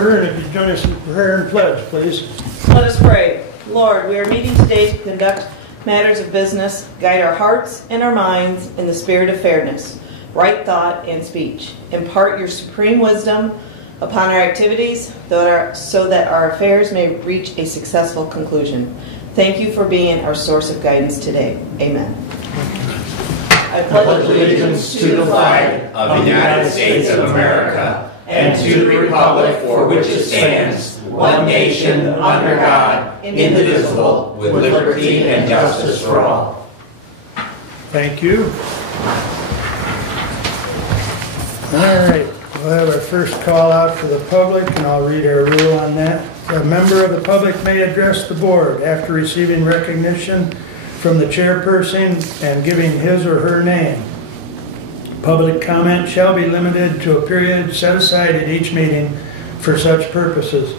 order, and if you join us in prayer and pledge, please. Let us pray. Lord, we are meeting today to conduct matters of business, guide our hearts and our minds in the spirit of fairness, right thought, and speech. Impart your supreme wisdom upon our activities so that our affairs may reach a successful conclusion. Thank you for being our source of guidance today. Amen. I pledge allegiance to the flag of the United States of America and to the republic for which it stands, one nation, under God, indivisible, with liberty and justice for all. Thank you. All right, we'll have our first call out for the public, and I'll read our rule on that. A member of the public may address the board after receiving recognition from the chairperson and giving his or her name. Public comment shall be limited to a period set aside at each meeting for such purposes,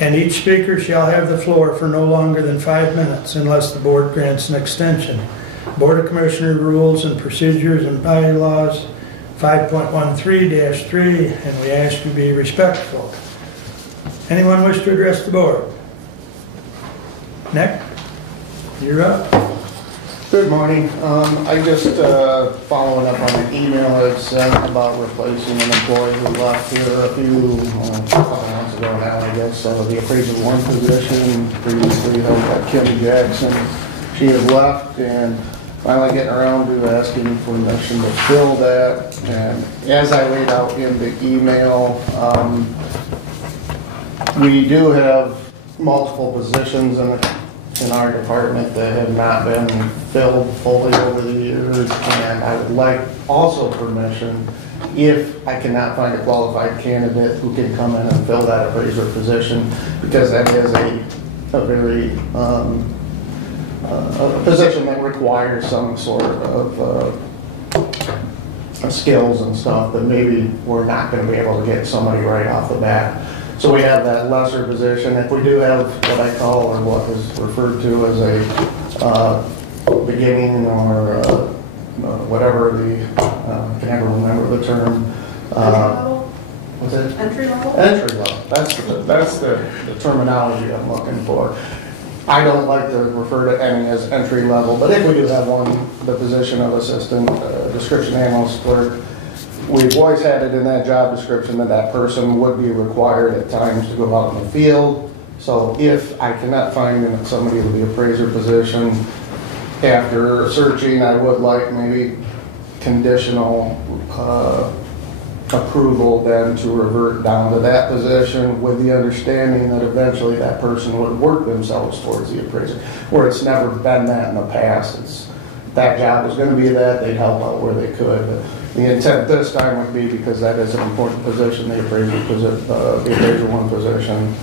and each speaker shall have the floor for no longer than 5 minutes unless the board grants an extension. Board of Commissioners Rules and Procedures and Bylaws 5.13-3, and we ask you to be respectful. Anyone wish to address the board? Nick, you're up. Good morning. I just following up on an email I sent about replacing an employee who left here a couple months ago now, I guess. The appraiser one position previously held by Kim Jackson. She has left, and finally getting around to asking permission to fill that. And as I laid out in the email, we do have multiple positions in our department that have not been filled fully over the years, and I would like also permission if I cannot find a qualified candidate who can come in and fill that appraiser position, because that is a very a position that requires some sort of skills and stuff that maybe we're not going to be able to get somebody right off the bat. So we have that lesser position. If we do have what I call, or what is referred to as a beginning or whatever I can never remember the term. Entry level? What's it? Entry level? Entry level. That's the terminology I'm looking for. I don't like to refer to any as entry level, but if we do have one, the position of assistant description analyst clerk, we've always had it in that job description that that person would be required at times to go out in the field. So if I cannot find somebody with the appraiser position, after searching, I would like maybe conditional approval then to revert down to that position, with the understanding that eventually that person would work themselves towards the appraiser, where it's never been that in the past. That job was going to be that, they'd help out where they could. But the intent this time would be, because that is an important position, the appraiser one position,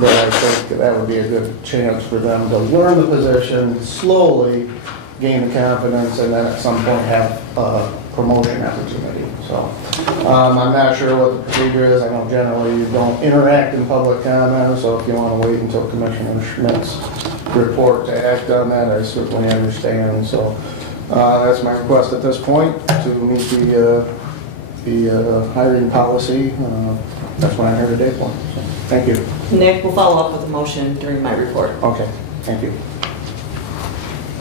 that I think that would be a good chance for them to learn the position, slowly gain the confidence, and then at some point have a promotion opportunity. So I'm not sure what the procedure is. I know generally you don't interact in public comment, so if you want to wait until Commissioner Schmidt's report to act on that, I certainly understand. So that's my request at this point, to meet the hiring policy. That's what I'm here today for. So, thank you. Nick will follow up with a motion during my report. Okay, thank you.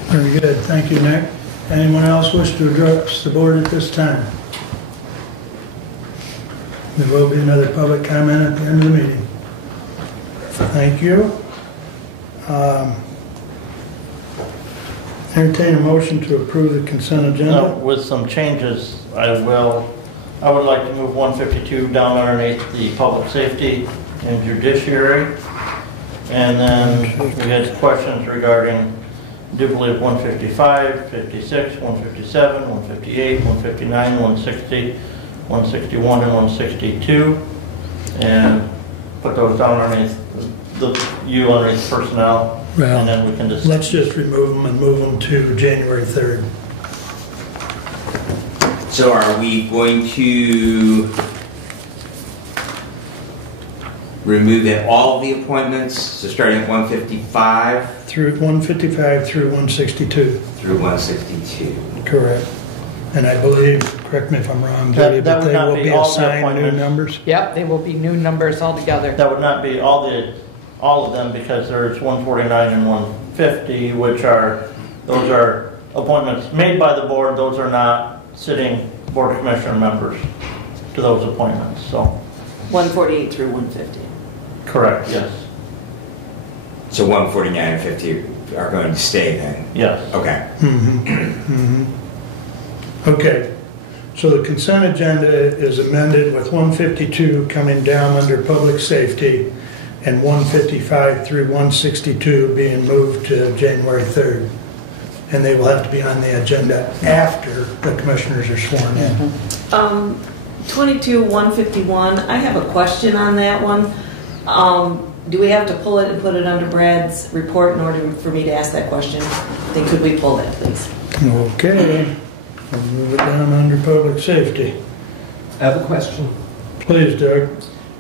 Very good. Thank you, Nick. Anyone else wish to address the board at this time? There will be another public comment at the end of the meeting. Thank you. Entertain a motion to approve the consent agenda. With some changes, I would like to move 152 down underneath the public safety and judiciary. And then we had questions regarding duplicative 155, 56, 157, 158, 159, 160, 161, and 162. And put those down underneath underneath personnel. Well, and then we can just... Let's just remove them and move them to January 3rd. So are we going to remove all of the appointments, so starting at 155? Through 155 through 162. Through 162. Correct. And I believe, correct me if I'm wrong, That- Judy, that but would they not will be be all the assigned new appointments. numbers? Yep, they will be new numbers altogether. That would not be all of them, because there's 149 and 150, which those are appointments made by the board. Those are not sitting board of commissioner members to those appointments, so. 148 through 150. Correct, yes. So 149 and 50 are going to stay then? Yes. Okay. Okay, so the consent agenda is amended with 152 coming down under public safety and 155 through 162 being moved to January 3rd. And they will have to be on the agenda after the commissioners are sworn in. 22-151, I have a question on that one. Do we have to pull it and put it under Brad's report in order for me to ask that question? Then could we pull that, please? Okay, we'll move it down under public safety. I have a question. Please, Doug.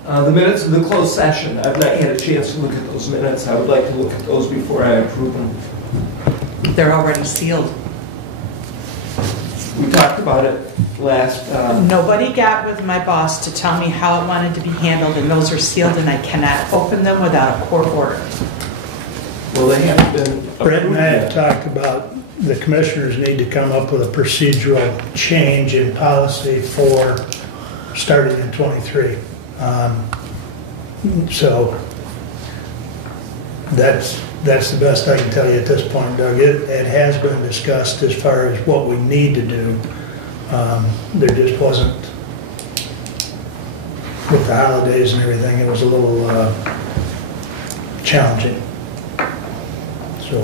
The minutes of the closed session, I've not had a chance to look at those minutes. I would like to look at those before I approve them. They're already sealed. We talked about it last, Nobody got with my boss to tell me how it wanted to be handled, and those are sealed, and I cannot open them without a court order. well, they haven't been Brett and approved I have yet. talked about the commissioners need to come up with a procedural change in policy for starting in '23. So that's the best I can tell you at this point, Doug. It has been discussed as far as what we need to do. There just wasn't, with the holidays and everything, it was a little challenging. So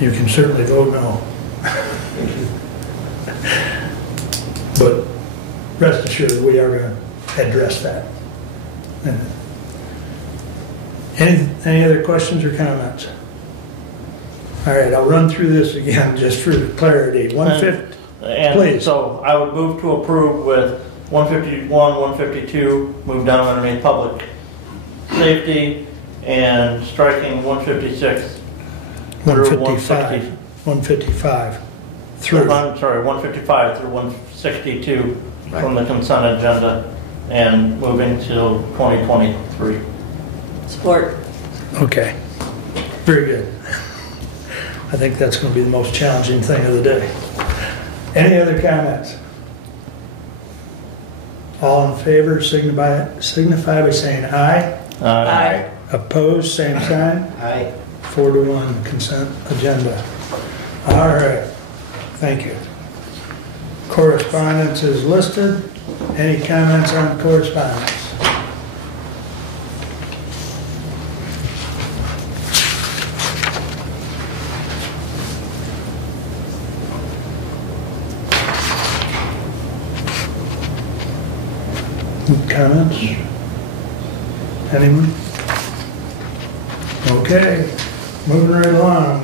you can certainly vote no. But rest assured, we are going to address that. Any other questions or comments? All right, I'll run through this again just for clarity. 150, And please. so I would move to approve with 151, 152, move down underneath public safety, and striking 156 through 160. 155 through. I'm sorry, 155 through 162 from the consent agenda, and moving to 2023. Support. Okay, very good. I think that's going to be the most challenging thing of the day. Any other comments? All in favor signify by saying aye. Aye. Opposed, same sign. Aye. 4-1 consent agenda. All right, thank you. Correspondence is listed. Any comments on correspondence? Comments? Anyone? Okay, moving right along.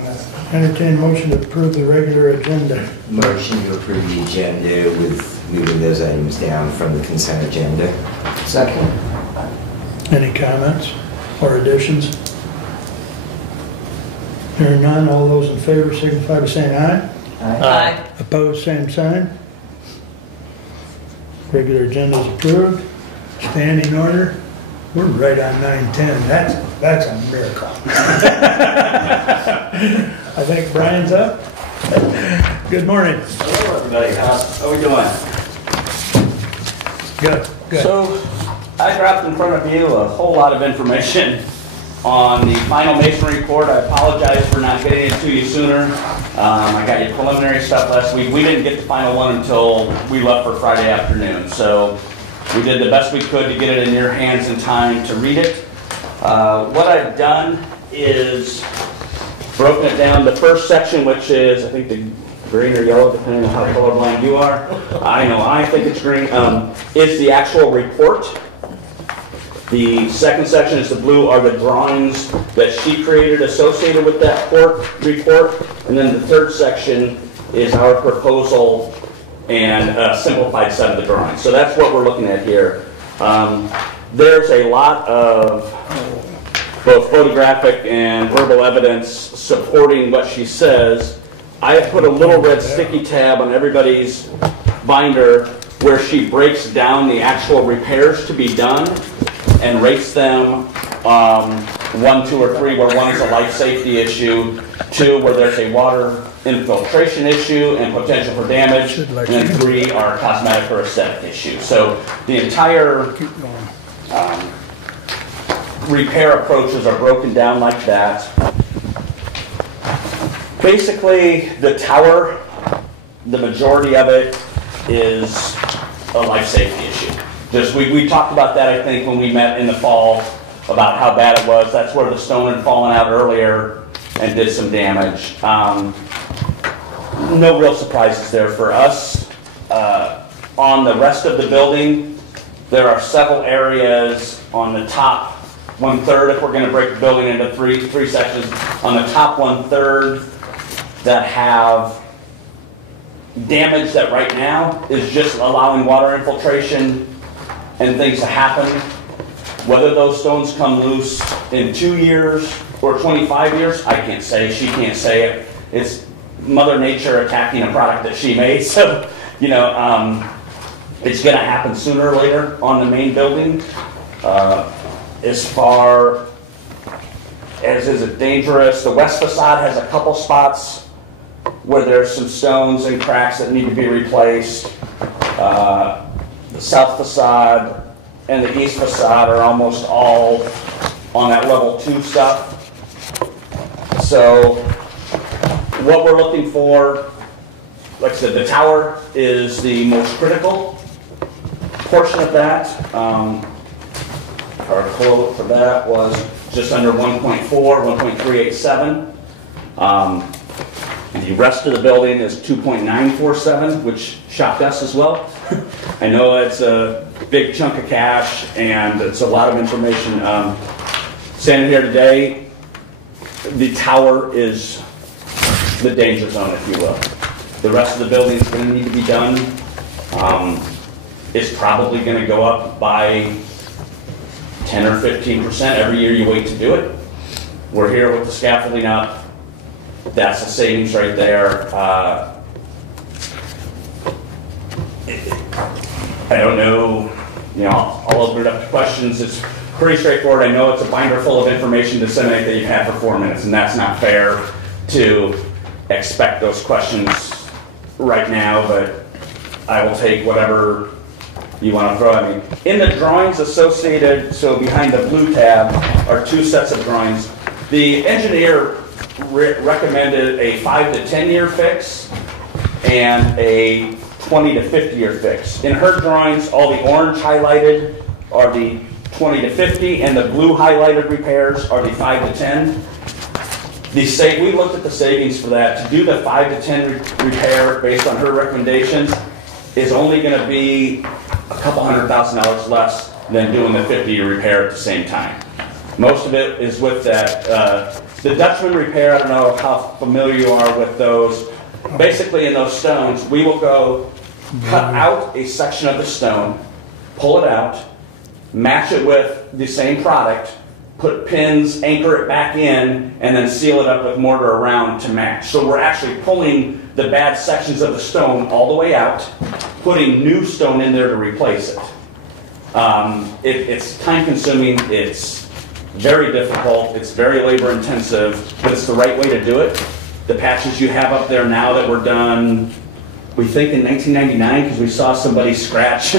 Entertain motion to approve the regular agenda. Motion to approve the agenda with moving those items down from the consent agenda. Second. Any comments or additions? Hearing none, all those in favor signify by saying aye. Aye. Opposed, same sign. Regular agenda is approved. Standing order, we're right on 9:10. That's a miracle. I think Brian's up. Good morning. Hello, everybody. How are we doing? Good. So, I dropped in front of you a whole lot of information on the final masonry report. I apologize for not getting it to you sooner. I got your preliminary stuff last week. We didn't get the final one until we left for Friday afternoon. So, we did the best we could to get it in your hands in time to read it. What I've done is broken it down. The first section, which is, I think, the green or yellow, depending on how colorblind you are. I think it's green, is the actual report. The second section is the blue, are the drawings that she created associated with that report. And then the third section is our proposal and a simplified set of the drawings. So that's what we're looking at here. There's a lot of both photographic and verbal evidence supporting what she says. I have put a little red sticky tab on everybody's binder where she breaks down the actual repairs to be done and rates them 1, 2, or 3, where 1 is a life safety issue, 2 where there's a water infiltration issue and potential for damage, and then 3 are cosmetic or aesthetic issues. So the entire repair approaches are broken down like that. Basically, the tower, the majority of it is a life safety issue. We talked about that, I think, when we met in the fall about how bad it was. That's where the stone had fallen out earlier and did some damage. No real surprises there for us. On the rest of the building, there are several areas on the top 1/3, if we're going to break the building into three sections, on the top 1/3 that have damage that right now is just allowing water infiltration and things to happen. Whether those stones come loose in 2 years or 25 years, I can't say. She can't say it. It's Mother Nature attacking a product that she made. So, you know, it's going to happen sooner or later on the main building. As far as is it dangerous, the west facade has a couple spots where there's some stones and cracks that need to be replaced. The south facade and the east facade are almost all on that level 2 stuff. So what we're looking for, like I said, the tower is the most critical portion of that. Our quote for that was just under 1.4, 1.387. The rest of the building is 2.947, which shocked us as well. I know it's a big chunk of cash and it's a lot of information. Standing here today, the tower is the danger zone, if you will. The rest of the building is going to need to be done. It's probably going to go up by 10 or 15% every year you wait to do it. We're here with the scaffolding up. That's the savings right there. I don't know, you know, I'll open it up to questions. It's pretty straightforward. I know it's a binder full of information to disseminate that you've had for 4 minutes, and that's not fair to expect those questions right now, but I will take whatever you want to throw at me. In the drawings associated, so behind the blue tab, are 2 sets of drawings. The engineer recommended a 5 to 10 year fix and a 20 to 50 year fix. In her drawings, all the orange highlighted are the 20 to 50 and the blue highlighted repairs are the 5 to 10. We looked at the savings for that. To do the 5 to 10 repair based on her recommendations is only going to be a couple $100,000 less than doing the 50 year repair at the same time. Most of it is with that. The Dutchman repair, I don't know how familiar you are with those. Basically in those stones, we will go cut out a section of the stone, pull it out, match it with the same product, put pins, anchor it back in, and then seal it up with mortar around to match. So we're actually pulling the bad sections of the stone all the way out, putting new stone in there to replace it. It's time consuming, it's very difficult, it's very labor intensive, but it's the right way to do it. The patches you have up there now that were done, we think in 1999, because we saw somebody scratch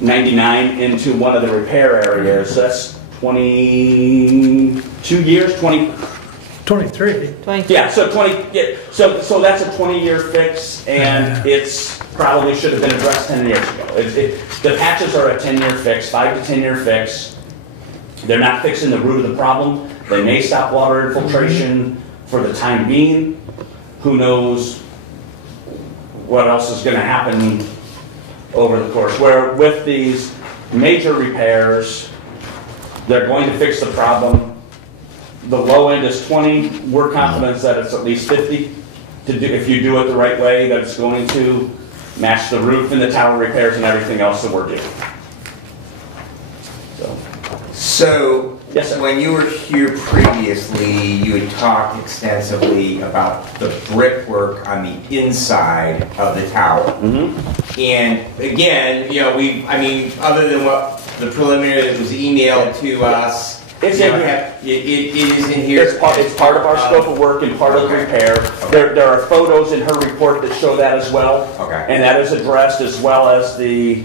99 into one of the repair areas. So that's 22 years, 23. Yeah, so 20. Yeah, so that's a 20-year fix, and it's probably should have been addressed 10 years ago. The patches are a 10-year fix, 5 to 10-year fix. They're not fixing the root of the problem. They may stop water infiltration for the time being. Who knows what else is going to happen over the course. Where with these major repairs, they're going to fix the problem. The low end is 20. We're confident that it's at least 50 to do, if you do it the right way, that it's going to match the roof and the tower repairs and everything else that we're doing. So Yes, sir. When you were here previously, you had talked extensively about the brickwork on the inside of the tower. Mm-hmm. And again, you know, other than what the preliminary that was emailed to us, It's you in know, here. it is in here. It's part of our scope of work and part of the repair. There are photos in her report that show that as well. Okay. And that is addressed, as well as the,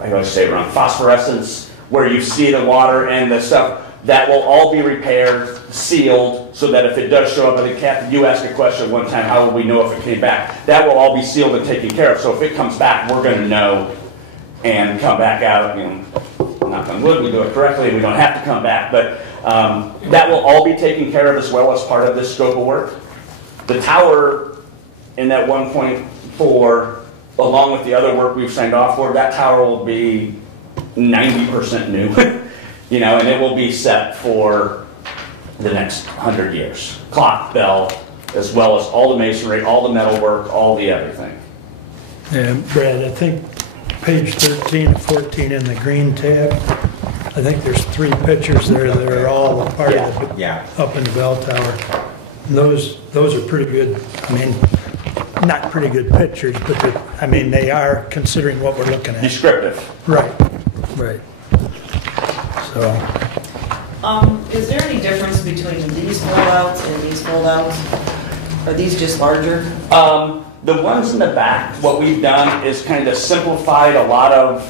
I always say it wrong, phosphorescence, where you see the water and the stuff. That will all be repaired, sealed, so that if it does show up, I think, Kathy, you asked a question one time, how will we know if it came back? That will all be sealed and taken care of. So if it comes back, we're going to know and come back out. You know, knock on wood, we do it correctly, and we don't have to come back. But that will all be taken care of as well as part of this scope of work. The tower in that 1.4, along with the other work we've signed off for, that tower will be 90% new. You know, and it will be set for the next 100 years. Clock, bell, as well as all the masonry, all the metal work, all the everything. And Brad, I think page 13 and 14 in the green tab, I think there's 3 pictures there that are all a part of the, up in the bell tower. And those are pretty good. I mean, not pretty good pictures, but I mean, they are considering what we're looking at. Descriptive. Right, right. So, is there any difference between these foldouts and these foldouts? Are these just larger? The ones in the back, what we've done is kind of simplified a lot of,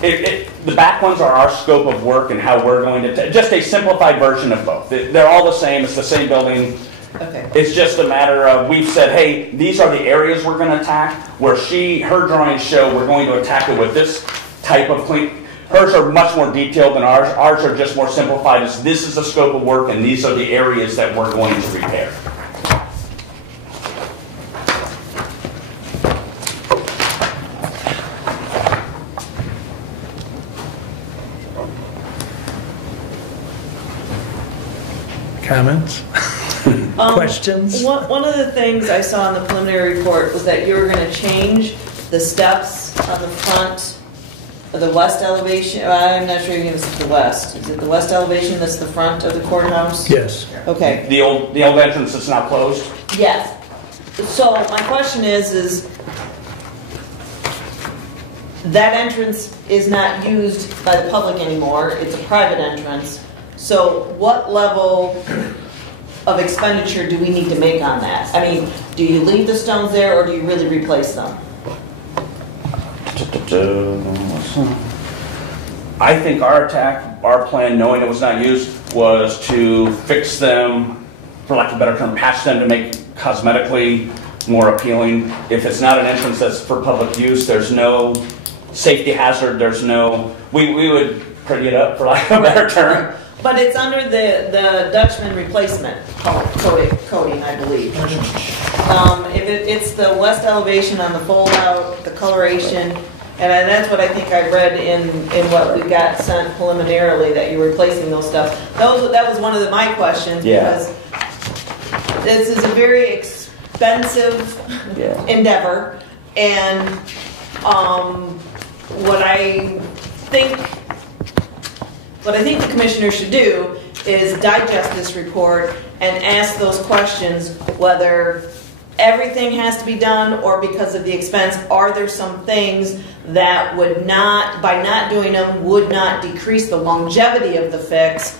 the back ones are our scope of work and how we're going to, just a simplified version of both. They're all the same, it's the same building. Okay. It's just a matter of, we've said, hey, these are the areas we're going to attack, where her drawings show we're going to attack it with this type of clean. Hers are much more detailed than ours. Ours are just more simplified as this is the scope of work and these are the areas that we're going to repair. comments? Questions? One of the things I saw in the preliminary report was that you were going to change the steps on the front of the west elevation. I'm not sure even if it's the west. Is it the west elevation that's the front of the courthouse? Yes. Okay. The old entrance that's now closed? Yes. So my question is that entrance is not used by the public anymore. It's a private entrance. So what level of expenditure do we need to make on that? I mean, do you leave the stones there or do you really replace them? I think our plan, knowing it was not used, was to fix them, for lack of a better term, patch them to make cosmetically more appealing. If it's not an entrance that's for public use, there's no safety hazard, there's no, we would pretty it up, for lack of a better term. But it's under the Dutchman replacement coating, I believe. If it's the west elevation on the fold out, the coloration, and that's what I think I read in what we got sent preliminarily, that you're replacing those stuff. That was one of my questions, because this is a very expensive endeavor, and what I think the commissioner should do is digest this report and ask those questions, whether everything has to be done or because of the expense, are there some things that would not, by not doing them, would not decrease the longevity of the fix,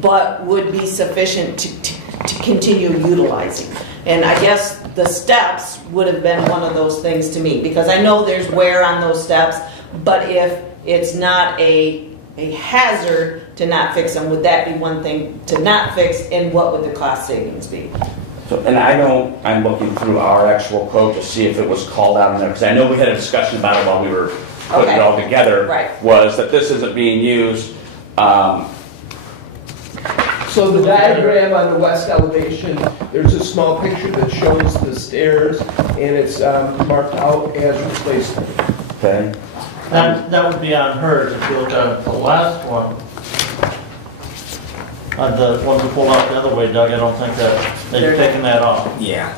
but would be sufficient to continue utilizing. And I guess the steps would have been one of those things to me, because I know there's wear on those steps, but if it's not a hazard to not fix them, would that be one thing to not fix, and what would the cost savings be? So, and I'm looking through our actual quote to see if it was called out in there, because I know we had a discussion about it while we were putting it all together, was that this isn't being used. So the diagram on the west elevation, there's a small picture that shows the stairs, and it's marked out as replacement. Okay. That would be on hers. If you look at the last one, the one we pulled out the other way, Doug, I don't think that they've taken that off. Yeah.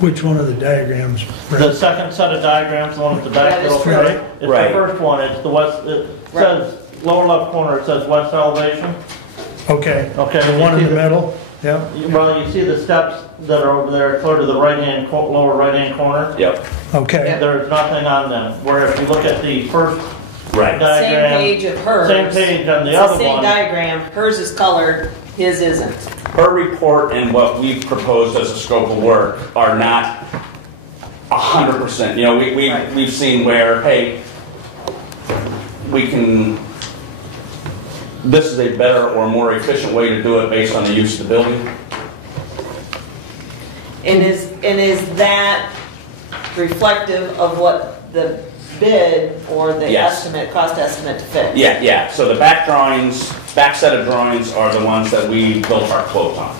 Which one of the diagrams? The second set of diagrams, the one with the back That is little true. right? It's Right. the first one, it's the west, it Right. says, lower left corner, it says west elevation. Okay. Okay. The one in the middle? Yeah. Well, you see the steps that are over there, sort of the right-hand, lower right-hand corner? Yep, Okay. There's nothing on them, where if you look at the first right. Same diagram. page of hers. Same page on the It's other same one. diagram. Hers is colored, his isn't. Her report and what we've proposed as a scope of work are not 100%. You know, Right. we've seen where, hey, we can, this is a better or more efficient way to do it based on the use of the building. And is that reflective of what the bid or the Yes. estimate, cost estimate to fix? Yeah. So the back drawings, back set of drawings are the ones that we built our quote on,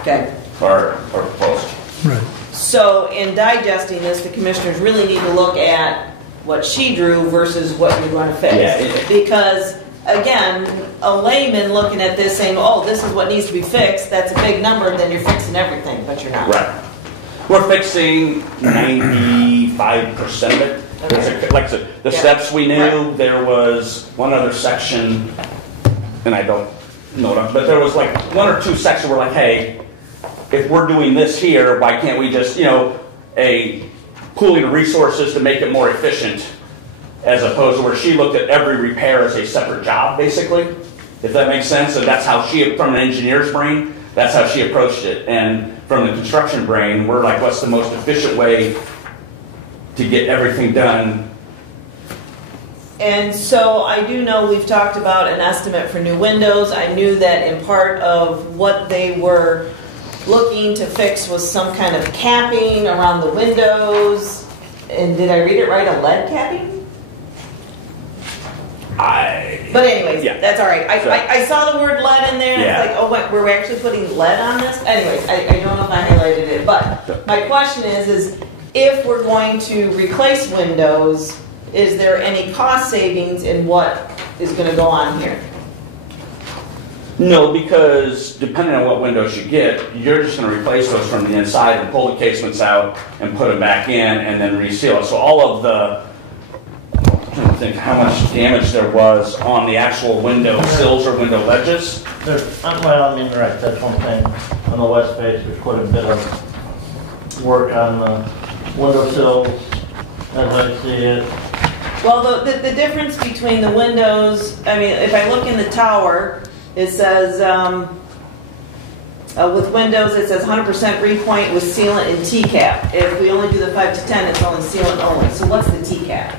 Okay. or proposal. Right. So in digesting this, the commissioners really need to look at what she drew versus what you want to fix. Yeah, Because, again, a layman looking at this saying, oh, this is what needs to be fixed, that's a big number, then you're fixing everything, but you're not. Right. We're fixing 95% of it. Okay. Like I said, the Yeah. steps we knew, Right. there was one other section, and I don't know it, but there was like one or two sections where like, hey, if we're doing this here, why can't we just, a pooling of resources to make it more efficient, as opposed to where she looked at every repair as a separate job, basically, if that makes sense. And that's how she, from an engineer's brain, that's how she approached it. And from the construction brain, we're like, what's the most efficient way to get everything done? And so I do know we've talked about an estimate for new windows. I knew that in part of what they were looking to fix was some kind of capping around the windows. And did I read it right? A lead capping? But anyways, Yeah. that's all right. I saw the word lead in there, and Yeah. it's like, oh, wait, were we actually putting lead on this? Anyways, I don't know if I highlighted it, but my question is if we're going to replace windows, is there any cost savings in what is going to go on here? No, because depending on what windows you get, you're just going to replace those from the inside and pull the casements out and put them back in and then reseal it. So all of the, I'm trying to think how much damage there was on the actual window sills or window ledges. There's, well, I mean, right, that's one thing. On the west face, there's quite a bit of work on the windowsills, as I see it. Well, the difference between the windows, I mean, if I look in the tower, it says, with windows, it says 100% repoint with sealant and T-cap. If we only do the 5 to 10, it's only sealant only. So what's the T-cap?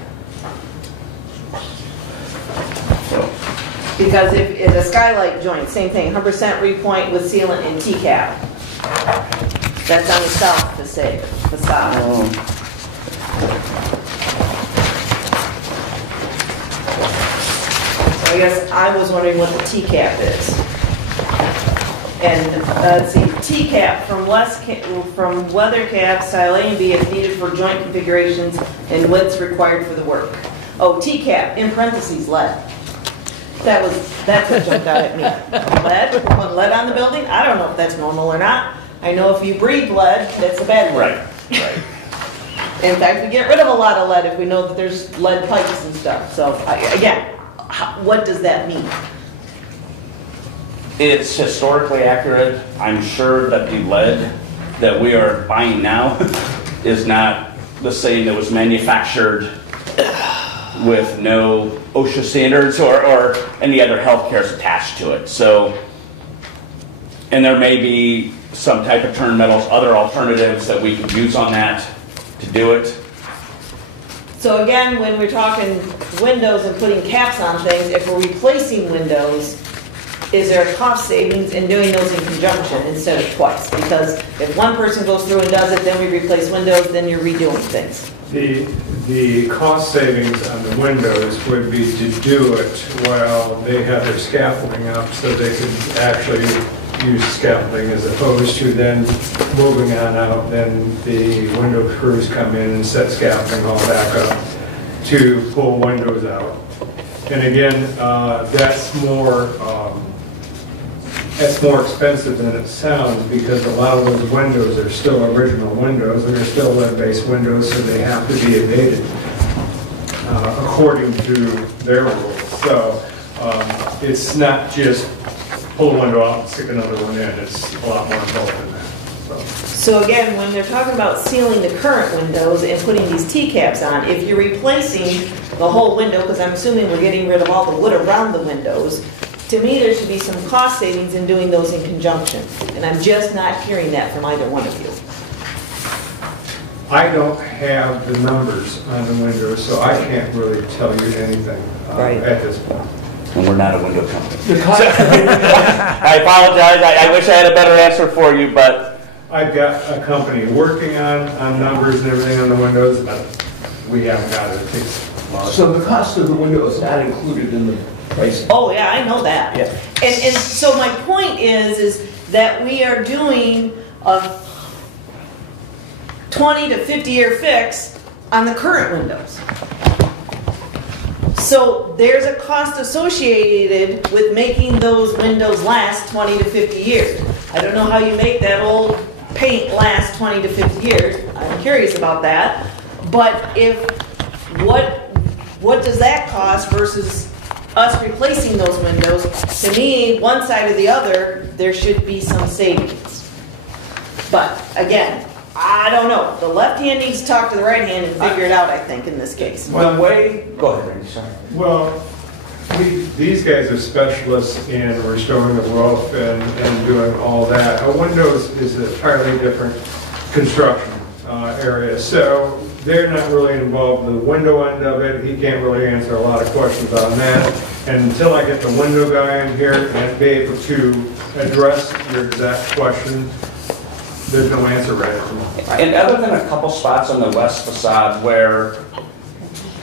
Because if it's a skylight joint, same thing, 100% repoint with sealant and T-cap. That's on the south facade. So I guess I was wondering what the T-cap is. And let's see, T-cap from weather cap style A and B if needed for joint configurations and widths required for the work. Oh, T-cap in parentheses lead. That's what jumped out at me. Lead? We're putting lead on the building? I don't know if that's normal or not. I know if you breathe lead, that's a bad thing. Right. In fact, we get rid of a lot of lead if we know that there's lead pipes and stuff. So again, what does that mean? It's historically accurate. I'm sure that the lead that we are buying now is not the same that was manufactured with no OSHA standards or any other health cares attached to it. So, and there may be some type of turn metals, other alternatives that we could use on that to do it. So again, when we're talking windows and putting caps on things, if we're replacing windows, is there a cost savings in doing those in conjunction instead of twice? Because if one person goes through and does it, then we replace windows, then you're redoing things. The cost savings on the windows would be to do it while they have their scaffolding up so they could actually use scaffolding as opposed to then moving on out, then the window crews come in and set scaffolding all back up to pull windows out. And again, that's more it's more expensive than it sounds because a lot of those windows are still original windows and they're still lead-based windows, so they have to be abated according to their rules. So it's not just pull a window out and stick another one in. It's a lot more involved than that. So again, when they're talking about sealing the current windows and putting these T-caps on, if you're replacing the whole window, because I'm assuming we're getting rid of all the wood around the windows, to me there should be some cost savings in doing those in conjunction. And I'm just not hearing that from either one of you. I don't have the numbers on the windows, so I can't really tell you anything at this point. And we're not a window company. I apologize. I wish I had a better answer for you, but I've got a company working on numbers and everything on the windows, but we haven't got it. It takes a lot of So the cost of the window is not included in the price? Oh yeah, I know that. Yeah. And so my point is that we are doing a 20 to 50 year fix on the current windows. So there's a cost associated with making those windows last 20 to 50 years. I don't know how you make that old paint last 20 to 50 years. I'm curious about that. But what does that cost versus us replacing those windows? To me, one side or the other, there should be some savings. But again, I don't know. The left hand needs to talk to the right hand and figure it out, I think, in this case. go ahead, Randy, sorry. Well, these guys are specialists in restoring the roof and doing all that. Windows is an entirely different construction area, so they're not really involved in the window end of it. He can't really answer a lot of questions on that. And until I get the window guy in here and be able to address your exact question, there's no answer right now. And other than a couple spots on the west facade where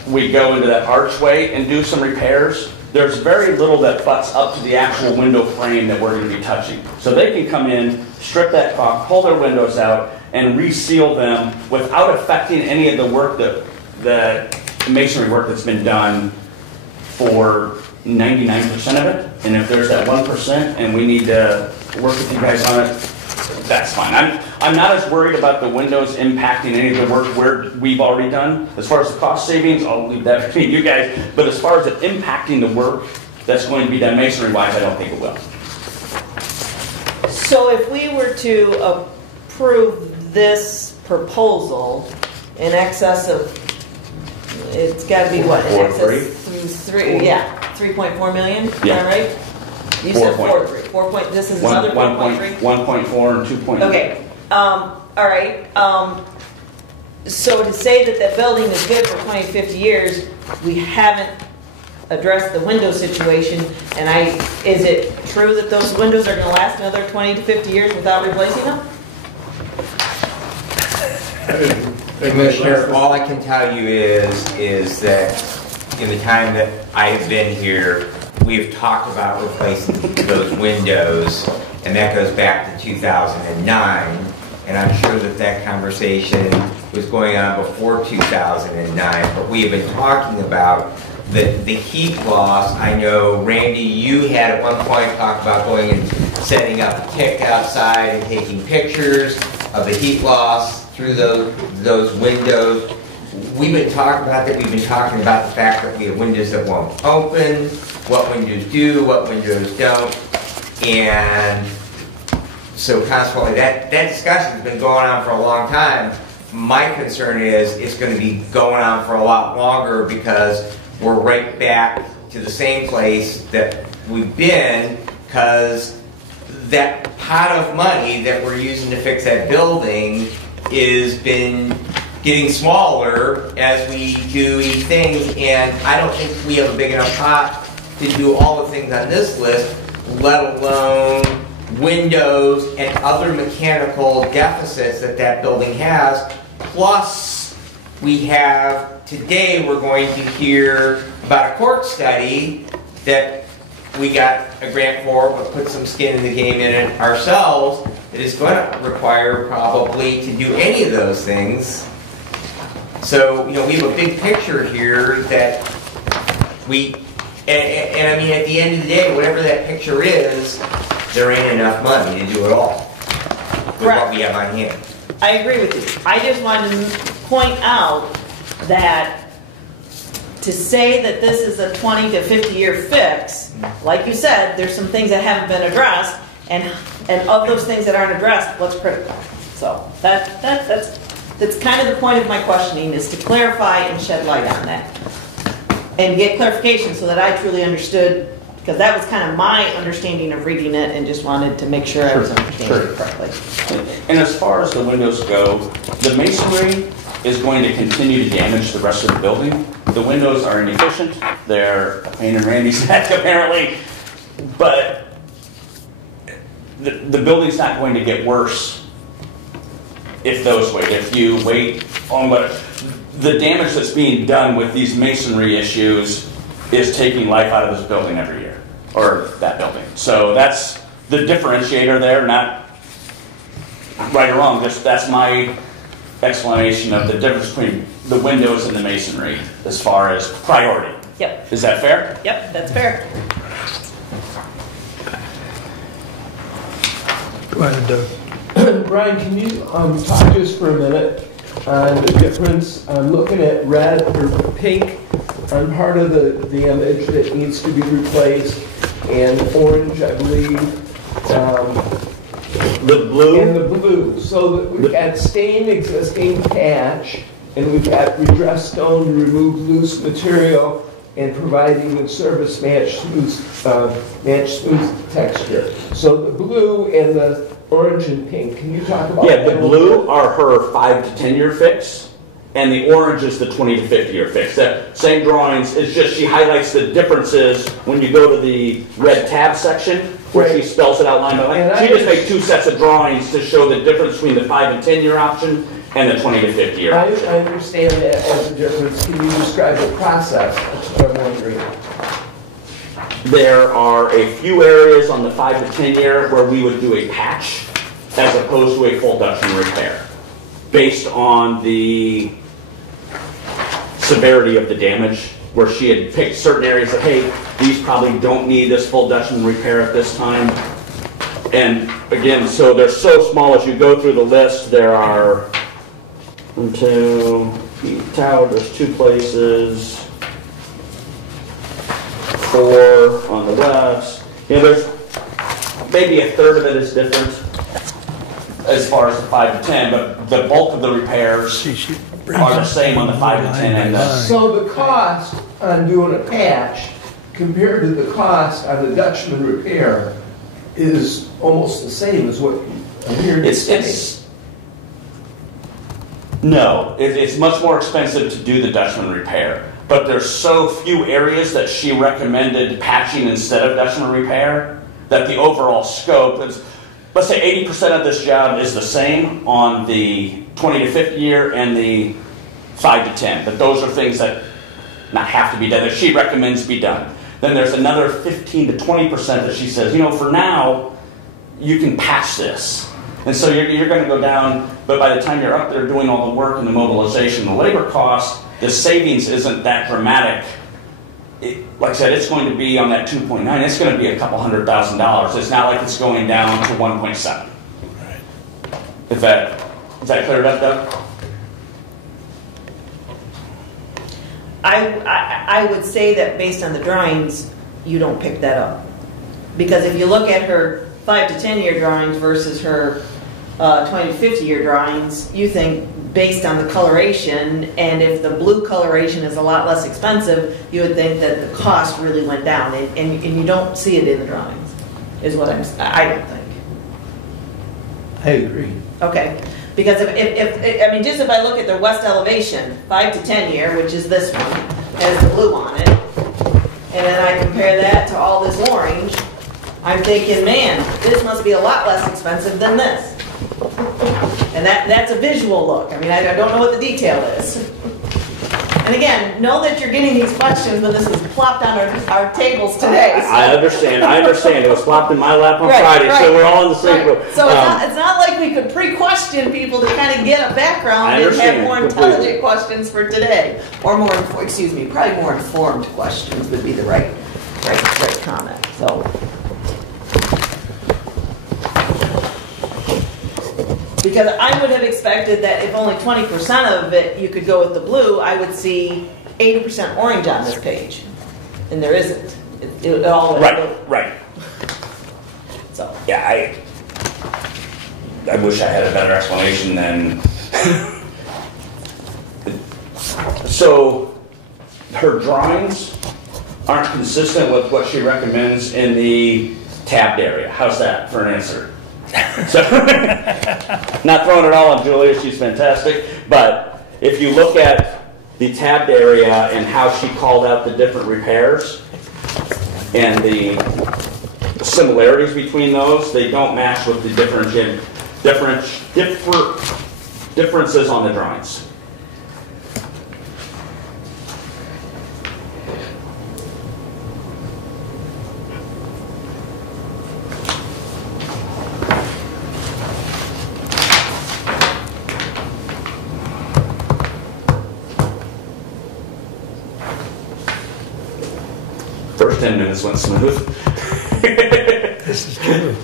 we go into that archway and do some repairs, there's very little that butts up to the actual window frame that we're going to be touching. So they can come in, strip that caulk, pull their windows out, and reseal them without affecting any of the work that the masonry work that's been done for 99% of it. And if there's that 1% and we need to work with you guys on it, that's fine. I'm not as worried about the windows impacting any of the work we've already done. As far as the cost savings, I'll leave that between you guys. But as far as it impacting the work that's going to be done masonry-wise, I don't think it will. So if we were to approve this proposal in excess of, it's got to be what? In excess of 3.4 million? Is that right? You said 4.3. 4 point. This is another 4.3. 1.4 and 2.8. Okay. All right. So to say that that building is good for 20, 50 years, we haven't addressed the window situation. And is it true that those windows are going to last another 20 to 50 years without replacing them? Commissioner, all I can tell you is that in the time that I've been here, we've talked about replacing those windows, and that goes back to 2009. And I'm sure that conversation was going on before 2009. But we have been talking about the heat loss. I know, Randy, you had at one point talked about going and setting up a tick outside and taking pictures of the heat loss through those windows. We've been talking about that. We've been talking about the fact that we have windows that won't open, what windows do, what windows don't. And so consequently, that discussion has been going on for a long time. My concern is it's going to be going on for a lot longer because we're right back to the same place that we've been, because that pot of money that we're using to fix that building is been getting smaller as we do each thing, and I don't think we have a big enough pot to do all the things on this list, let alone windows and other mechanical deficits that building has. Plus, we have, today we're going to hear about a court study that we got a grant for, but put some skin in the game in it ourselves, that is going to require probably to do any of those things. So, we have a big picture here that and I mean, at the end of the day, whatever that picture is, there ain't enough money to do it all with what we have on hand. I agree with you. I just wanted to point out that to say that this is a 20 to 50 year fix, like you said, there's some things that haven't been addressed, and of those things that aren't addressed, what's critical? So that's kind of the point of my questioning, is to clarify and shed light on that. And get clarification so that I truly understood, because that was kind of my understanding of reading it, and just wanted to make sure I was understanding it correctly. And as far as the windows go, the masonry is going to continue to damage the rest of the building. The windows are inefficient. They're a pain in Randy's neck, apparently. But the building's not going to get worse if those wait. If you wait on what the damage that's being done with these masonry issues is taking life out of this building every year, or that building. So that's the differentiator there, not right or wrong. Just that's my explanation of the difference between the windows and the masonry as far as priority. Yep. Is that fair? Yep, that's fair. Go ahead, Doug. Brian, can you talk just for a minute on the difference? I'm looking at red or pink on part of the image that needs to be replaced, and orange, I believe. The blue? And the blue. So that we've got stain existing patch, and we've got redressed stone to remove loose material and providing a surface match smooth texture. So the blue and the orange and pink, can you talk about that? Yeah, the blue are her 5 to 10 year fix, and the orange is the 20 to 50 year fix. That same drawings, it's just she highlights the differences when you go to the red tab section, where she spells it out line by line. She just made 2 sets of drawings to show the difference between the 5 and 10 year option and the 20 to 50 year option. I understand that as a difference. Can you describe the process? That's what I'm wondering. There are a few areas on the 5 to 10 year where we would do a patch as opposed to a full Dutchman repair, based on the severity of the damage, where she had picked certain areas that, hey, these probably don't need this full Dutchman repair at this time. And again, so they're so small as you go through the list. There are the tower, there's 2 places, 4 on the west. You know, there's maybe a third of it is different as far as the 5 to 10, but the bulk of the repairs are the same on the 5 to 10 and the... So the cost on doing a patch compared to the cost on the Dutchman repair is almost the same as what I'm hearing you say. No, it's much more expensive to do the Dutchman repair, but there's so few areas that she recommended patching instead of Dutchman repair that the overall scope is, let's say 80% of this job is the same on the 20 to 50 year and the 5 to 10, but those are things that not have to be done, that she recommends be done. Then there's another 15 to 20% that she says, you know, for now, you can patch this. And so you're going to go down, but by the time you're up there doing all the work and the mobilization, the labor cost, the savings isn't that dramatic. Like I said, it's going to be on that 2.9, it's going to be a couple $100,000. It's not like it's going down to 1.7. Right. Is that cleared up, Doug? I would say that based on the drawings, you don't pick that up. Because if you look at her 5 to 10 year drawings versus her 20 to 50 year drawings, you think based on the coloration, and if the blue coloration is a lot less expensive, you would think that the cost really went down, and you don't see it in the drawings, is what I don't think. I agree. Okay, because I mean, just if I look at the west elevation, 5 to 10 year, which is this one, has the blue on it, and then I compare that to all this orange, I'm thinking, man, this must be a lot less expensive than this. And that's a visual look. I mean, I don't know what the detail is. And again, know that you're getting these questions when this was plopped on our tables today. So. I understand. It was plopped in my lap on Friday, so we're all in the same boat. So it's not like we could pre-question people to kind of get a background and have more intelligent questions for today. Or more, excuse me, probably more informed questions would be the right comment. So. Because I would have expected that if only 20% of it you could go with the blue, I would see 80% orange on this page. And there isn't. It all went blue. Right. So. Yeah, I wish I had a better explanation than. So, her drawings aren't consistent with what she recommends in the tabbed area. How's that for an answer? So, not throwing it all on Julia, she's fantastic, but if you look at the tabbed area and how she called out the different repairs and the similarities between those, they don't match with the differences on the drawings. First 10 minutes went smooth. This is true.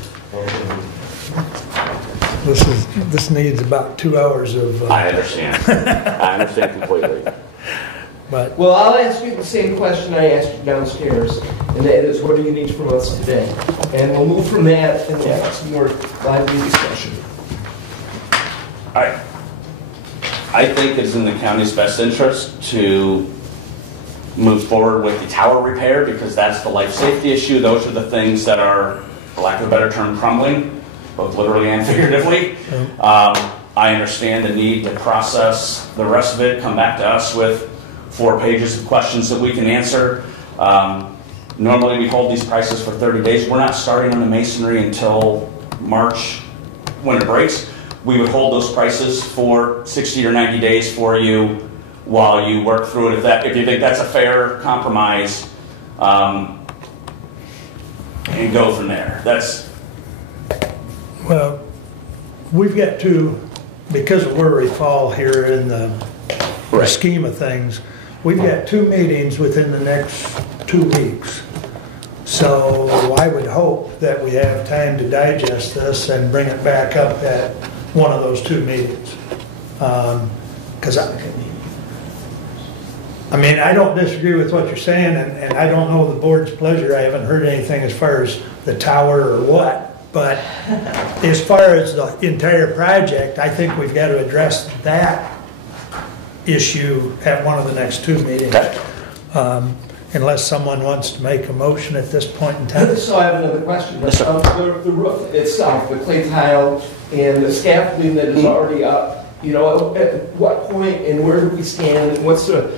This needs about 2 hours of. I understand. I understand completely. But Well, I'll ask you the same question I asked you downstairs, and that is, what do you need from us today? And we'll move from that and have some more lively discussion. I think it's in the county's best interest to move forward with the tower repair because that's the life safety issue. Those are the things that are, for lack of a better term, crumbling, both literally and figuratively. I understand the need to process the rest of it, come back to us with 4 pages of questions that we can answer. Normally we hold these prices for 30 days. We're not starting on the masonry until March when it breaks. We would hold those prices for 60 or 90 days for you while you work through it. If you think that's a fair compromise, and go from there. well, we've got because of where we fall here in the scheme of things, we've got 2 meetings within the next 2 weeks. So I would hope that we have time to digest this and bring it back up at one of those 2 meetings. Because I mean, I don't disagree with what you're saying, and I don't know the board's pleasure. I haven't heard anything as far as the tower or what. But as far as the entire project, I think we've got to address that issue at one of the next 2 meetings. Unless someone wants to make a motion at this point in time. So I have another question. Yes, sir. The roof itself, the clay tile and the scaffolding that is already up, you know, at what point and where do we stand? What's the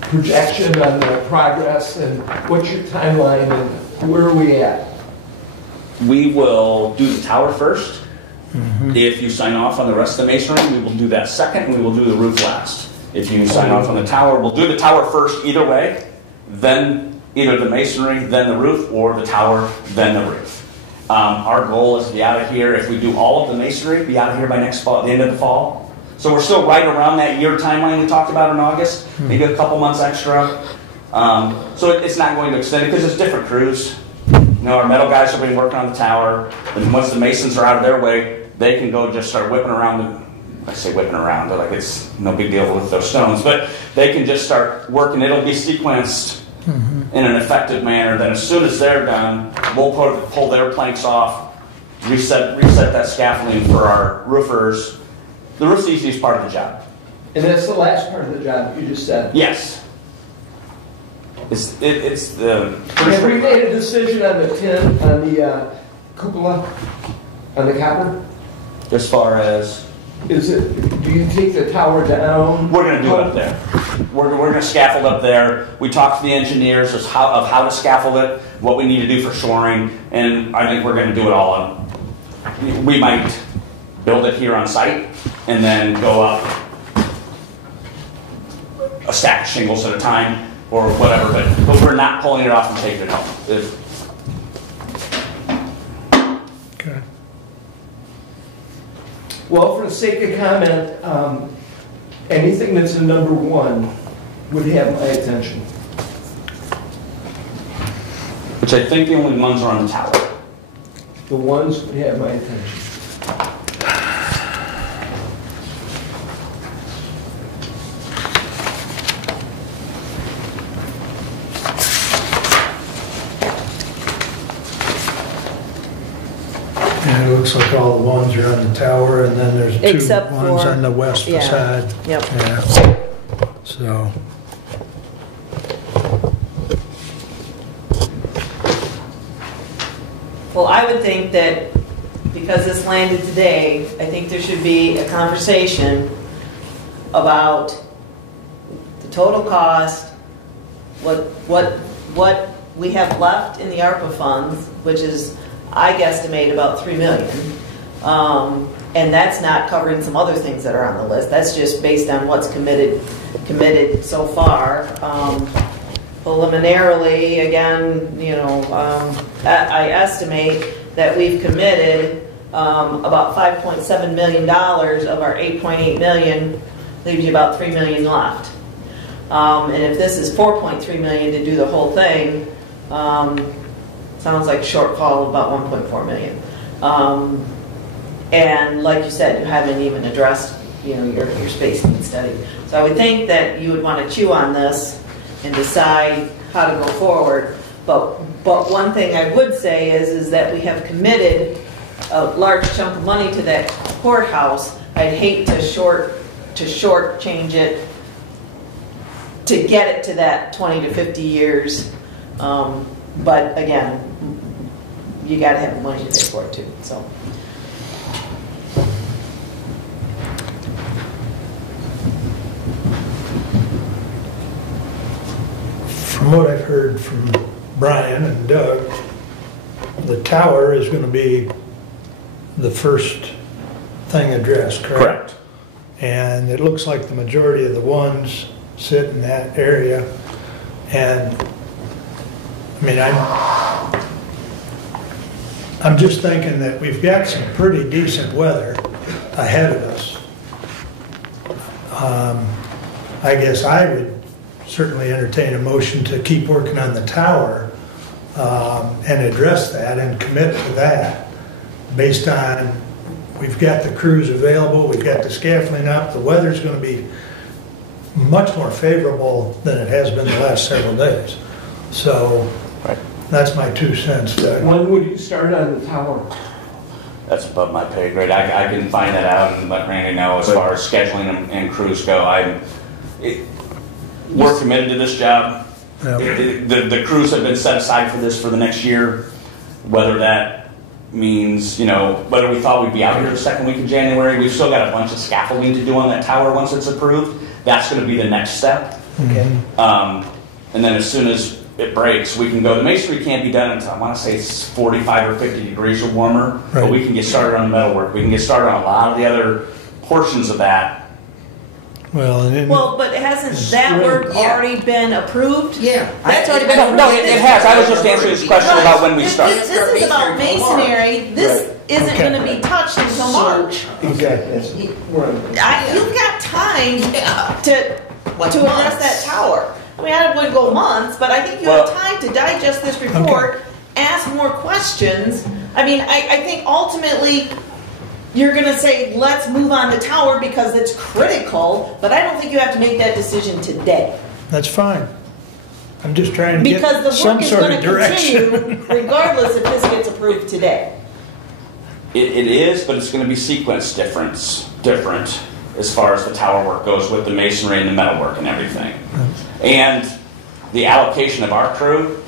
projection on the progress and what's your timeline and where are we at? We will do the tower first. If you sign off on the rest of the masonry, we will do that second, and we will do the roof last. If you sign off on the tower, we'll do the tower first either way, then either the masonry, then the roof, or the tower, then the roof. Our goal is to be out of here, if we do all of the masonry, be out of here by next fall, the end of the fall. So we're still right around that year timeline we talked about in August, maybe a couple months extra. So it's not going to extend it because it's different crews. You know, our metal guys are going to be working on the tower, and once the masons are out of their way, they can go just start whipping around. I say whipping around, but like it's no big deal with those stones. But they can just start working. It'll be sequenced in an effective manner. Then as soon as they're done, we'll pull their planks off, reset that scaffolding for our roofers. The roof's the easiest part of the job. And that's the last part of the job that you just said. Yes. It's the. Have we made a decision on the tin, on the cupola, on the copper? As far as? Do you take the tower down? We're going to do it up there. We're going to scaffold up there. We talked to the engineers of how to scaffold it, what we need to do for shoring, and I think we're going to do it all on. We might build it here on site and then go up a stack of shingles at a time or whatever, but we're not pulling it off and taking it home. Okay. Well, for the sake of comment, anything that's a number 1 would have my attention. Which I think the only ones are on the tower. The ones would have my attention. looks like all the ones are on the tower, and then there's two Except ones for- on the west yeah. facade. Yep. Yeah. So, Well, I would think that because this landed today, I think there should be a conversation about the total cost, what we have left in the ARPA funds, which is, I guesstimate, about $3 million. And that's not covering some other things that are on the list. That's just based on what's committed so far. Preliminarily, again, you know, I estimate that we've committed about $5.7 million of our $8.8 million, leaves you about $3 million left. And if this is $4.3 million to do the whole thing, sounds like shortfall of about $1.4 million. And like you said, you haven't even addressed, you know, your space needs study. So I would think that you would want to chew on this and decide how to go forward. But one thing I would say is that we have committed a large chunk of money to that courthouse. I'd hate to shortchange it to get it to that 20 to 50 years. But again, you got to have the money to pay for it too. So. from what I've heard from Brian and Doug, the tower is going to be the first thing addressed, correct? Correct. And it looks like the majority of the ones sit in that area. And I mean, I'm just thinking that we've got some pretty decent weather ahead of us. I guess I would certainly entertain a motion to keep working on the tower and address that and commit to that based on we've got the crews available, we've got the scaffolding up, the weather's going to be much more favorable than it has been the last several days. So that's my 2 cents, Doug. When would you start on the tower? That's above my pay grade. I can find that out and let Randy know as far as scheduling and crews go. We're committed to this job. Yep. The crews have been set aside for this for the next year. Whether that means, you know, whether we thought we'd be out here the second week of January, we've still got a bunch of scaffolding to do on that tower once it's approved. That's going to be the next step. Okay. And then as soon as it breaks, we can go. The masonry can't be done until I want to say it's 45 or 50 degrees or warmer, right. But we can get started on the metalwork. We can get started on a lot of the other portions of that. Well, but hasn't that work already been approved? Yeah. That's already been approved. No, it has. I was just answering this question about when we start. This is about masonry. This isn't going to be touched until March. Exactly. You've got time to address that tower. I mean, I wouldn't go months, but I think you have time to digest this report, ask more questions. I mean, I think ultimately you're going to say, let's move on the tower because it's critical, but I don't think you have to make that decision today. that's fine. I'm just trying to Because get the some work is sort going of to direction. continue regardless if this gets approved today. It is, but it's going to be sequenced different as far as the tower work goes with the masonry and the metalwork and everything. And the allocation of our crew,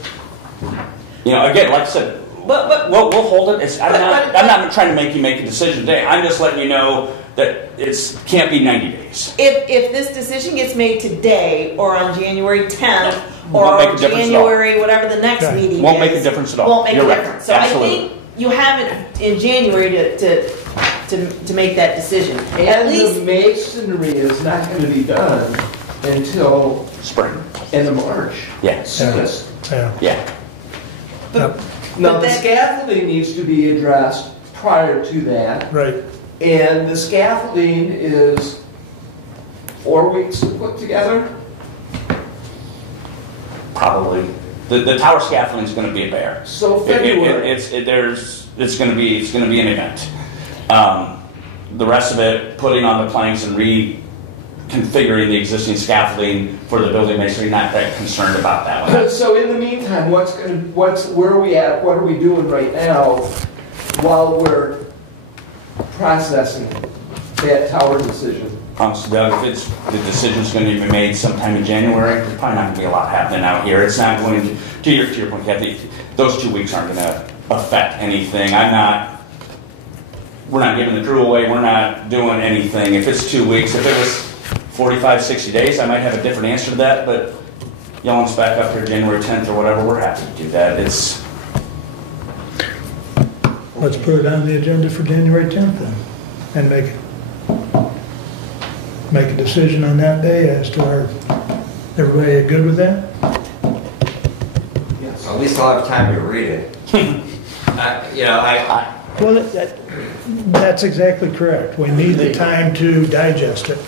you know, again, like I said, we'll hold it. I'm not trying to make you make a decision today. I'm just letting you know that it can't be 90 days. If this decision gets made today or on January 10th or Won't make a on difference at January, whatever the next meeting Won't is. make a difference at all. Won't make You're a right. difference. So Absolutely. I think you have it in January to make that decision. At And least the masonry is not going to be done until Spring. end of March. Yeah. Soonest. Yeah. Yep. Now, But the that- scaffolding needs to be addressed prior to that. Right. And the scaffolding is 4 weeks to put together. Probably. The tower scaffolding is going to be a bear. So February. It's going to be an event. The rest of it, putting on the planks and reconfiguring the existing scaffolding for the building masonry, not that concerned about that one. So in the meantime, where are we at? What are we doing right now while we're processing that tower decision? Honestly, Doug, if the decision's going to be made sometime in January, there's probably not going to be a lot happening out here. It's not going to your point, Kathy, those 2 weeks aren't going to affect anything. We're not giving the crew away. We're not doing anything. If it's 2 weeks, if it was 45, 60 days, I might have a different answer to that, but y'all want us back up here January 10th or whatever, we're happy to do that. Let's put it on the agenda for January 10th then, and make a decision on that day as to everybody good with that? Yes. At least I'll have time to read it. Well, that's exactly correct. We need the time to digest it.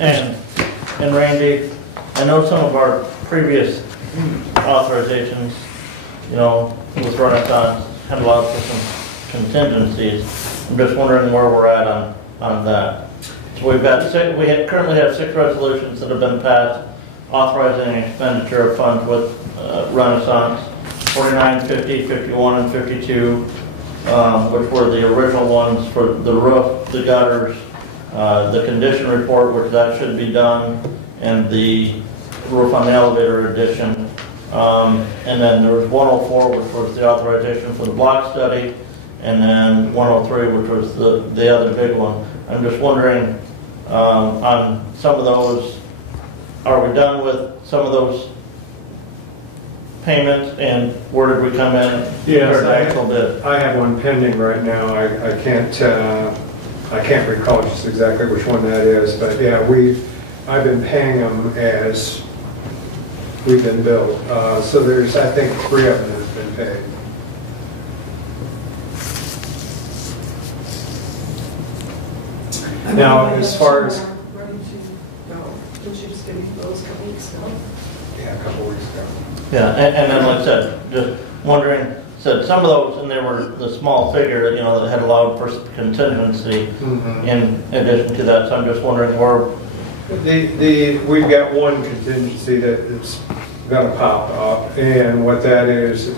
And Randy, I know some of our previous authorizations, with Renaissance, had allowed for some contingencies. I'm just wondering where we're at on that. So currently have 6 resolutions that have been passed authorizing expenditure of funds with Renaissance, 49, 50, 51, and 52, which were the original ones for the roof, the gutters, the condition report, which that should be done, and the roof on the elevator addition. And then there was 104, which was the authorization for the block study, and then 103, which was the other big one. I'm just wondering, on some of those, are we done with some of those payments, and where did we come in? Yes, I I have one pending right now. I can't recall just exactly which one that is, but yeah, I've been paying them as we've been billed. So there's, I think, 3 of them that have been paid. Now, as far as... Where did you go? Did you just give me those a couple weeks ago? Yeah, a couple weeks ago. Yeah, and then like I said, just wondering, said some of those, and they were the small figure, that had allowed for contingency in addition to that. So I'm just wondering where. We've got one contingency that is going to pop up, and what that is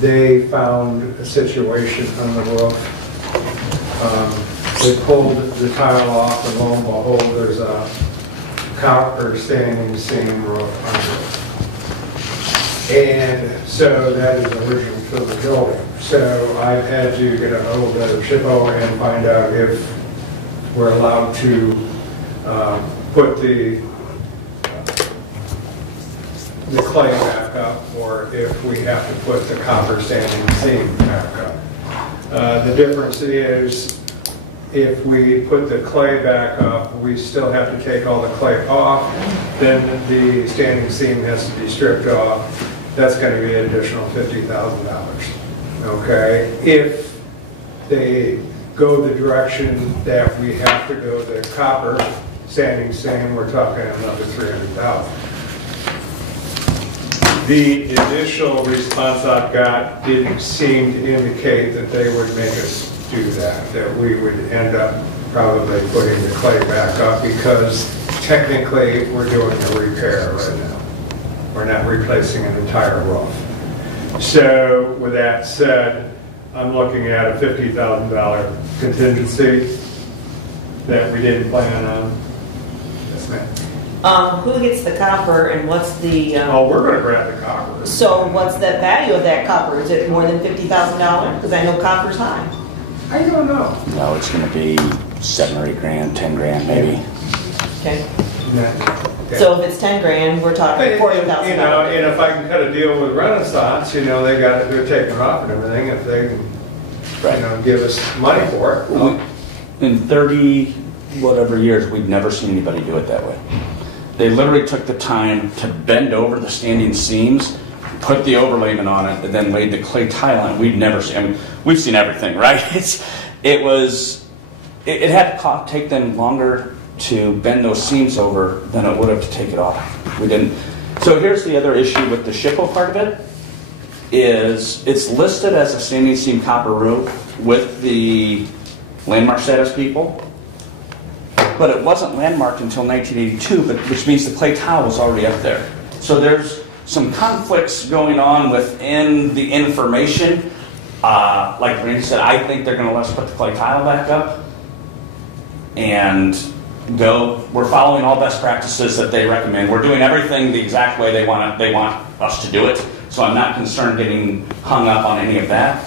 they found a situation on the roof. They pulled the tile off, and lo and behold, there's a copper standing seam roof under it. And so that is original to the building. So I've had to get a hold of SHPO and find out if we're allowed to put the clay back up, or if we have to put the copper standing seam back up. The difference is, if we put the clay back up, we still have to take all the clay off, then the standing seam has to be stripped off. That's going to be an additional $50,000. Okay? If they go the direction that we have to go the copper standing seam, we're talking another $300,000. The initial response I've got didn't seem to indicate that they would make us do that we would end up probably putting the clay back up, because technically we're doing a repair right now. We're not replacing an entire roof. So with that said, I'm looking at a $50,000 contingency that we didn't plan on. Yes, ma'am. Who gets the copper, and what's the... we're going to grab the copper. So what's the value of that copper? Is it more than $50,000? Because I know copper's high. I don't know. No, it's going to be 7 or 8 grand, 10 grand maybe. Okay. Okay. So if it's 10 grand, we're talking $40,000. And if I can cut a deal with Renaissance, they're taking it off and everything. If they can, give us money for it. In 30 whatever years, we've never seen anybody do it that way. They literally took the time to bend over the standing seams, put the overlayment on it, and then laid the clay tile on it. We've never seen. I mean, we've seen everything, right? It had to take them longer to bend those seams over than it would have to take it off. We didn't. So here's the other issue with the SHPO part of it, is it's listed as a standing seam copper roof with the landmark status people, but it wasn't landmarked until 1982, which means the clay tile was already up there. So there's some conflicts going on within the information Like Randy said, I think they're going to let us put the clay tile back up and go. We're following all best practices that they recommend. We're doing everything the exact way they want us to do it. So I'm not concerned getting hung up on any of that.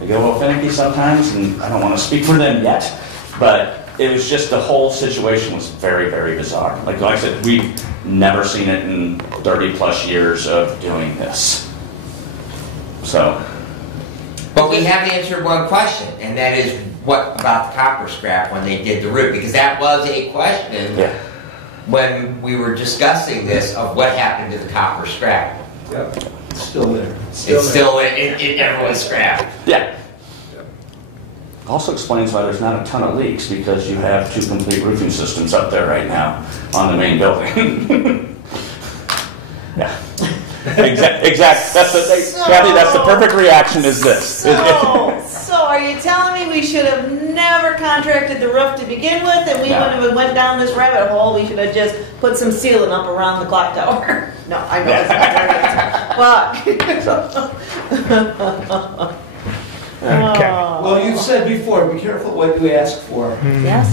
They get a little finicky sometimes, and I don't want to speak for them yet, but it was just the whole situation was very, very bizarre. Like I said, we've never seen it in 30 plus years of doing this. So. But we have answered one question, and that is what about the copper scrap when they did the roof? Because that was a question when we were discussing this of what happened to the copper scrap. Yep. It's still there. It's still in everyone's scrap. Yeah. Also explains why there's not a ton of leaks, because you have 2 complete roofing systems up there right now on the main building. Yeah. Exactly. Kathy, that's the perfect reaction is this. So are you telling me we should have never contracted the roof to begin with, and we wouldn't have went down this rabbit hole? We should have just put some sealant up around the clock tower. No, I know it's not right. Okay. Well, you've said before, be careful what you ask for. Yes,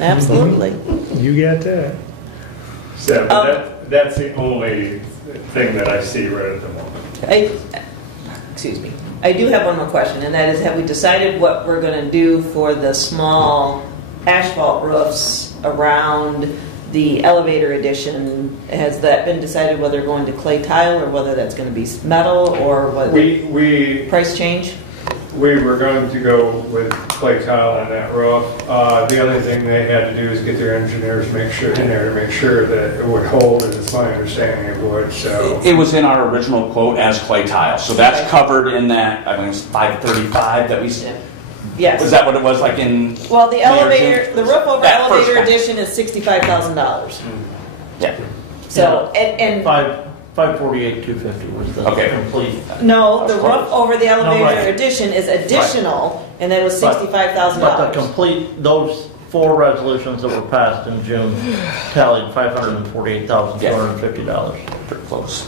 absolutely. You got that. So that's the only thing that I see right at the moment. Excuse me. I do have one more question, and that is, have we decided what we're going to do for the small asphalt roofs around the elevator addition? Has that been decided, whether they're going to clay tile or whether that's going to be metal, or what? Price change? We were going to go with clay tile on that roof. The other thing they had to do is get their engineers to make sure that it would hold, and it's my understanding it would. So it was in our original quote as clay tile, so that's covered in that. I think it's 535 that we. Yes. Was that what it was like in? Well, the elevator, the roof over that elevator first addition is $65,000. Yeah. So and 548, 250 was the complete. No, the roof over the elevator right. addition is additional, and that was $65,000. But the complete, those 4 resolutions that were passed in June tallied $548,250. Pretty close.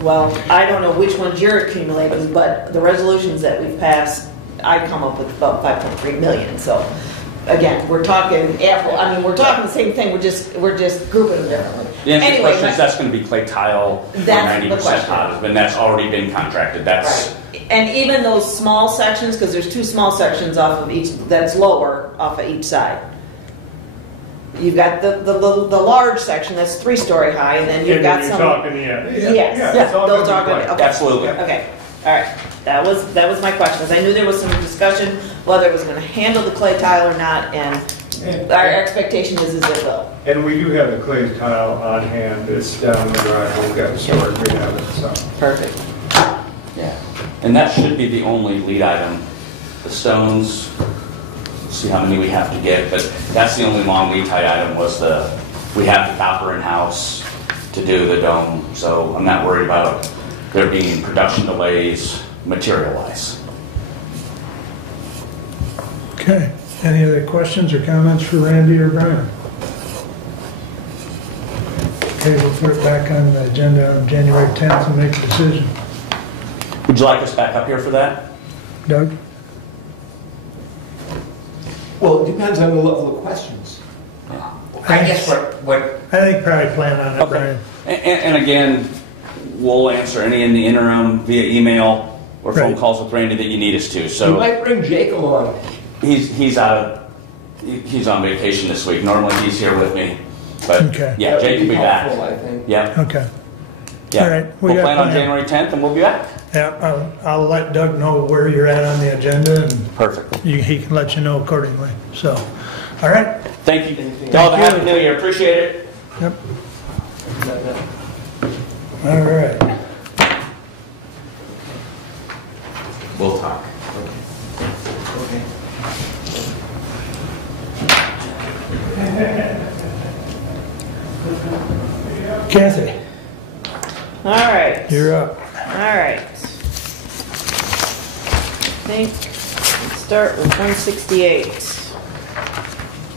Well, I don't know which ones you're accumulating, but the resolutions that we've passed, I come up with about 5.3 million. So, again, we're talking apple. I mean, we're talking the same thing. We're just grouping them differently. The answer to the question is that's going to be clay tile. That's 90% the question. and that's already been contracted. That's right. And even those small sections, because there's 2 small sections off of each. That's lower off of each side. You've got the large section that's 3-story high, and then you've got some. Talking, Yes, those are going to be. Okay. Absolutely. Okay. All right. That was my question. Because I knew there was some discussion whether it was going to handle the clay tile or not, and our expectation is it will. And we do have the clay tile on hand. It's down the drive. We've got it stored. We have it. So Perfect. Yeah. And that should be the only lead item. The stones, let's see how many we have to get, but that's the only long lead time item was we have the copper in-house to do the dome, so I'm not worried about there being production delays material-wise. Okay. Any other questions or comments for Randy or Brian? Okay, we'll put it back on the agenda on January 10th and make a decision. Would you like us back up here for that? Doug? Well, it depends on the level of questions. I guess what I think probably plan on it, Brian. And again, we'll answer any in the interim via email or phone calls with Randy that you need us to. So you might bring Jake along. He's on vacation this week. Normally he's here with me, but Okay. yeah, Jake will be back. Helpful, I think. Yeah. Okay. Yeah. All right. We'll got plan on plan. January 10th, and we'll be back. Yeah, I'll let Doug know where you're at on the agenda, and Perfect. he can let you know accordingly. So, all right. Thank you. Y'all have a happy New Year. Appreciate it. Yep. All right. we'll talk. Kathy, All right. you're up. All right. I think let's start with 168.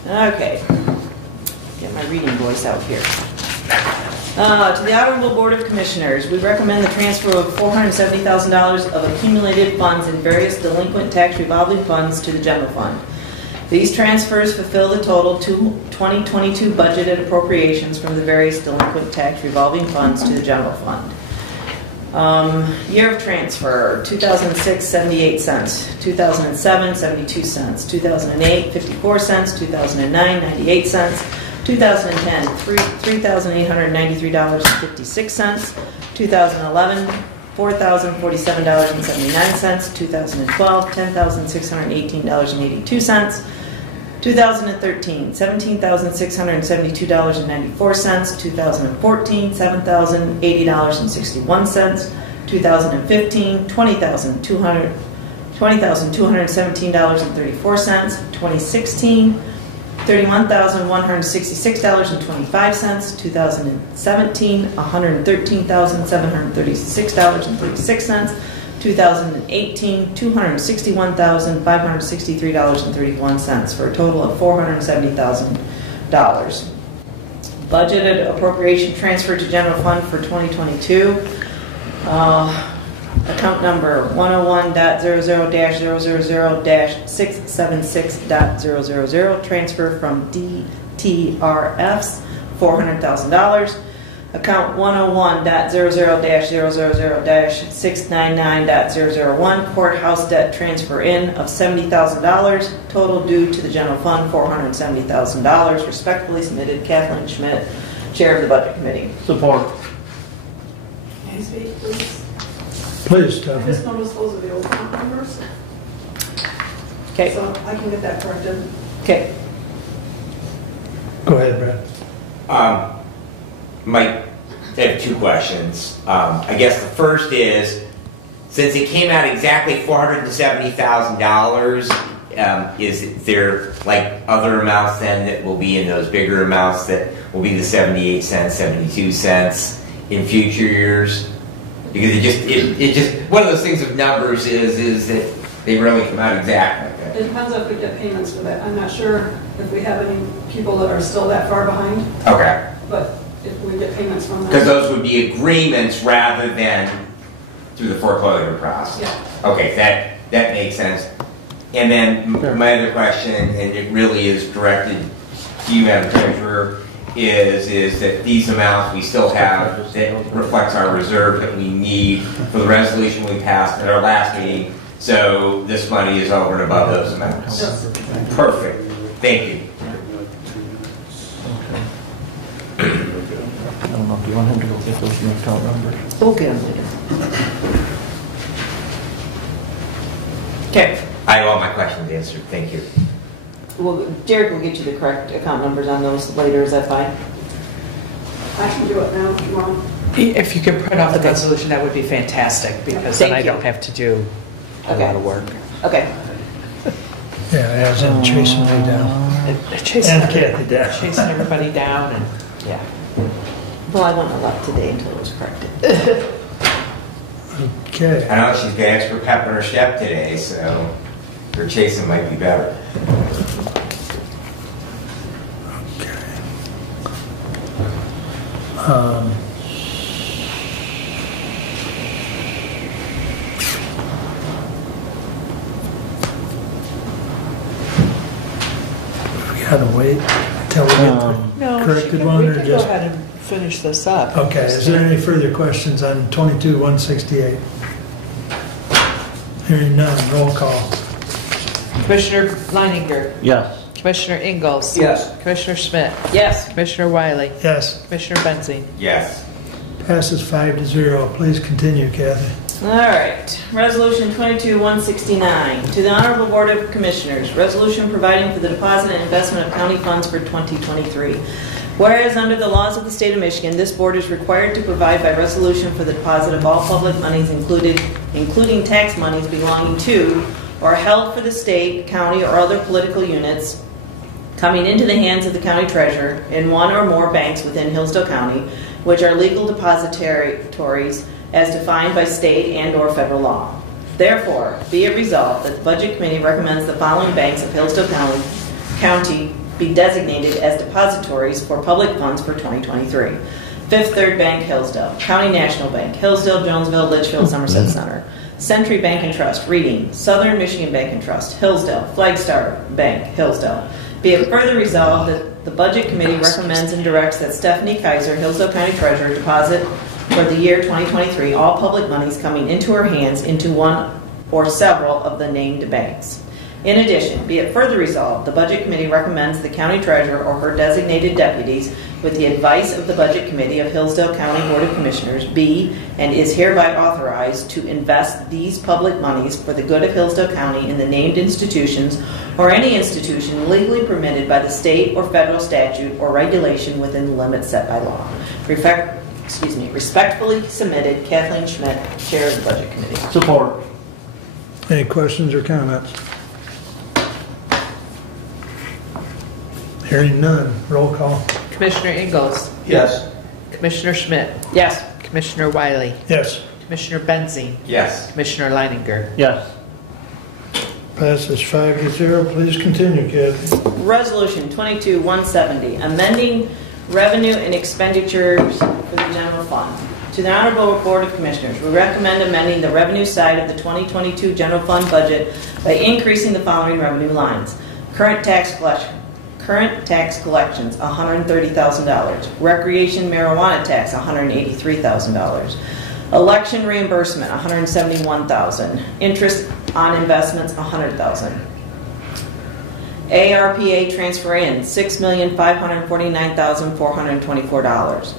Okay. Get my reading voice out here. To the Honorable Board of Commissioners, we recommend the transfer of $470,000 of accumulated funds in various delinquent tax revolving funds to the general fund. These transfers fulfill the total 2022 budgeted appropriations from the various delinquent tax revolving funds to the general fund. Year of transfer, 2006, 78 cents, 2007, 72 cents, 2008, 54 cents, 2009, 98 cents, 2010, $3,893.56, 2011, $4,047.79, 2012, $10,618.82, 2013, $17,672.94, 2014, $7,080.61, 2015, $20,217.34, 2016, $31,166.25, 2017, $113,736.36, 2018, $261,563.31 for a total of $470,000. Budgeted appropriation transfer to general fund for 2022. Account number 101.00-000-676.000, transfer from DTRFs, $400,000. Account 101.00-000-699.001, courthouse debt transfer in of $70,000, total due to the general fund $470,000. Respectfully submitted, Kathleen Schmidt, Chair of the Budget Committee. Support. May I speak, please? Please, I Stephanie. just noticed those are the old account numbers, Okay. so I can get that corrected. Okay. Go ahead, Brad. Mike, I have two questions. I guess the first is, since it came out exactly $470,000, is there like other amounts then that will be in those bigger amounts that will be the 78 cents, 72 cents in future years? Because it just one of those things of numbers is that they really come out exactly. It depends if we get payments for that. I'm not sure if we have any people that are still that far behind, Okay. but if we get payments from them. Because those would be agreements rather than through the foreclosure process. Yeah. Okay, that makes sense. And then my other question, and it really is directed to you, Madam Treasurer, is that these amounts we still have that reflects our reserve that we need for the resolution we passed at our last meeting. So this money is over and above those amounts. Yes. Perfect. Thank you. I don't know, do you want him to go get those new account numbers? We'll get them later. Okay. I have all my questions answered. Thank you. Well, Derek will get you the correct account numbers on those later. Is that fine? I can do it now if you want. If you could print off the resolution, that would be fantastic, because then Thank I you. don't have to do a Okay. lot of work. Okay. Yeah, as in chasing me down. Chasing And Kathy down. chasing everybody down, and, yeah. Well, I went a lot today until it was corrected. Okay. I know she's got extra pep in her step today, so her chasing might be better. We gotta wait until we get the corrected one, or We can go just? ahead and finish this up. Okay, is there any further questions on 22-168? Hearing none, roll call. Commissioner Leininger. Yes. Commissioner Ingalls. Yes. Commissioner Schmidt. Yes. Commissioner Wiley. Yes, Commissioner Benzine. Yes. passes 5-0. Please continue, Kathy. All right. Resolution 22-169. To the Honorable Board of Commissioners, resolution providing for the deposit and investment of county funds for 2023. Whereas under the laws of the state of Michigan, this board is required to provide by resolution for the deposit of all public monies including tax monies belonging to or held for the state, county, or other political units coming into the hands of the county treasurer in one or more banks within Hillsdale County, which are legal depositories as defined by state and or federal law. Therefore, be it resolved that the Budget Committee recommends the following banks of Hillsdale County be designated as depositories for public funds for 2023. Fifth Third Bank, Hillsdale. County National Bank, Hillsdale, Jonesville, Litchfield, Somerset Center. Century Bank and Trust, Reading. Southern Michigan Bank and Trust, Hillsdale. Flagstar Bank, Hillsdale. Be it further resolved that the Budget Committee recommends and directs that Stephanie Kaiser, Hillsdale County Treasurer, deposit for the year 2023 all public monies coming into her hands into one or several of the named banks. In addition, be it further resolved, the Budget Committee recommends the County Treasurer or her designated deputies, with the advice of the Budget Committee of Hillsdale County Board of Commissioners, be and is hereby authorized to invest these public monies for the good of Hillsdale County in the named institutions or any institution legally permitted by the state or federal statute or regulation within the limits set by law. Respectfully submitted, Kathleen Schmidt, Chair of the Budget Committee. Support. Any questions or comments? Hearing none. Roll call. Commissioner Ingalls. Yes. Commissioner Schmidt. Yes. Commissioner Wiley. Yes. Commissioner Benzing. Yes. Commissioner Leininger. Yes. Passes 5-0. Please continue, Kathy. Resolution 22-170, amending revenue and expenditures for the general fund. To the Honorable Board of Commissioners, we recommend amending the revenue side of the 2022 general fund budget by increasing the following revenue lines. Current tax collections, $130,000. Recreation marijuana tax, $183,000. Election reimbursement, $171,000. Interest on investments, $100,000. ARPA transfer in, $6,549,424.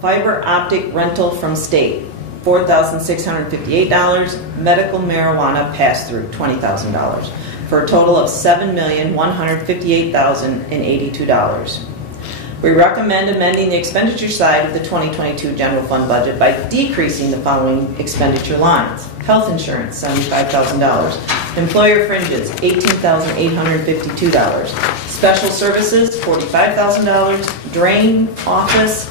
Fiber optic rental from state, $4,658. Medical marijuana pass-through, $20,000. For a total of $7,158,082. We recommend amending the expenditure side of the 2022 general fund budget by decreasing the following expenditure lines. Health insurance, $75,000. Employer fringes, $18,852. Special services, $45,000. Drain office,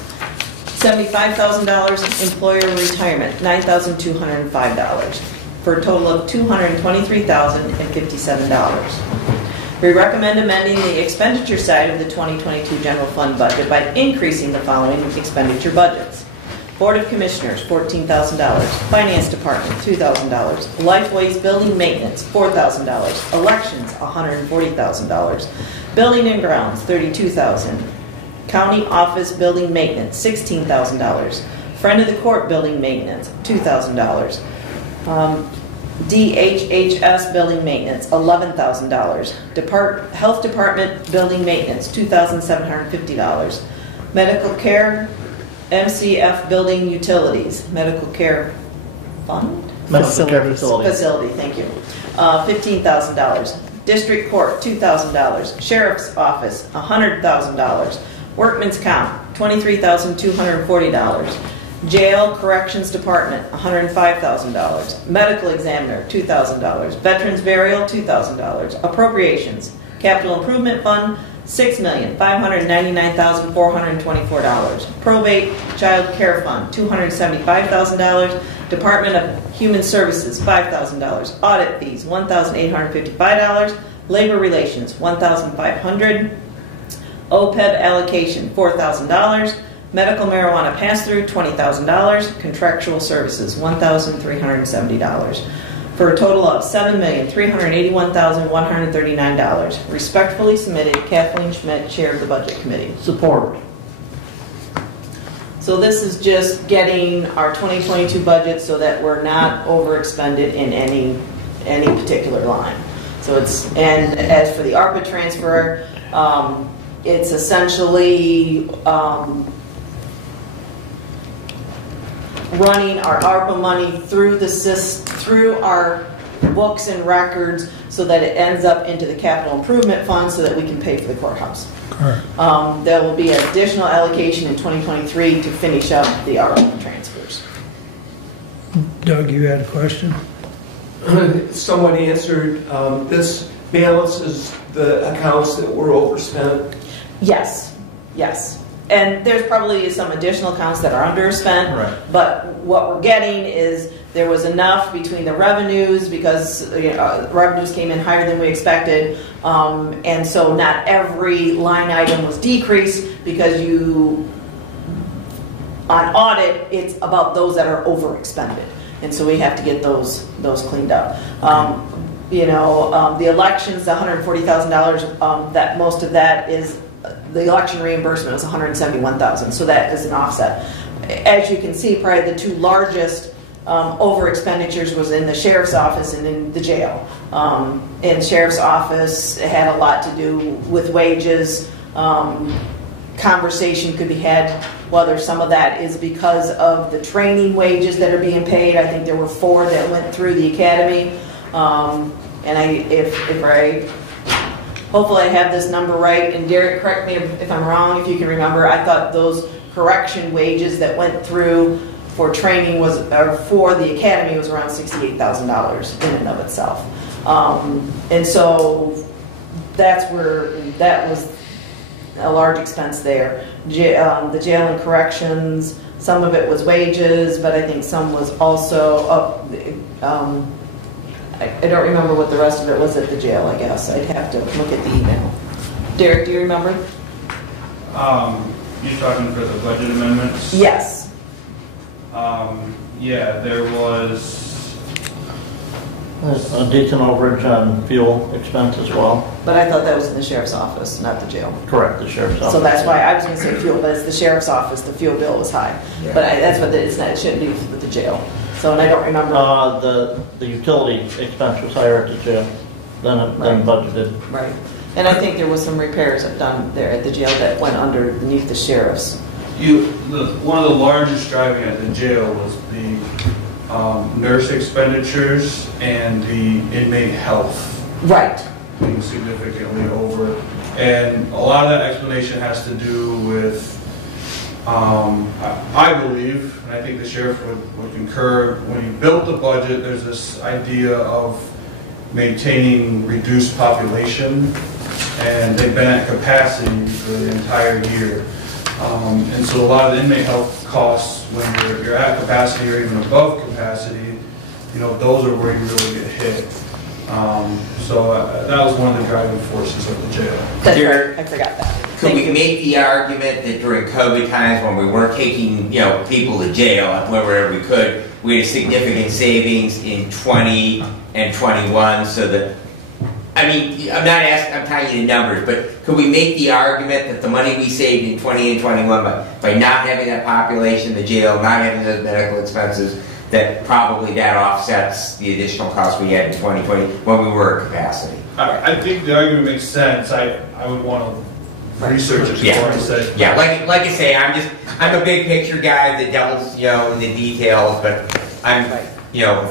$75,000. Employer retirement, $9,205. For a total of $223,057. We recommend amending the expenditure side of the 2022 general fund budget by increasing the following expenditure budgets. Board of Commissioners, $14,000. Finance Department, $2,000. Lifeways Building Maintenance, $4,000. Elections, $140,000. Building and Grounds, $32,000. County Office Building Maintenance, $16,000. Friend of the Court Building Maintenance, $2,000. DHHS building maintenance, $11,000. Health Department building maintenance, $2,750. Medical care, MCF building utilities, medical care fund? Medical care facility. Facility, thank you. $15,000. District Court, $2,000. Sheriff's Office, $100,000. Workman's Comp, $23,240. Jail Corrections Department, $105,000. Medical Examiner, $2,000. Veterans Burial, $2,000. Appropriations, Capital Improvement Fund, $6,599,424. Probate Child Care Fund, $275,000. Department of Human Services, $5,000. Audit fees, $1,855. Labor Relations, $1,500. OPEB allocation, $4,000. Medical marijuana pass-through, $20,000. Contractual services, $1,370. For a total of $7,381,139. Respectfully submitted, Kathleen Schmidt, Chair of the Budget Committee. Support. So this is just getting our 2022 budget so that we're not overexpended in any particular line. So it's, and as for the ARPA transfer, it's essentially running our ARPA money through through our books and records so that it ends up into the capital improvement fund so that we can pay for the courthouse. Correct. There will be additional allocation in 2023 to finish up the ARPA transfers. Doug, you had a question? Someone answered, this balances the accounts that were overspent. Yes, yes. And there's probably some additional accounts that are underspent, right. But what we're getting is there was enough between the revenues because revenues came in higher than we expected, and so not every line item was decreased because you on audit, it's about those that are overexpended. And so we have to get those cleaned up. The elections, the $140,000, that most of that is, the election reimbursement was $171,000, so that is an offset. As you can see, probably the two largest over expenditures was in the sheriff's office and in the jail. In sheriff's office, it had a lot to do with wages. Conversation could be had whether some of that is because of the training wages that are being paid. I think there were 4 that went through the academy. Hopefully I have this number right, and Derek, correct me if I'm wrong, if you can remember, I thought those correction wages that went through for training for the academy was around $68,000 in and of itself. And so that was a large expense there. The jail and corrections, some of it was wages, but I think some was also, I don't remember what the rest of it was at the jail, I guess. I'd have to look at the email. Derek, do you remember? You're talking for the budget amendments? Yes. Yeah, there was a decent overage on fuel expense as well. But I thought that was in the sheriff's office, not the jail. Correct, the sheriff's office. So that's why I was going to say fuel, but it's the sheriff's office. The fuel bill was high. Yeah. But that's what it's not. It shouldn't be with the jail. So, and I don't remember. The utility expense was higher at the jail than budgeted. Right. And I think there was some repairs done there at the jail that went underneath the sheriff's. One of the largest driving at the jail was the nurse expenditures and the inmate health. Right. Being significantly over. And a lot of that explanation has to do with, I believe, and I think the sheriff would concur, when he built the budget, there's this idea of maintaining reduced population, and they've been at capacity for the entire year. And so a lot of the inmate health costs, when you're at capacity or even above capacity, those are where you really get hit. So that was one of the driving forces of the jail. That's right. I forgot that. Could we make the argument that during COVID times, when we weren't taking people to jail wherever we could, we had significant savings in 20 and 21, so that, I mean, I'm not asking, I'm telling you the numbers, but could we make the argument that the money we saved in 20 and 21 by not having that population in the jail, not having those medical expenses, that probably that offsets the additional costs we had in 2020 when we were at capacity? I think the argument makes sense. I would want to research it before I say. Yeah, like I say, I'm a big picture guy. The devil's in the details, but I'm a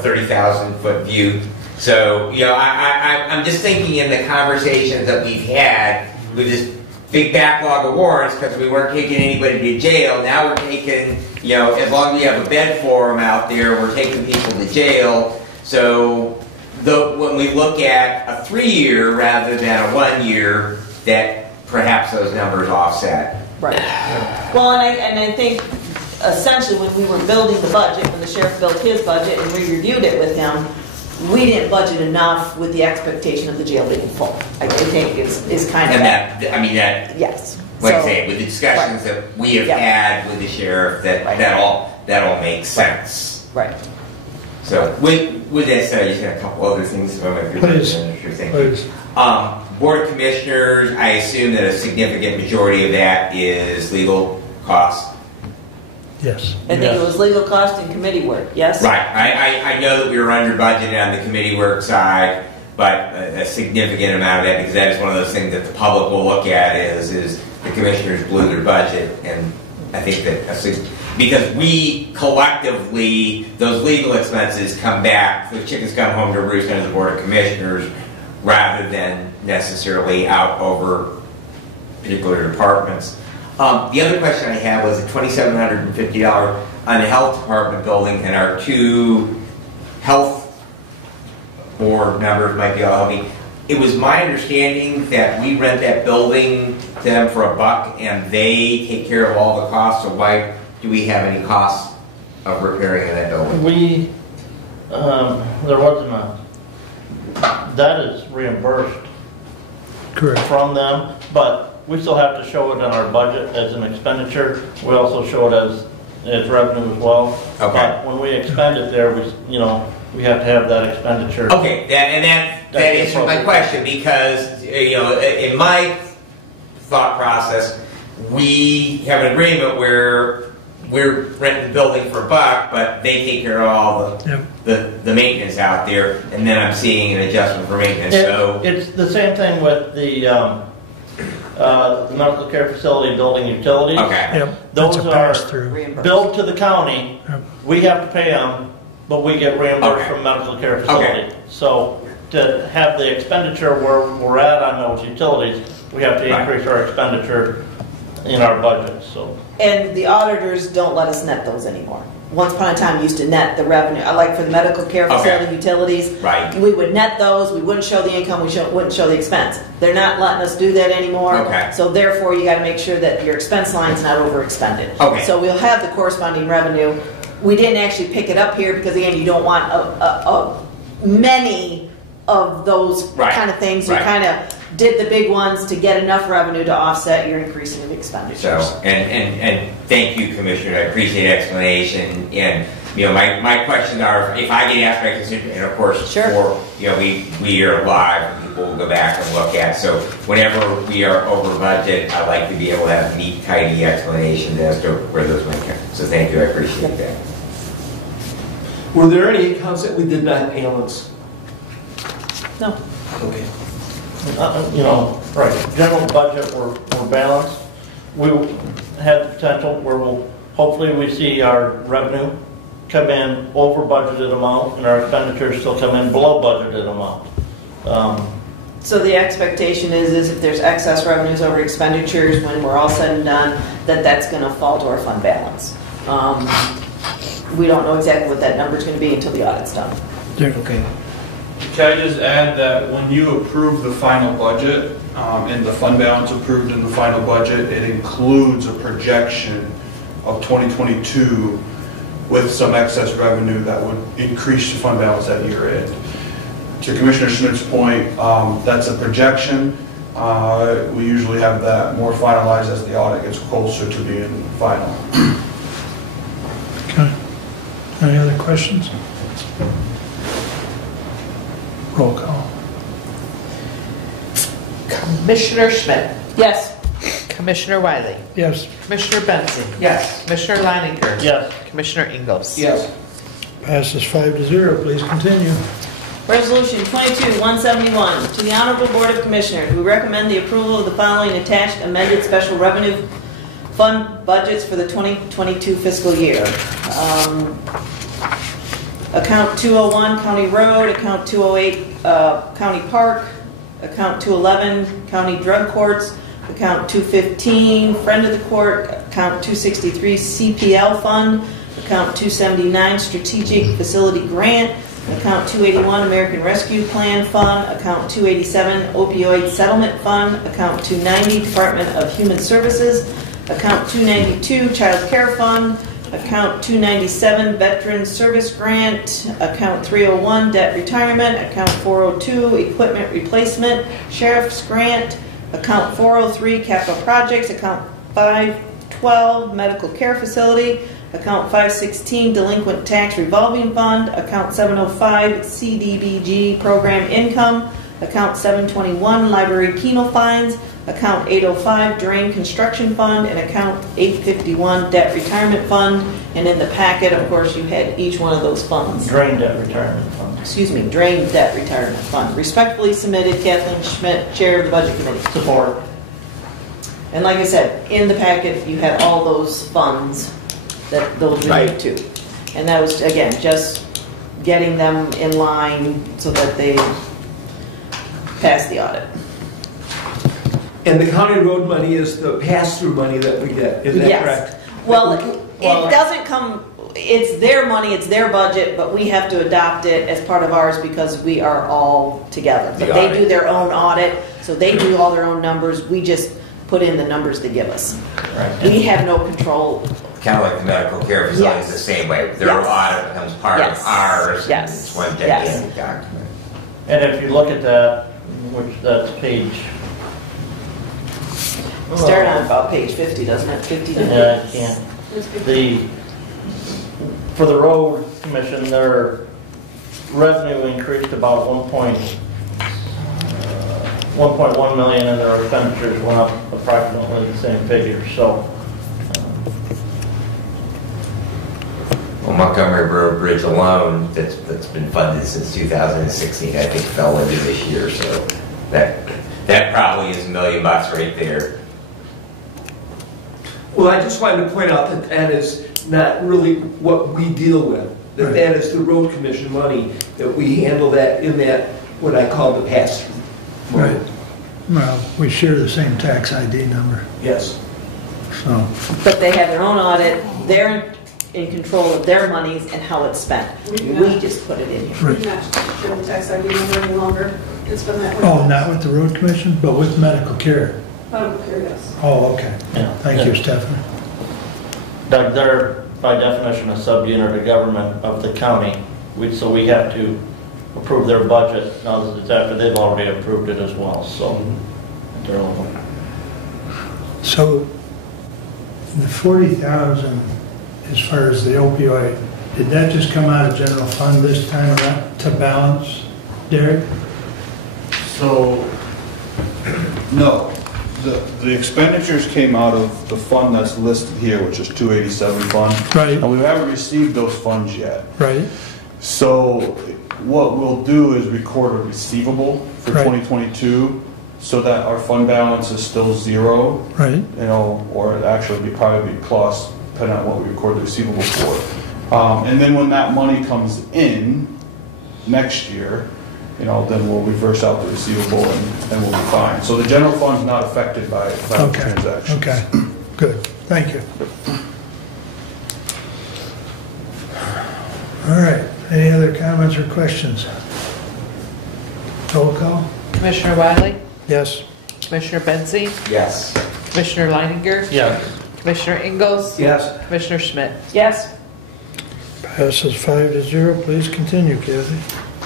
30,000 foot view. So I'm just thinking in the conversations that we've had with this big backlog of warrants, because we weren't taking anybody to jail. Now we're taking, as long as we have a bed for them out there, we're taking people to jail. So when we look at a 3-year rather than a 1 year, that perhaps those numbers offset. Right. Well, and I think essentially when we were building the budget, when the sheriff built his budget and we reviewed it with him, we didn't budget enough with the expectation of the jail being full. I think is kind of. And yes. Like I say, with the discussions that we have had with the sheriff, that all makes sense. Right. So with that said, I just had a couple other things. Please. Board of Commissioners, I assume that a significant majority of that is legal costs. Yes. I think it was legal cost and committee work, yes? Right. I know that we were under budgeted on the committee work side, but a significant amount of that, because that is one of those things that the public will look at is the commissioners blew their budget. And I think that because we collectively, those legal expenses come back, the chickens come home to roost under the Board of Commissioners rather than necessarily out over particular departments. The other question I had was the $2,750 on the health department building, and our 2 health board members might be able to help me. It was my understanding that we rent that building to them for $1 and they take care of all the costs, so why do we have any costs of repairing that building? There wasn't that is reimbursed. Correct. From them, but we still have to show it in our budget as an expenditure. We also show it as as revenue as well. Okay. But when we expend it there, we have to have that expenditure. Okay, that answers my question, because, in my thought process, we have an agreement where we're renting the building for $1, but they take care of all the maintenance out there, and then I'm seeing an adjustment for maintenance, so. It's the same thing with the medical care facility building utilities. Okay. Yep, Those that's a are pass-through. billed to the county. Yep. We have to pay them, but we get reimbursed Okay. from medical care facility. Okay. So to have the expenditure where we're at on those utilities, we have to Right. increase our expenditure in our budget, so. And the auditors don't let us net those anymore. Once upon a time, used to net the revenue. Like for the medical care facility utilities, Right. we would net those. We wouldn't show the income. We wouldn't show the expense. They're not letting us do that anymore. Okay. So therefore, you got to make sure that your expense line's not overexpended. Okay. So we'll have the corresponding revenue. We didn't actually pick it up here because again, you don't want many of those Right. kind of things. You Right. kind of did the big ones to get enough revenue to offset your increasing of expenditures. So, and thank you, Commissioner, I appreciate the explanation, and, my questions are, if I get asked, I consider, and of course, Sure. we are live, people will go back and look at, so whenever we are over budget, I like to be able to have neat, tidy explanations as to where those money come. So thank you, I appreciate that. Were there any accounts that we did not balance? No. Okay. Right, general budget, we're balanced. We have the potential where hopefully we see our revenue come in over budgeted amount and our expenditures still come in below budgeted amount. So the expectation is if there's excess revenues over expenditures, when we're all said and done, that's going to fall to our fund balance. We don't know exactly what that number is going to be until the audit's done. Okay. Can I just add that when you approve the final budget, and the fund balance approved in the final budget, it includes a projection of 2022 with some excess revenue that would increase the fund balance at year end. To Commissioner Schmidt's point, that's a projection. We usually have that more finalized as the audit gets closer to being final. Okay. Any other questions? Roll call. Commissioner Schmidt. Yes. Commissioner Wiley. Yes. Commissioner Benson. Yes. Commissioner Leininger. Yes. Commissioner Ingalls. Yes. Passes 5-0. Please continue. Resolution 22-171, to the Honorable Board of Commissioners, we recommend the approval of the following attached amended special revenue fund budgets for the 2022 fiscal year. Account 201, County Road, Account 208, County Park, Account 211, County Drug Courts, Account 215, Friend of the Court, Account 263, CPL Fund, Account 279, Strategic Facility Grant, Account 281, American Rescue Plan Fund, Account 287, Opioid Settlement Fund, Account 290, Department of Human Services, Account 292, Child Care Fund, Account 297, Veteran Service Grant, Account 301, Debt Retirement, Account 402, Equipment Replacement, Sheriff's Grant, Account 403, Capital Projects, Account 512, Medical Care Facility, Account 516, Delinquent Tax Revolving Fund, Account 705, CDBG Program Income, Account 721, Library Penal Fines, Account 805, Drain Construction Fund, and Account 851, Debt Retirement Fund. And in the packet, of course, you had each one of those funds. Drain Debt Retirement Fund. Excuse me, Drain Debt Retirement Fund. Respectfully submitted, Kathleen Schmidt, Chair of the Budget Committee. Support. And like I said, in the packet, you had all those funds that those relate to. And that was, again, just getting them in line so that they pass the audit. And the county road money is the pass-through money that we get, is that correct? Well, it doesn't come, it's their money, it's their budget, but we have to adopt it as part of ours because we are all together. But they do their own audit, so they do all their own numbers. We just put in the numbers they give us. Right. We have no control. Kind of like the medical care facility is the same way. Their audit becomes part of ours. Yes. It's one gigantic document. And if you look at that, which that's page. Start on about page 50, doesn't it? 50 to Yeah, I can't. The for the road commission, their revenue increased about 1.1 million, and their expenditures went up approximately the same figure. So, Well, Montgomery Road Bridge alone, that's been funded since 2016, I think fell into this year, so that probably is $1 million right there. Well, I just wanted to point out that that is not really what we deal with. That that is the road commission money, that we handle that in that, what I call the pass-through. Right. Well, we share the same tax ID number, Yes. so. But they have their own audit, they're in control of their monies and how it's spent. We just put it in here. We not share the tax ID number any longer. It's been that way. Oh, not with the road commission, but with medical care. I don't care, yes. Oh, okay. Yeah. Thank you, Stephanie. Doug, they're by definition a subunit of government of the county, so we have to approve their budget. Now that it's after they've already approved it as well, so at their level. So the 40,000, as far as the opioid, did that just come out of general fund this time around to balance, Derek? So, no. The expenditures came out of the fund that's listed here, which is 287 fund. Right. And we haven't received those funds yet. Right. So what we'll do is record a receivable for Right. 2022 so that our fund balance is still zero. Right. Or it actually be probably be plus, depending on what we record the receivable for. And then when that money comes in next year, then we'll reverse out the receivable and we'll be fine. So the general fund's not affected by the Okay. transaction. Okay. Good. Thank you. All right. Any other comments or questions? Roll call? Commissioner Wiley? Yes. Commissioner Benzi? Yes. Commissioner Leininger? Yes. Commissioner Ingalls? Yes. Commissioner Schmidt? Yes. Passes 5-0. Please continue, Kathy.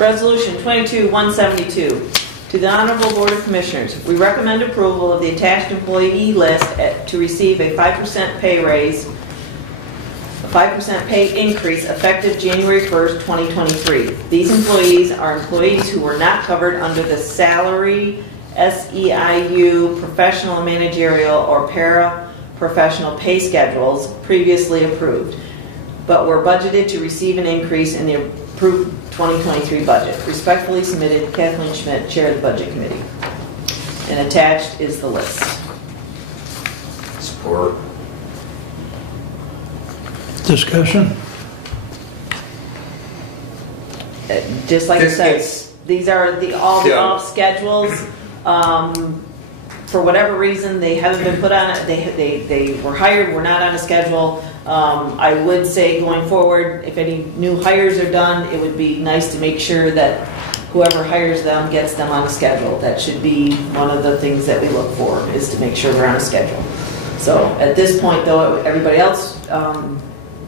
Resolution 22-172. To the Honorable Board of Commissioners, we recommend approval of the attached employee list to receive a 5% pay raise, a 5% pay increase effective January 1st, 2023. These employees are employees who were not covered under the salary, SEIU, professional, managerial, or para-professional pay schedules previously approved, but were budgeted to receive an increase in the approved 2023 budget. Respectfully submitted, Kathleen Schmidt, Chair of the Budget Committee. And attached is the list. Support. Discussion? Just like I This said, gets- these are all the Yeah. off schedules. For whatever reason, they haven't been put on, they were hired, were not on a schedule. I would say going forward, if any new hires are done, it would be nice to make sure that whoever hires them gets them on a schedule. That should be one of the things that we look for, is to make sure they're on a schedule. So at this point, though, everybody else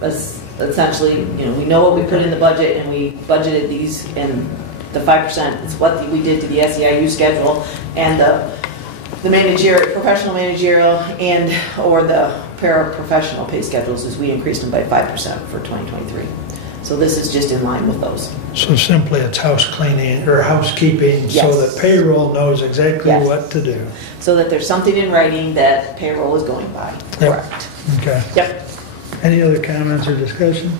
is essentially, we know what we put in the budget, and we budgeted these, and the 5% is what we did to the SEIU schedule, and the managerial, professional managerial, and or the paraprofessional pay schedules, as we increased them by 5% for 2023. So this is just in line with those. So simply it's house cleaning or housekeeping, so Yes. that payroll knows exactly Yes. what to do. So that there's something in writing that payroll is going by. Yep. Correct. Okay. Yep. Any other comments or discussion?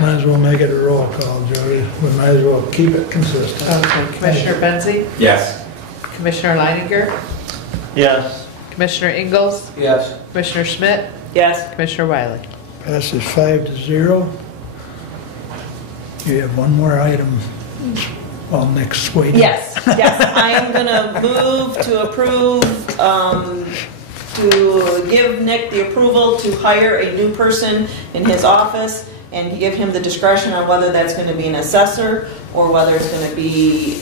Might as well make it a roll call, Jody. We might as well keep it consistent. Okay. Commissioner Benzi? Yes. Commissioner Leininger? Yes. Commissioner Ingalls? Yes. Commissioner Schmidt? Yes. Commissioner Wiley? Passes 5-0. You have one more item while Nick's waiting. Yes. I am going to move to approve, to give Nick the approval to hire a new person in his office, and give him the discretion on whether that's going to be an assessor or whether it's going to be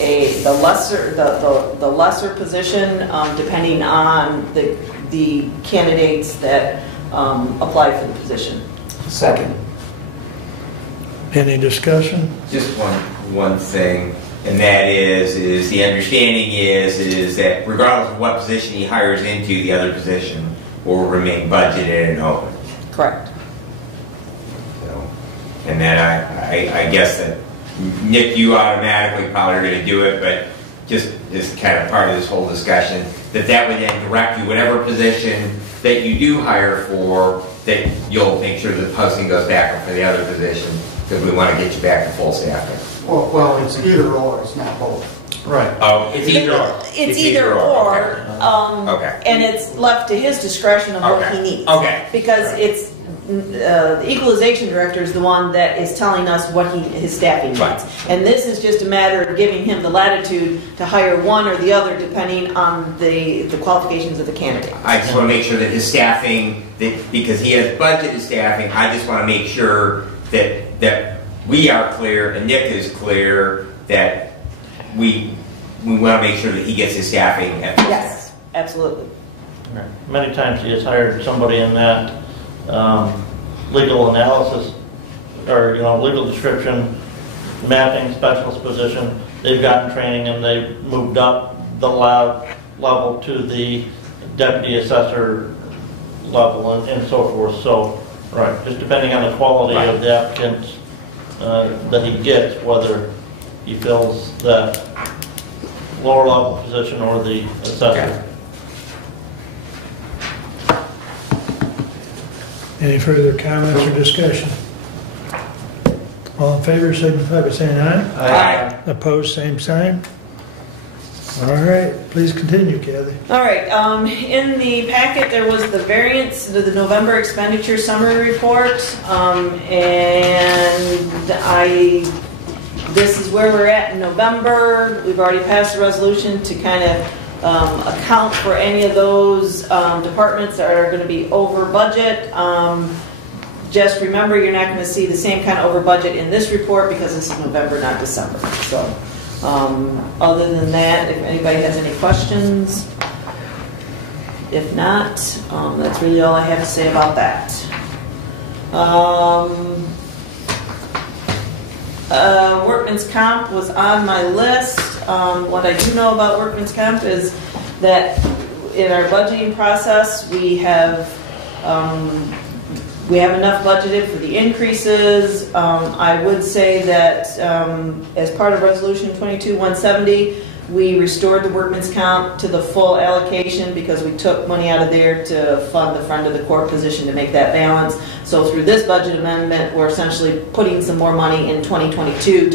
the lesser position, depending on the candidates that apply for the position. Second. Any discussion? Just one thing, and that is the understanding is that regardless of what position he hires into, the other position will remain budgeted and open. Correct. and that I guess that Nick, you automatically probably are going to do it, but just kind of part of this whole discussion, that would then direct you, whatever position that you do hire for, that you'll make sure the posting goes back up for the other position, because we want to get you back to full staffing. Well, it's either or, it's not both. Right. Oh, it's either or. It's either or, Okay. and it's left to his discretion of what he needs. Okay. Because it's, the equalization director is the one that is telling us what his staffing needs. Right. And this is just a matter of giving him the latitude to hire one or the other depending on the qualifications of the candidate. I just want to make sure that his staffing, because he has budgeted staffing, I just want to make sure that we are clear and Nick is clear that we want to make sure that he gets his staffing at full. Yes, absolutely. Right. Many times he has hired somebody in that legal analysis or legal description, mapping specialist position. They've gotten training and they've moved up the level to the deputy assessor level and so forth. So, right, just depending on the quality of the applicants that he gets, whether he fills that lower level position or the assessor. Okay. Any further comments or discussion? All in favor, signify by saying aye. Aye. Opposed, same sign. All right, please continue, Kathy. All right, in the packet there was the variance to the November expenditure summary report, and this is where we're at in November. We've already passed a resolution to kind of account for any of those departments that are going to be over budget. Just remember, you're not going to see the same kind of over budget in this report because this is November, not December. So, other than that, if anybody has any questions, if not, that's really all I have to say about that. Workman's comp was on my list. What I do know about workman's comp is that in our budgeting process, we have enough budgeted for the increases. I would say that as part of Resolution 22-170, we restored the workman's comp to the full allocation because we took money out of there to fund the friend of the court position to make that balance. So through this budget amendment, we're essentially putting some more money in 2022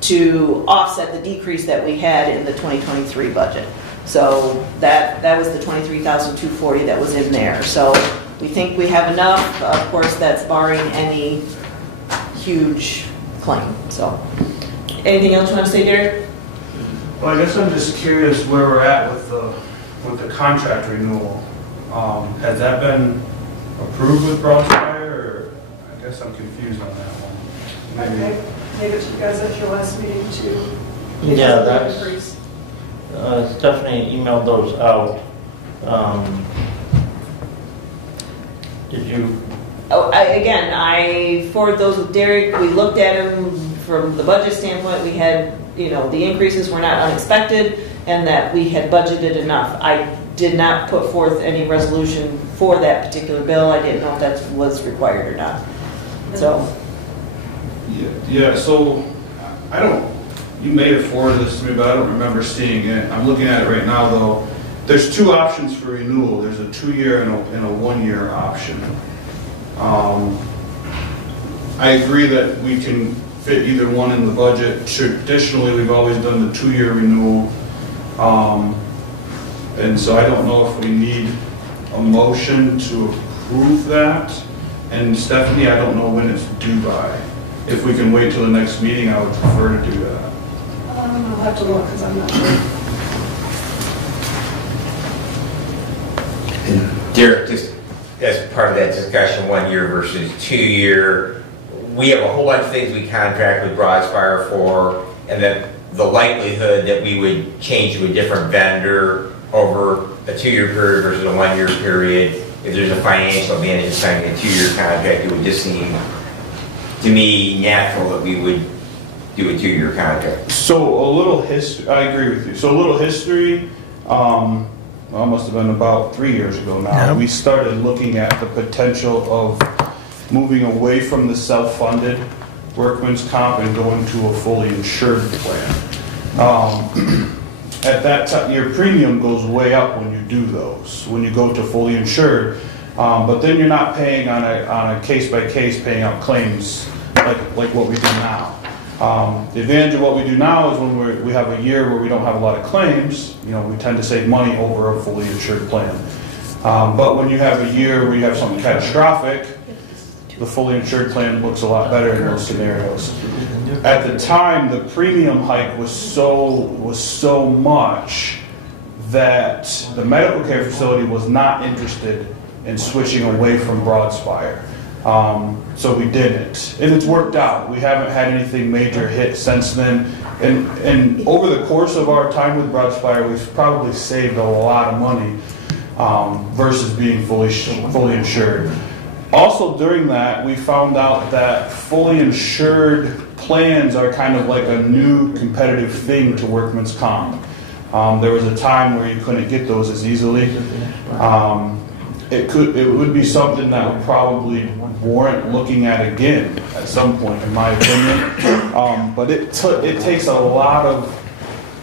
to offset the decrease that we had in the 2023 budget. So that was the $23,240 that was in there. So we think we have enough. Of course, that's barring any huge claim. So, anything else you want to say, Derek? Well, I guess I'm just curious where we're at with the contract renewal. Has that been approved with Broadspire, or I guess I'm confused on that one. Maybe it to you guys at your last meeting to Yeah, that's Stephanie emailed those out. Did you? Oh, I forwarded those with Derek. We looked at them from the budget standpoint. We had, the increases were not unexpected, and that we had budgeted enough. I did not put forth any resolution for that particular bill. I didn't know if that was required or not. So. Yeah. So you may have forwarded this to me, but I don't remember seeing it. I'm looking at it right now, though. There's two options for renewal. There's a 2-year and a 1-year option. I agree that we can fit either one in the budget. Traditionally, we've always done the 2-year renewal. And so I don't know if we need a motion to approve that. And Stephanie, I don't know when it's due by. If we can wait till the next meeting, I would prefer to do that. I'll have to look because I'm not sure. Derek, just as part of that discussion, 1 year versus 2 year, we have a whole bunch of things we contract with Broadspire for, and that the likelihood that we would change to a different vendor over a 2-year period versus a 1-year period, if there's a financial advantage of signing a 2-year contract, it would just seem to me natural that we would do a 2-year contract. So a little history, I agree with you. So a little history, must have been about 3 years ago now. Yeah. We started looking at the potential of moving away from the self-funded workman's comp and going to a fully insured plan. At that time, your premium goes way up when you do those, when you go to fully insured. But then you're not paying on a case-by-case paying out claims like what we do now. The advantage of what we do now is when we have a year where we don't have a lot of claims, we tend to save money over a fully insured plan. But when you have a year where you have something catastrophic, the fully insured plan looks a lot better in those scenarios. At the time, the premium hike was so much that the medical care facility was not interested in switching away from Broadspire. So we didn't. And it's worked out. We haven't had anything major hit since then. And over the course of our time with Broadspire, we've probably saved a lot of money versus being fully insured. Also during that, we found out that fully insured plans are kind of like a new competitive thing to workman's comp. There was a time where you couldn't get those as easily. It would be something that would probably warrant looking at again at some point, in my opinion. But it takes a lot of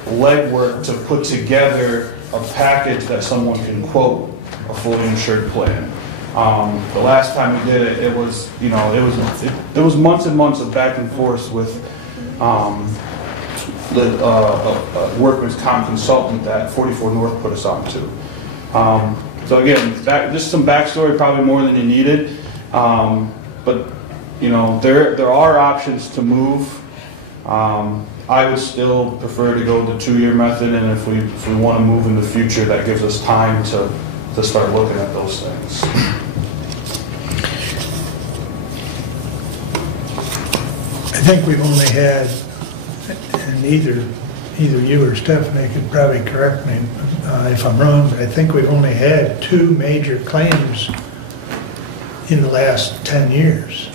legwork to put together a package that someone can quote a fully insured plan. The last time we did it, it was months and months of back and forth with the workman's comp consultant that 44 North put us on to. So again, just some backstory, probably more than you needed. But there are options to move. I would still prefer to go the 2-year method, and if we want to move in the future, that gives us time to start looking at those things. I think we've only had, and either you or Stephanie could probably correct me if I'm wrong, but I think we've only had 2 major claims in the last 10 years.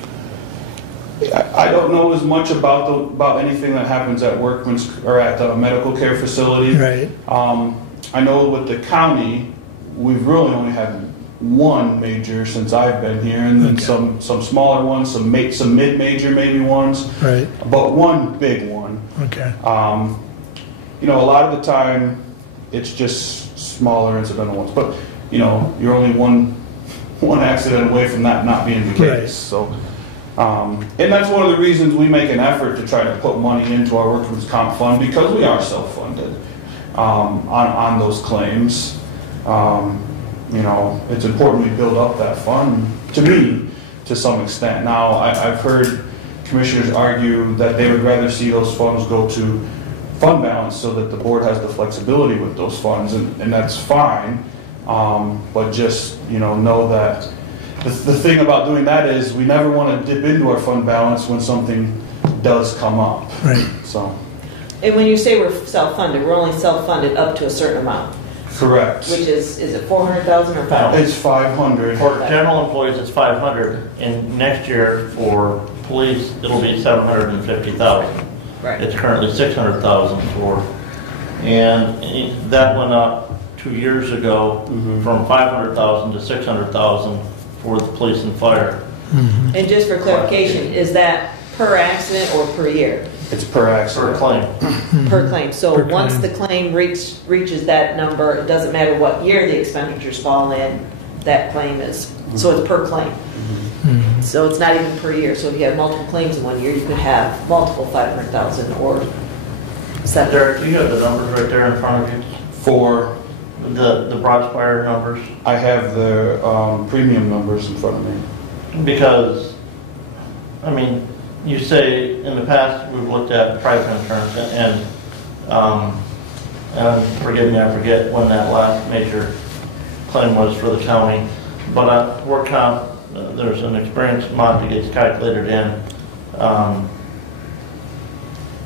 I don't know as much about anything that happens at workman's or at the medical care facility. Right. I know with the county, we've really only had 1 major since I've been here, and then some smaller ones, some mid-major maybe ones. Right. But 1 big one. Okay. A lot of the time, it's just smaller incidental ones. But you're only one accident away from that not being the case. Right. So. And that's one of the reasons we make an effort to try to put money into our workman's comp fund, because we are self-funded on those claims. It's important we build up that fund, to me, to some extent. Now, I've heard commissioners argue that they would rather see those funds go to fund balance so that the board has the flexibility with those funds, and that's fine. But just, know that the thing about doing that is we never want to dip into our fund balance when something does come up. Right. So. And when you say we're self-funded, we're only self-funded up to a certain amount. Correct. Which is it 400,000 or 500? It's 500. For general employees, it's 500, and next year for police, it'll be 750,000. Right. It's currently 600,000 for, and that went up 2 years ago from 500,000 to 600,000 for the police and fire. Mm-hmm. And just for clarification, is that per accident or per year? It's per accident. Per claim. Per claim. So Per once claim. the claim reaches that number, it doesn't matter what year the expenditures fall in, that claim is. So it's per claim. Mm-hmm. So it's not even per year. So if you have multiple claims in 1 year, you could have multiple 500,000 or 7. Derek, do you have the numbers right there in front of you? For The Broadspire numbers? I have the premium numbers in front of me. Because, you say in the past we've looked at private insurance, and forgive me, I forget when that last major claim was for the county, but at work comp, there's an experience mod that gets calculated in.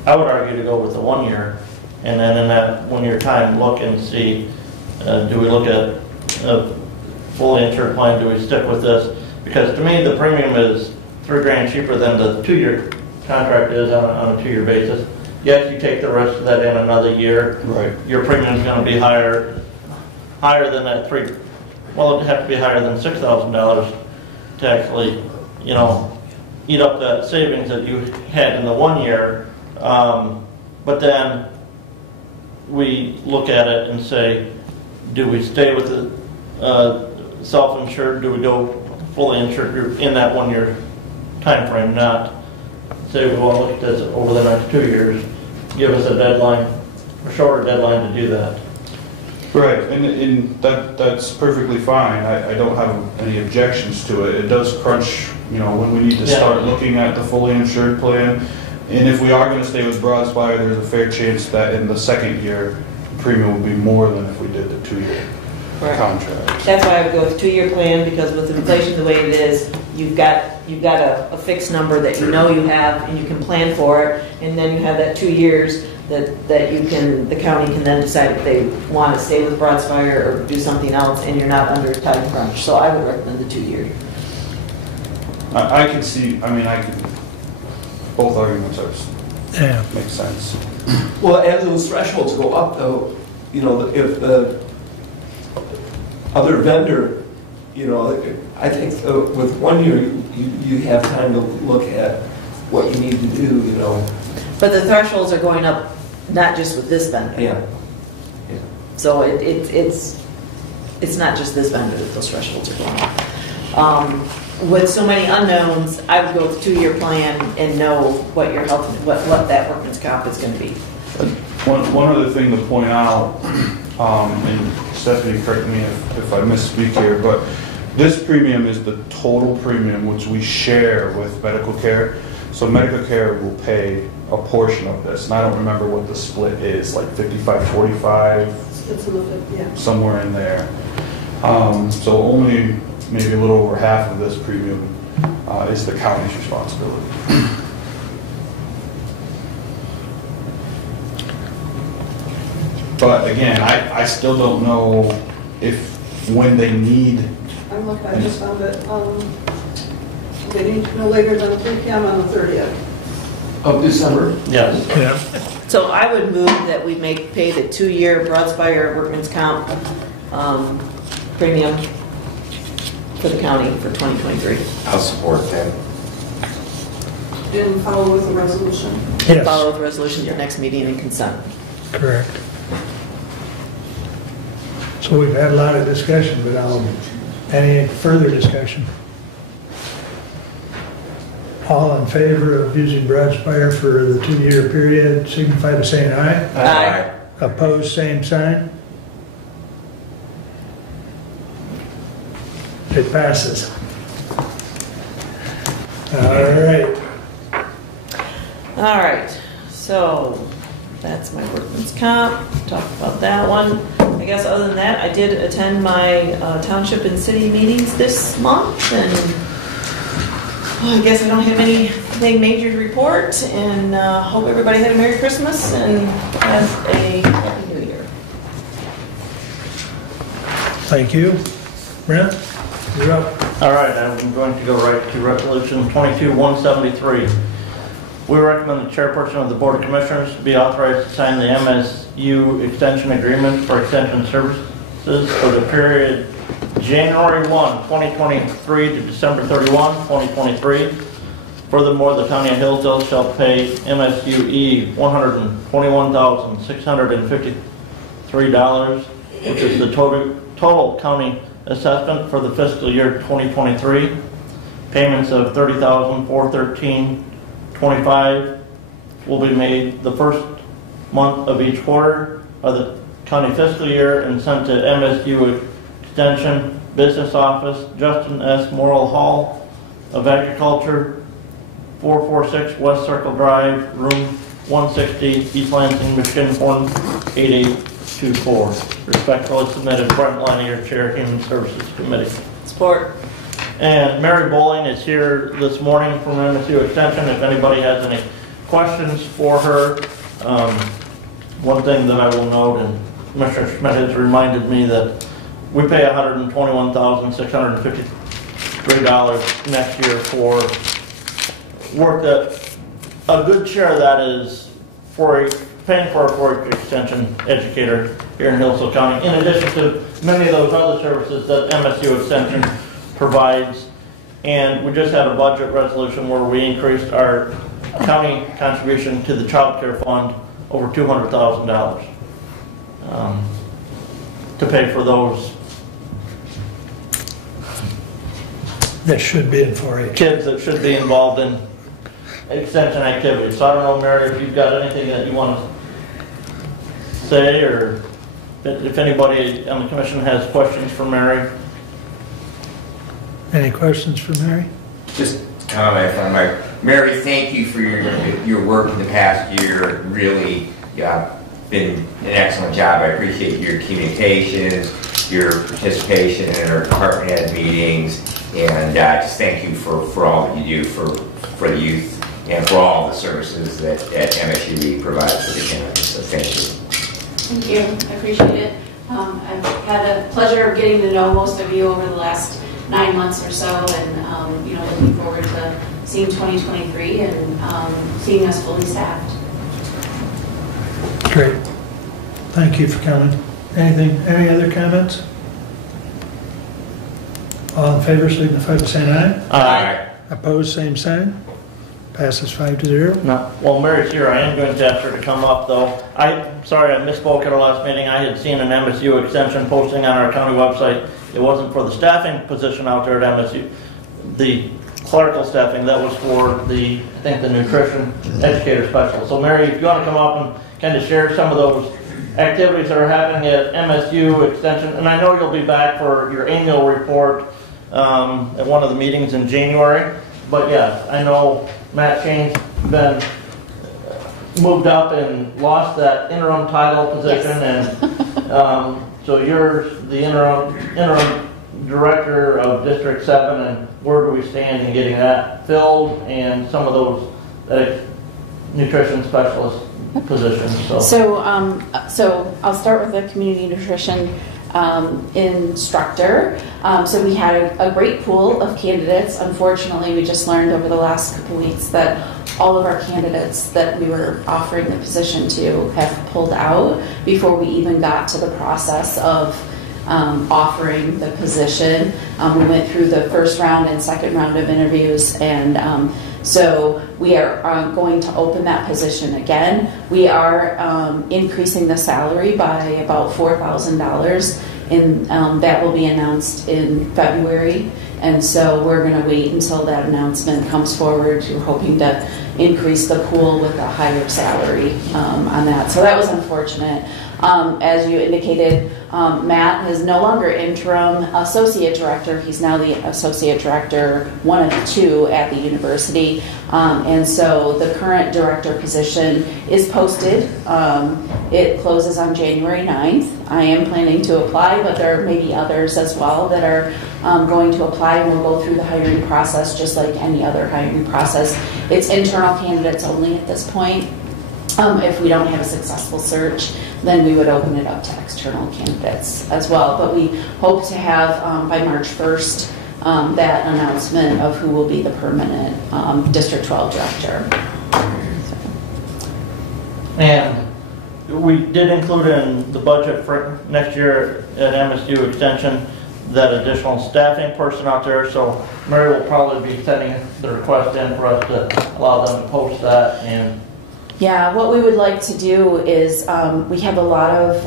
I would argue to go with the 1 year, and then in that 1 year time, look and see, do we look at a fully insured plan, do we stick with this? Because to me, the premium is $3,000 cheaper than the 2-year contract is on a 2-year basis. Yes, you take the rest of that in another year. Right. Your premium is going to be higher than that well, it'd have to be higher than $6,000 to actually, eat up that savings that you had in the 1 year. But then we look at it and say, do we stay with the self-insured? Do we go fully insured group in that 1 year time frame? Not say we want to look at this over the next 2 years. Give us a deadline, a shorter deadline to do that. Right, and that's perfectly fine. I don't have any objections to it. It does crunch, when we need to start looking at the fully insured plan. And if we are going to stay with Broadspire, there's a fair chance that in the second year, the premium will be more than if we did the 2-year contract. That's why I would go with 2-year plan, because with inflation the way it is, you've got a fixed number that you know you have and you can plan for it, and then you have that 2 years that the county can then decide if they want to stay with Broadspire or do something else, and you're not under a time crunch. So I would recommend the 2 year. I can see, both arguments make sense. Well, as those thresholds go up, though, if the other vendor, I think with 1 year, you have time to look at what you need to do, But the thresholds are going up, not just with this vendor. Yeah. So it's not just this vendor that those thresholds are going up. With so many unknowns, I would go with 2-year plan and know what your health, what that workman's comp is going to be. One other thing to point out, and Stephanie, correct me if I misspeak here, but this premium is the total premium which we share with medical care. So medical care will pay a portion of this, and I don't remember what the split is, like 55-45, It's a little bit, yeah. somewhere in there. So only maybe a little over half of this premium is the county's responsibility. But again, I still don't know when they need. I'm looking, I just found it. They need no later than 3 p.m. on the 30th. Of December? Yes. Yeah. So I would move that we pay the 2-year Broadspire workman's comp premium for the county for 2023. I'll support that. And follow with the resolution. Yes. Follow the resolution at the next meeting and consent. Correct. So we've had a lot of discussion, but any further discussion? All in favor of using Broadspire for the 2-year period, signify by saying aye. Aye. Opposed, same sign. It passes. All right. All right, so that's my workman's comp. Talked about that one. I guess other than that, I did attend my township and city meetings this month, and I guess I don't have anything major to report, and hope everybody had a Merry Christmas and has a Happy New Year. Thank you. Brent, you're up. All right, I'm going to go right to Resolution 22-173. We recommend the chairperson of the Board of Commissioners be authorized to sign the MSU extension agreement for extension services for the period January 1, 2023 to December 31, 2023. Furthermore, the County of Hillsdale shall pay MSUE $121,653, which is the total county assessment for the fiscal year 2023. Payments of $30,413.25 will be made the first month of each quarter of the county fiscal year and sent to MSU Extension Business Office, Justin S. Morrill Hall of Agriculture, 446 West Circle Drive, room 160, East Lansing, Michigan, 18824. Respectfully submitted, Brent Leiniger, Chair, Human Services Committee. Support. And Mary Bowling is here this morning from MSU Extension. If anybody has any questions for her, one thing that I will note, and Commissioner Schmidt has reminded me that we pay $121,653 next year for work that a good share of that is paying for a 4-H extension educator here in Hillsdale County, in addition to many of those other services that MSU Extension provides And we just had a budget resolution where we increased our county contribution to the child care fund over $200,000 to pay for those That should be in 4-H. kids that should be involved in extension activities. So I don't know, Mary, if you've got anything that you want to say, or if anybody on the commission has questions for Mary. Any questions for Mary? Just comment from Mary, thank you for your work in the past year. Really, been an excellent job. I appreciate your communications, your participation in our department head meetings, and just thank you for all that you do for the youth and for all the services that MSUE provides for the county. So thank you. Thank you. I appreciate it. I've had a pleasure of getting to know most of you over the last 9 months or so, and looking forward to seeing 2023 and seeing us fully staffed. Great. Thank you for coming. Any other comments? All in favor, signify by saying aye. Aye. Opposed, same sign. Passes 5-0. No. Well, Mary's here. I am going to ask her to come up, though. Sorry, I misspoke at our last meeting. I had seen an MSU extension posting on our county website. It wasn't for the staffing position out there at MSU. The clerical staffing, that was for the nutrition educator specialist. So Mary, if you want to come up and kind of share some of those activities that are happening at MSU extension, and I know you'll be back for your annual report at one of the meetings in January. But yeah, I know Matt Shane's been moved up and lost that interim title position, yes. And so you're the interim director of District 7, and where do we stand in getting that filled and some of those nutrition specialist positions? So I'll start with the community nutrition instructor. So we had a great pool of candidates. Unfortunately, we just learned over the last couple weeks that all of our candidates that we were offering the position to have pulled out before we even got to the process of offering the position. We went through the first round and second round of interviews, and so we are going to open that position again. We are increasing the salary by about $4,000, and that will be announced in February. And so we're going to wait until that announcement comes forward. We're hoping to increase the pool with a higher salary on that. So that was unfortunate. As you indicated, Matt is no longer interim associate director. He's now the associate director, one of the two at the university. And so the current director position is posted. It closes on January 9th. I am planning to apply, but there may be others as well that are going to apply, and we'll go through the hiring process just like any other hiring process. It's internal candidates only at this point. If we don't have a successful search, then we would open it up to external candidates as well. But we hope to have by March 1st that announcement of who will be the permanent District 12 director. And we did include in the budget for next year at MSU Extension that additional staffing person out there. So Mary will probably be sending the request in for us to allow them to post that. And yeah, what we would like to do is we have a lot of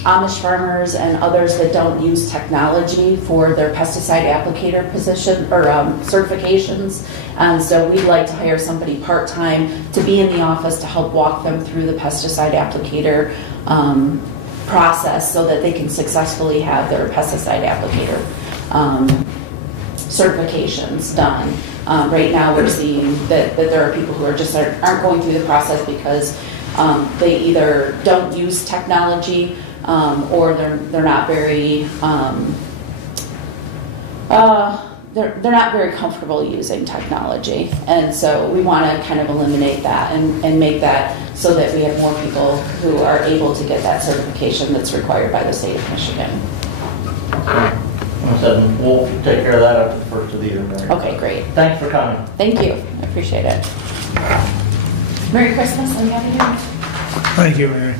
Amish farmers and others that don't use technology for their pesticide applicator position or certifications, and so we'd like to hire somebody part-time to be in the office to help walk them through the pesticide applicator process so that they can successfully have their pesticide applicator certifications done. Right now we're seeing that there are people who are just aren't going through the process because they either don't use technology or they're not very they're not very comfortable using technology, and so we want to kind of eliminate that and make that so that we have more people who are able to get that certification that's required by the state of Michigan. We'll take care of that after the first of the year, Mary. Okay, great. Thanks for coming. Thank you. I appreciate it. Merry Christmas and Happy New Year. Thank you, Mary.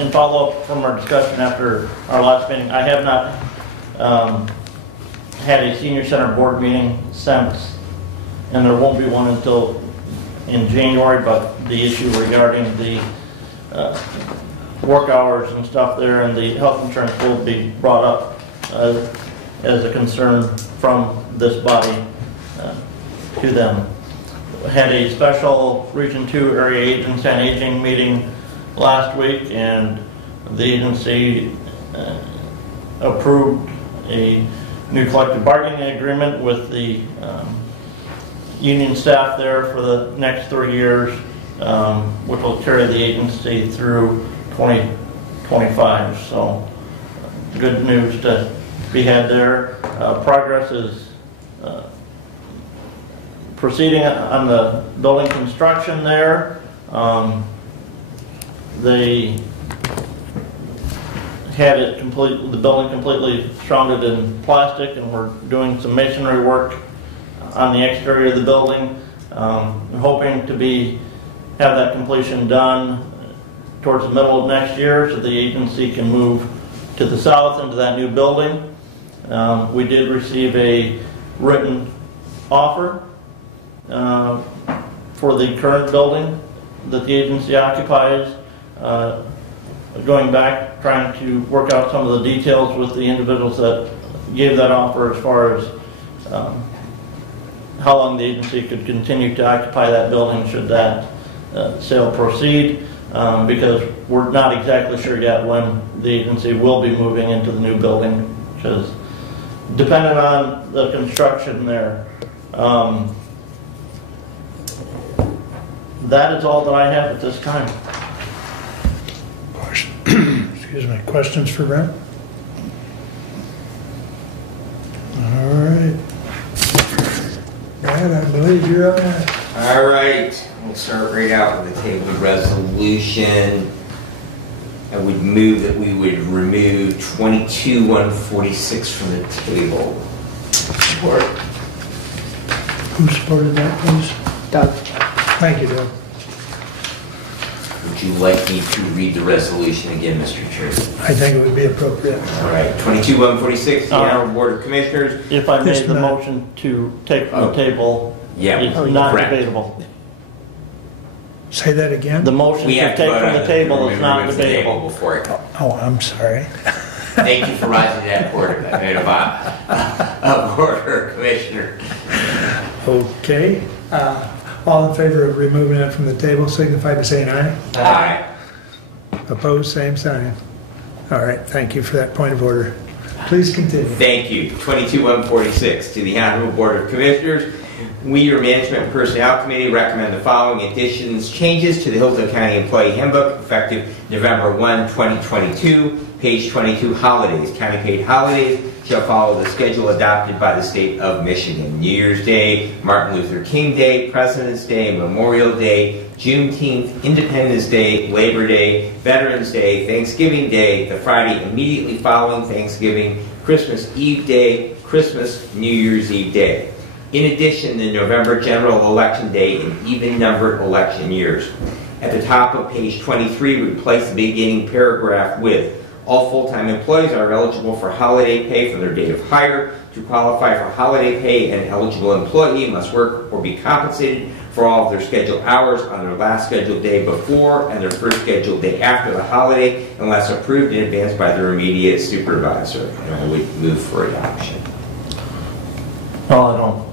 In follow-up from our discussion after our last meeting, I have not had a senior center board meeting since, and there won't be one until in January, but the issue regarding the work hours and stuff there and the health insurance will be brought up as a concern from this body to them. Had a special Region 2 Area Agency on Aging meeting last week, and the agency approved a new collective bargaining agreement with the union staff there for the next 3 years, which will carry the agency through 2025. So good news to be had there. Progress is proceeding on the building construction there. They had it the building completely surrounded in plastic, and we're doing some masonry work on the exterior of the building. Hoping to have that completion done towards the middle of next year, so the agency can move to the south into that new building. We did receive a written offer for the current building that the agency occupies. Going back, trying to work out some of the details with the individuals that gave that offer as far as how long the agency could continue to occupy that building should that sale proceed, because we're not exactly sure yet when the agency will be moving into the new building, which is dependent on the construction there. That is all that I have at this time. Excuse me. Questions for Brent? All right. Brad, I believe you're up next. All right, we'll start right out with the table resolution. I would move that we would remove 22-146 from the table. Support. Who supported that, please? Doug. Thank you, Doug. Would you like me to read the resolution again, Mr. Chairman? I think it would be appropriate. All right, 22-146, the Honorable Board of Commissioners. If I made the motion to take from the table, it's not debatable. Say that again? The motion to take from the table is not debatable. Before it. Oh, I'm sorry. Thank you for rising to that order, Commissioner. Okay. All in favor of removing it from the table signify by saying aye. Aye. Opposed, same sign. All right, thank you for that point of order. Please continue. Thank you. 22-146, to the Honorable Board of Commissioners. We, your Management and Personnel Committee, recommend the following additions, changes to the Hillsdale County Employee Handbook effective November 1, 2022. Page 22, holidays. County paid holidays shall follow the schedule adopted by the state of Michigan. New Year's Day, Martin Luther King Day, President's Day, Memorial Day, Juneteenth, Independence Day, Labor Day, Veterans Day, Thanksgiving Day, the Friday immediately following Thanksgiving, Christmas Eve Day, Christmas, New Year's Eve Day. In addition, the November general election day and even-numbered election years. At the top of page 23, replace the beginning paragraph with, all full-time employees are eligible for holiday pay from their date of hire. To qualify for holiday pay, an eligible employee must work or be compensated for all of their scheduled hours on their last scheduled day before and their first scheduled day after the holiday, unless approved in advance by their immediate supervisor. And I would move for adoption. Well, I don't.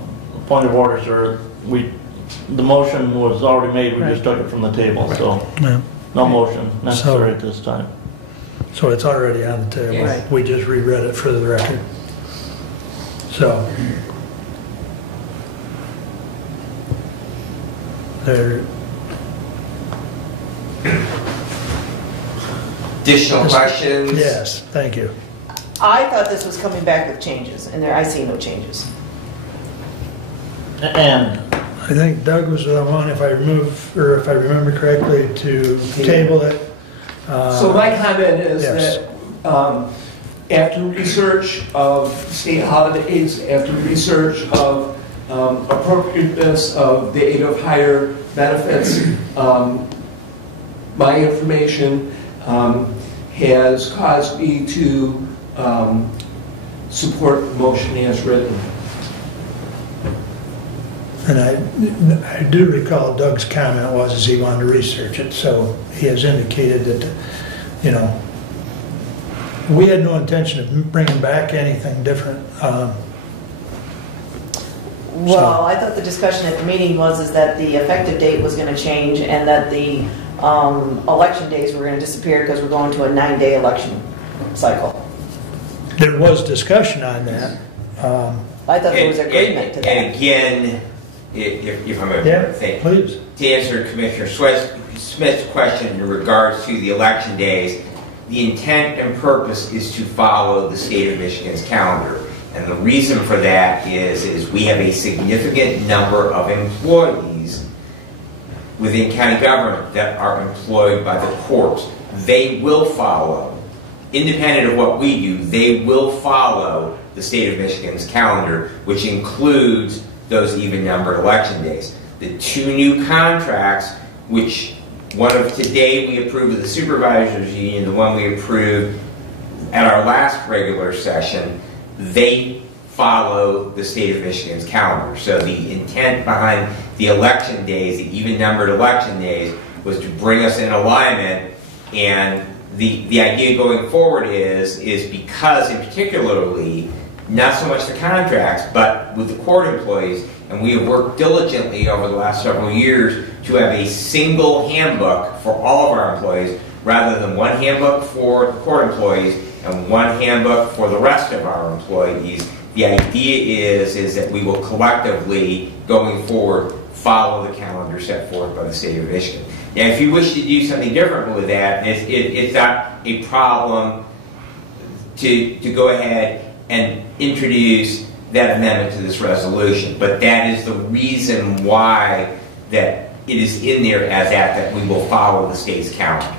Point of order, sir. The motion was already made. We just took it from the table, so no motion necessary at this time. So it's already on the table. Yes. We just reread it for the record. So there. Additional questions? Yes, thank you. I thought this was coming back with changes, and I see no changes. And I think Doug was the one, if I remember correctly, to table it. So my comment is yes. that after research of state holidays, after research of appropriateness of date of hire benefits, my information has caused me to support the motion as written. And I do recall Doug's comment was is he wanted to research it, so he has indicated that, you know, we had no intention of bringing back anything different. Well, I thought the discussion at the meeting is that the effective date was going to change and that the election days were going to disappear because we're going to a 9-day election cycle. There was discussion on that. I thought there was agreement to that. And again, if I'm Yeah, please. To answer Commissioner Smith's question in regards to the election days, the intent and purpose is to follow the state of Michigan's calendar. And the reason for that is we have a significant number of employees within county government that are employed by the courts. They will follow, independent of what we do, they will follow the state of Michigan's calendar, which includes those even-numbered election days. The 2 new contracts, which one of today we approved with the Supervisors Union, the one we approved at our last regular session, they follow the state of Michigan's calendar. So the intent behind the election days, the even-numbered election days, was to bring us in alignment. And the idea going forward is because, in particularly, not so much the contracts, but with the court employees, and we have worked diligently over the last several years to have a single handbook for all of our employees, rather than one handbook for the court employees and one handbook for the rest of our employees. The idea is that we will collectively, going forward, follow the calendar set forth by the state of Michigan. Now, if you wish to do something different with that, it's not a problem to go ahead and introduce that amendment to this resolution. But that is the reason why that it is in there as that we will follow the state's calendar.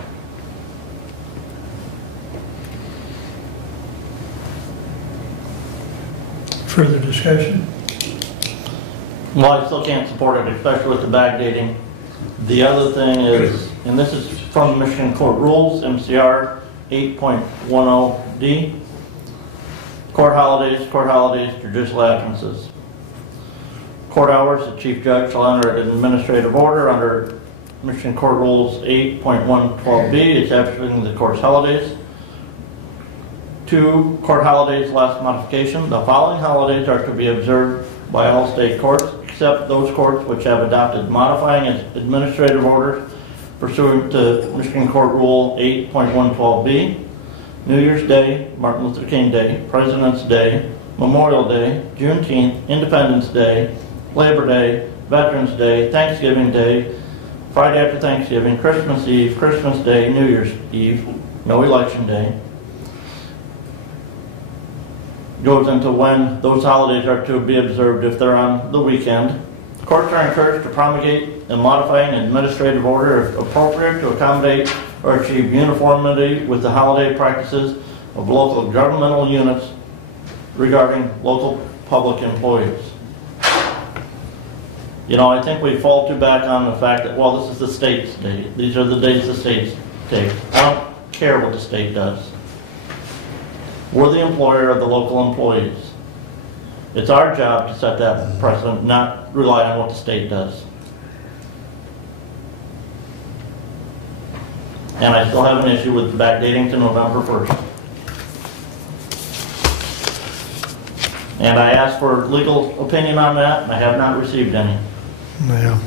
Further discussion? Well, I still can't support it, especially with the backdating. The other thing is, and this is from Michigan Court Rules, MCR 8.10D, court holidays, judicial absences. Court hours, the Chief Judge shall enter an administrative order under Michigan Court Rules 8.112B, establishing the court's holidays. 2, court holidays last modification. The following holidays are to be observed by all state courts, except those courts which have adopted modifying administrative orders pursuant to Michigan Court Rule 8.112B. New Year's Day, Martin Luther King Day, President's Day, Memorial Day, Juneteenth, Independence Day, Labor Day, Veterans Day, Thanksgiving Day, Friday after Thanksgiving, Christmas Eve, Christmas Day, New Year's Eve, no election day. Goes into when those holidays are to be observed if they're on the weekend. Courts are encouraged to promulgate and modify an administrative order if appropriate to accommodate or achieve uniformity with the holiday practices of local governmental units regarding local public employees. You know, I think we fall too back on the fact that, well, this is the state's date. These are the dates the state's take. I don't care what the state does. We're the employer of the local employees. It's our job to set that precedent, not rely on what the state does. And I still have an issue with backdating to November 1st. And I asked for legal opinion on that, and I have not received any. Well,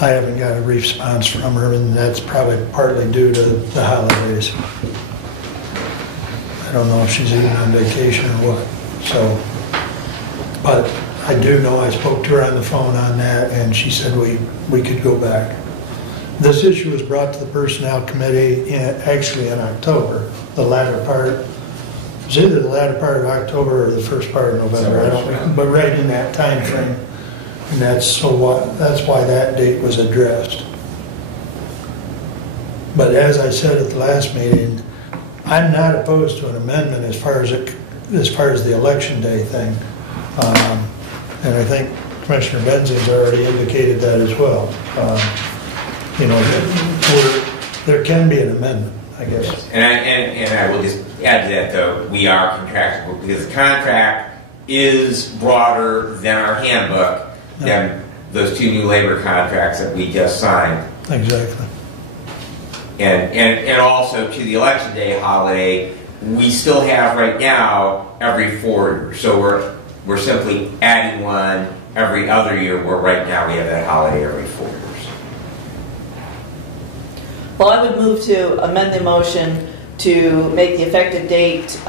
I haven't got a response from her, and that's probably partly due to the holidays. I don't know if she's even on vacation or what, so. But I do know I spoke to her on the phone on that, and she said we could go back. This issue was brought to the Personnel Committee actually in October, the latter part. It was either the latter part of October or the first part of November, I don't know, but right in that time frame. And that's why that date was addressed. But as I said at the last meeting, I'm not opposed to an amendment as far as the election day thing. And I think Commissioner Benzin's already indicated that as well. You know, there can be an amendment, I guess. And I will just add to that though, we are contractual because the contract is broader than our handbook, than those 2 new labor contracts that we just signed. Exactly. And also to the election day holiday, we still have right now every 4 years. So we're simply adding one every other year, where right now we have that holiday every 4 years. Well, I would move to amend the motion to make the effective date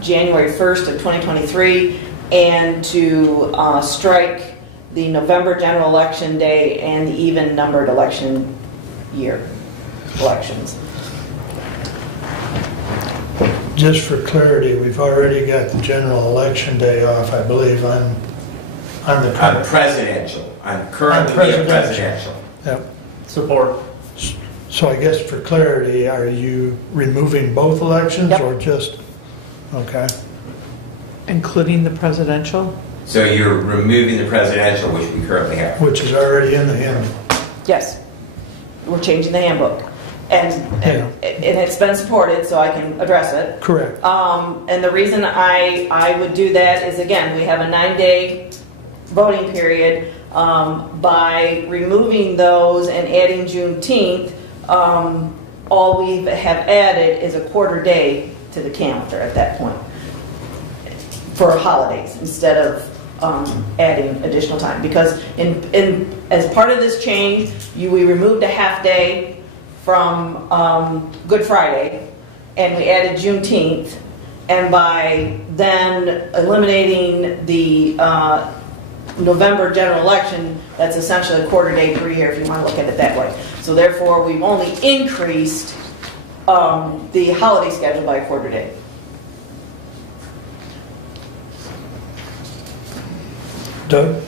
January 1st of 2023 and to strike the November general election day and the even numbered election year elections. Just for clarity, we've already got the general election day off, I believe, on the On presidential, on currently presidential. Yep. Support. So I guess for clarity, are you removing both elections Yep. or just, okay? Including the presidential? So you're removing the presidential, which we currently have. Which is already in the handbook. Yes, we're changing the handbook. And it's been supported, so I can address it. Correct. And the reason I would do that is, again, we have a 9-day voting period. By removing those and adding Juneteenth, all we have added is a quarter day to the calendar at that point for holidays instead of adding additional time. Because as part of this change, we removed a half day from Good Friday, and we added Juneteenth, and by then eliminating the November general election, that's essentially a quarter day per year if you want to look at it that way. So therefore, we've only increased the holiday schedule by a quarter day. Doug?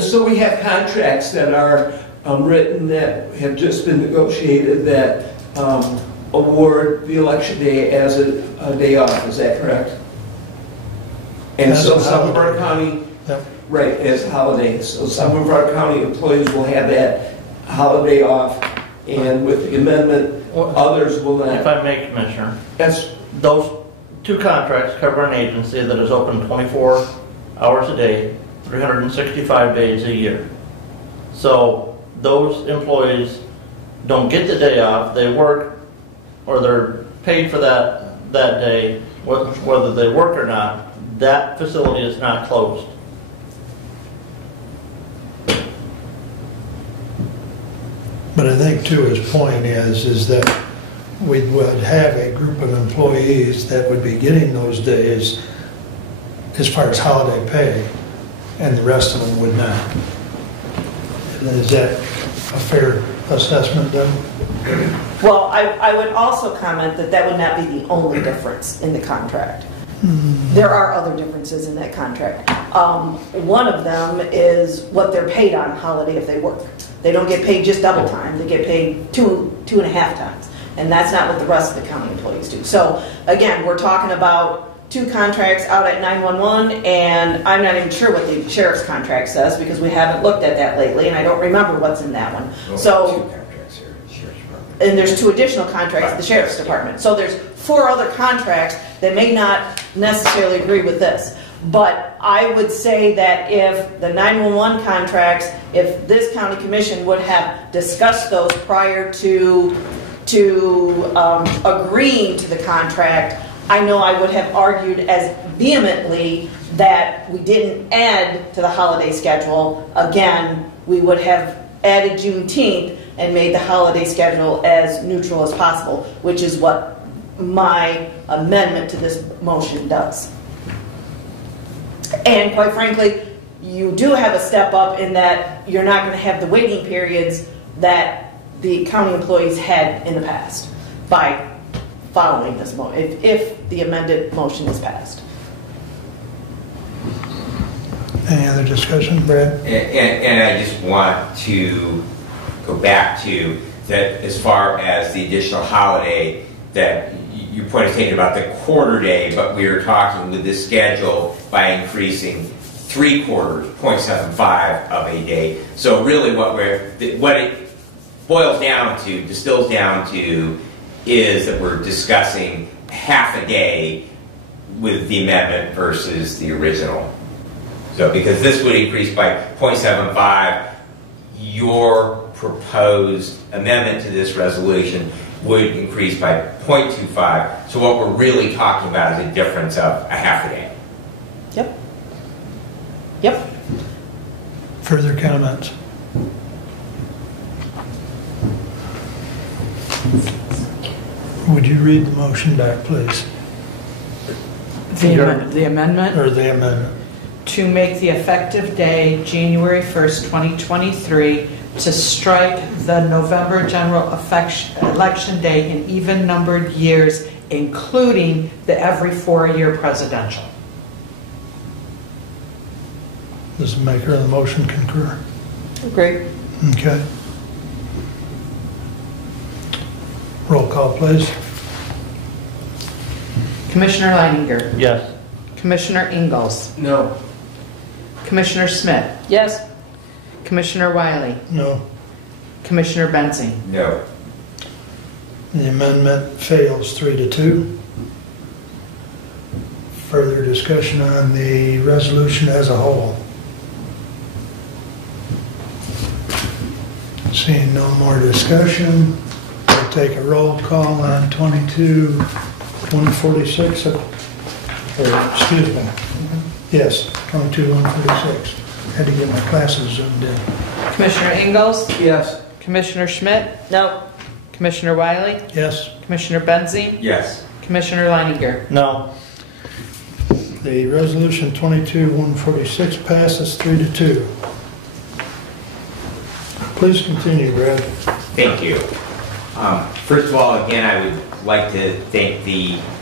So we have contracts that are written that have just been negotiated that award the election day as a day off, is that correct? And As so a some of our holiday. county, Yep. right, as holidays, so some of our county employees will have that holiday off, and with the amendment, others will If not. I may, Commissioner, That's, those 2 contracts cover an agency that is open 24 hours a day, 365 days a year. So those employees don't get the day off, they work, or they're paid for that day, whether they work or not. That facility is not closed. But I think too, his point is that we would have a group of employees that would be getting those days as far as holiday pay, and the rest of them would not. Is that a fair assessment, Doug? Well, I would also comment that that would not be the only difference in the contract. There are other differences in that contract. One of them is what they're paid on holiday if they work. They don't get paid just double time, they get paid two and a half times. And that's not what the rest of the county employees do. So again, we're talking about 2 contracts out at 911, and I'm not even sure what the sheriff's contract says because we haven't looked at that lately, and I don't remember what's in that one. Well, So, 2 contracts here, Sheriff's Department. and there's 2 additional contracts at the sheriff's department. So there's 4 other contracts that may not necessarily agree with this. But I would say that if the 911 contracts, if this county commission would have discussed those prior to agreeing to the contract, I know I would have argued as vehemently that we didn't add to the holiday schedule. Again, we would have added Juneteenth and made the holiday schedule as neutral as possible, which is what my amendment to this motion does. And quite frankly, you do have a step up in that you're not going to have the waiting periods that the county employees had in the past by following this motion, if the amended motion is passed. Any other discussion, Brad? And I just want to go back to that as far as the additional holiday that your point is taken about the quarter day, but we were talking with this schedule by increasing 3/4, 0.75 of a day. So really what it boils down to, distills down to, is that we're discussing half a day with the amendment versus the original. So because this would increase by 0.75, your proposed amendment to this resolution would increase by 0.25. So what we're really talking about is a difference of a half a day. Yep. Yep. Further comments? Would you read the motion back, please? The amendment Or the amendment? to make the effective day January 1st, 2023, to strike the November general election day in even-numbered years, including the every 4-year presidential. Does the maker of the motion concur? Great. Okay. Roll call, please. Commissioner Leininger. Yes. Commissioner Ingalls. No. Commissioner Schmidt. Yes. Commissioner Wiley. No. Commissioner Bensing. No. The amendment fails 3-2. Further discussion on the resolution as a whole. Seeing no more discussion, we'll take a roll call on 22-146. Excuse me. Yes, 22-146. Had to get my classes zoomed in. Commissioner Ingalls. Yes. Commissioner Schmidt. No. Commissioner Wiley. Yes. Commissioner Bensing. Yes. Commissioner Leininger. No. The resolution 22-146 passes 3-2. Please continue, Brad. Thank you. First of all, again, I would like to thank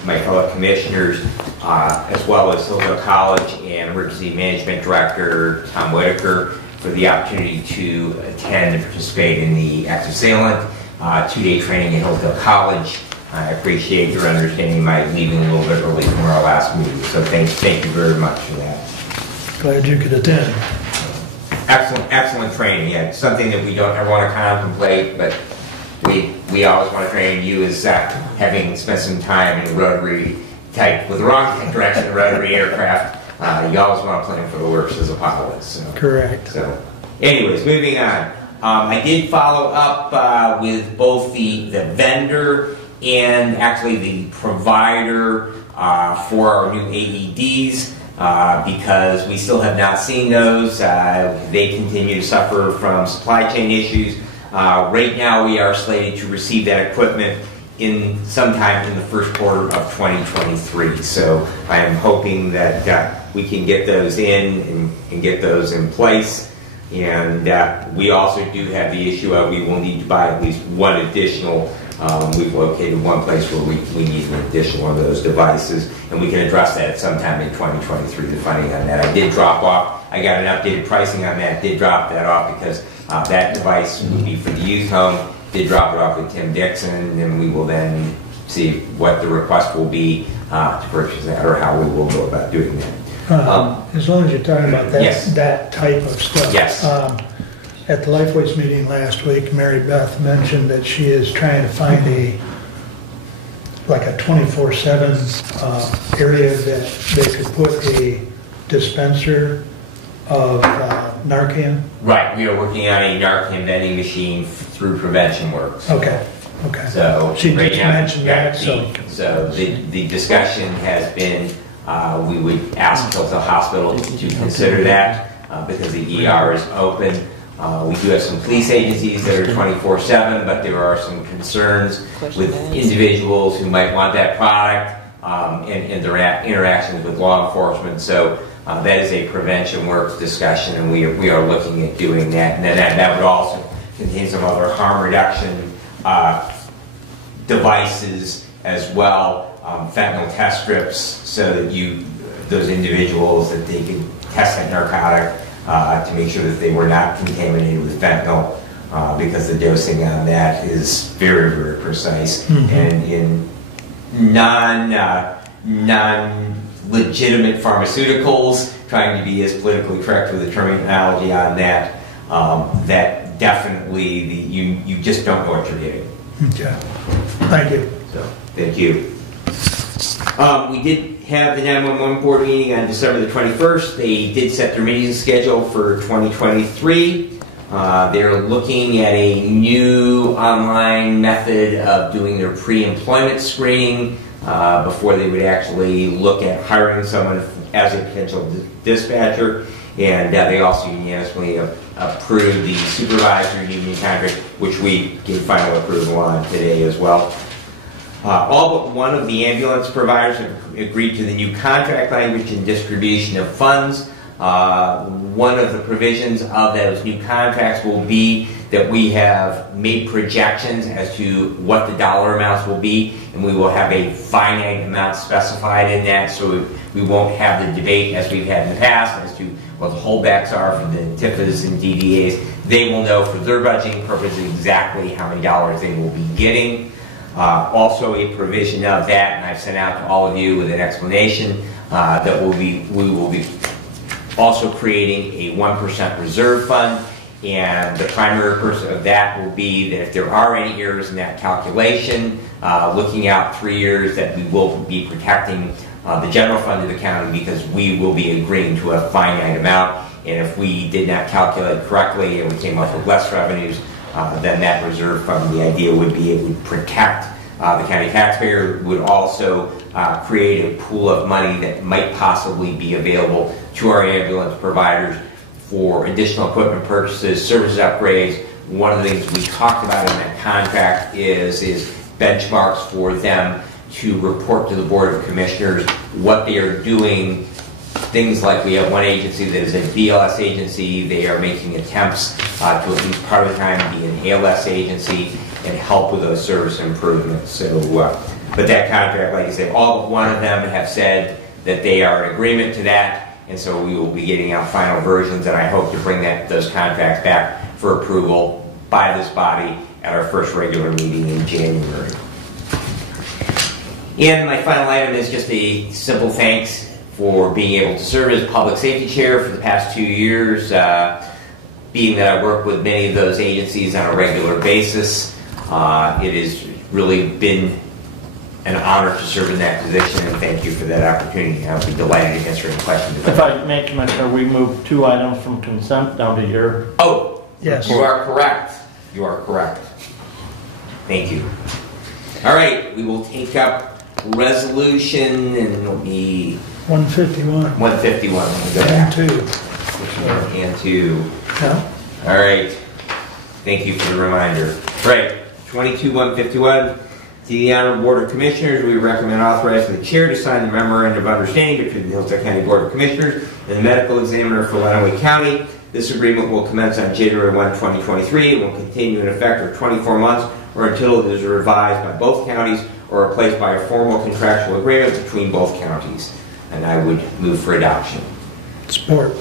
my fellow commissioners, as well as Hillsdale College and Emergency Management Director Tom Whitaker, for the opportunity to attend and participate in the Active Assailant 2-day training at Hillsdale College. I appreciate your understanding my leaving a little bit early from our last meeting, so thank you very much for that. Glad you could attend. Excellent training. Yeah, it's something that we don't ever want to contemplate, but we always want to train you as having spent some time in rotary type with the wrong direction of rotary aircraft. You always want to plan for the worst as a pilot. So. Correct. So, anyways, moving on. I did follow up with both the vendor and actually the provider for our new AEDs. Because we still have not seen those. They continue to suffer from supply chain issues. Right now we are slated to receive that equipment sometime in the first quarter of 2023. So I am hoping that we can get those in and get those in place. And we also do have the issue of we will need to buy at least one additional. We've located one place where we need an additional one of those devices, and we can address that sometime in 2023, the funding on that. I did drop off, I got an updated pricing on that, did drop that off because that device would be for the youth home, did drop it off with Tim Dixon, and we will then see what the request will be to purchase that or how we will go about doing that. As long as you're talking about that, Yes. that type of stuff. Yes. At the Lifeways meeting last week, Mary Beth mentioned that she is trying to find a 24/7 area that they could put a dispenser of Narcan. Right, we are working on a Narcan vending machine through Prevention Works. Okay. So She right just now, mentioned that, so the discussion has been we would ask Hillsdale Hospital to consider that because the ER is open. We do have some police agencies that are 24/7, but there are some concerns with individuals who might want that product and their interactions with law enforcement. So that is a Prevention Works discussion, and we are looking at doing that. And then that would also contain some other harm reduction devices as well, fentanyl test strips, so that those individuals, that they can test that narcotic to make sure that they were not contaminated with fentanyl, because the dosing on that is very, very precise. Mm-hmm. And in non-legitimate pharmaceuticals, trying to be as politically correct with the terminology on that, that definitely you just don't know what you're getting. Okay. Thank you. So, thank you. We did have the 911 board meeting on December the 21st. They did set their meeting schedule for 2023. They're looking at a new online method of doing their pre-employment screening before they would actually look at hiring someone as a potential dispatcher. And they also unanimously approved the supervisor union contract, which we gave final approval on today as well. All but one of the ambulance providers have agreed to the new contract language and distribution of funds. One of the provisions of those new contracts will be that we have made projections as to what the dollar amounts will be, and we will have a finite amount specified in that, so we won't have the debate as we've had in the past as to what the holdbacks are for the TIFAs and DDAs. They will know for their budgeting purposes exactly how many dollars they will be getting. Also a provision of that, and I've sent out to all of you with an explanation, that we will be also creating a 1% reserve fund, and the primary purpose of that will be that if there are any errors in that calculation, looking out 3 years, that we will be protecting the general fund of the county, because we will be agreeing to a finite amount, and if we did not calculate correctly and we came up with less revenues, then that reserve fund, the idea would be it would protect the county taxpayer, would also create a pool of money that might possibly be available to our ambulance providers for additional equipment purchases, services upgrades. One of the things we talked about in that contract is benchmarks for them to report to the Board of Commissioners what they are doing. Things like we have one agency that is a BLS agency. They are making attempts to at least part of the time be an ALS agency and help with those service improvements. So, but that contract, like I said, all but one of them have said that they are in agreement to that, and so we will be getting out final versions, and I hope to bring those contracts back for approval by this body at our first regular meeting in January. And my final item is just a simple thanks for being able to serve as public safety chair for the past 2 years, being that I work with many of those agencies on a regular basis. It has really been an honor to serve in that position, and thank you for that opportunity. I'll be delighted to answer any questions. If I may, Commissioner, we moved 2 items from consent down to your... Oh, yes. You are correct. You are correct. Thank you. All right, we will take up resolution, and it'll be 151. 151. And 2. And 2. Yeah. All right. Thank you for the reminder. Right. 22-151. To the Honorable Board of Commissioners, we recommend authorizing the Chair to sign the Memorandum of Understanding between the Hillsdale County Board of Commissioners and the Medical Examiner for Lenawee County. This agreement will commence on January 1, 2023 and will continue in effect for 24 months or until it is revised by both counties or replaced by a formal contractual agreement between both counties. And I would move for adoption. Support.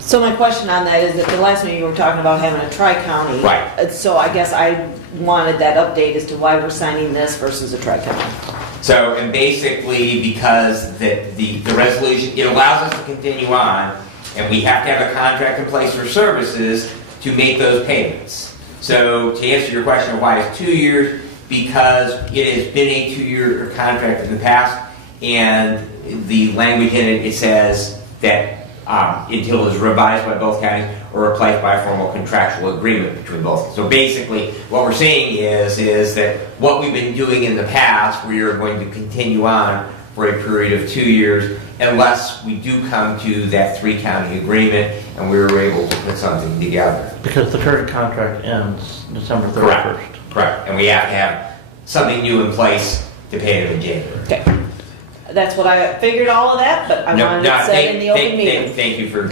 So my question on that is that the last meeting we were talking about having a tri-county. Right. So I guess I wanted that update as to why we're signing this versus a tri-county. So, and basically because the resolution, it allows us to continue on, and we have to have a contract in place for services to make those payments. So to answer your question of why it's 2 years, because it has been a 2-year contract in the past, and the language in it, it says that until it is revised by both counties or replaced by a formal contractual agreement between both. So basically, what we're saying is that what we've been doing in the past, we are going to continue on for a period of 2 years, unless we do come to that 3-county agreement and we were able to put something together. Because the current contract ends December 31st. Correct. Correct. And we have to have something new in place to pay them in January. Okay. That's what I figured, all of that, but I wanted to say in the open meeting. Thank you for...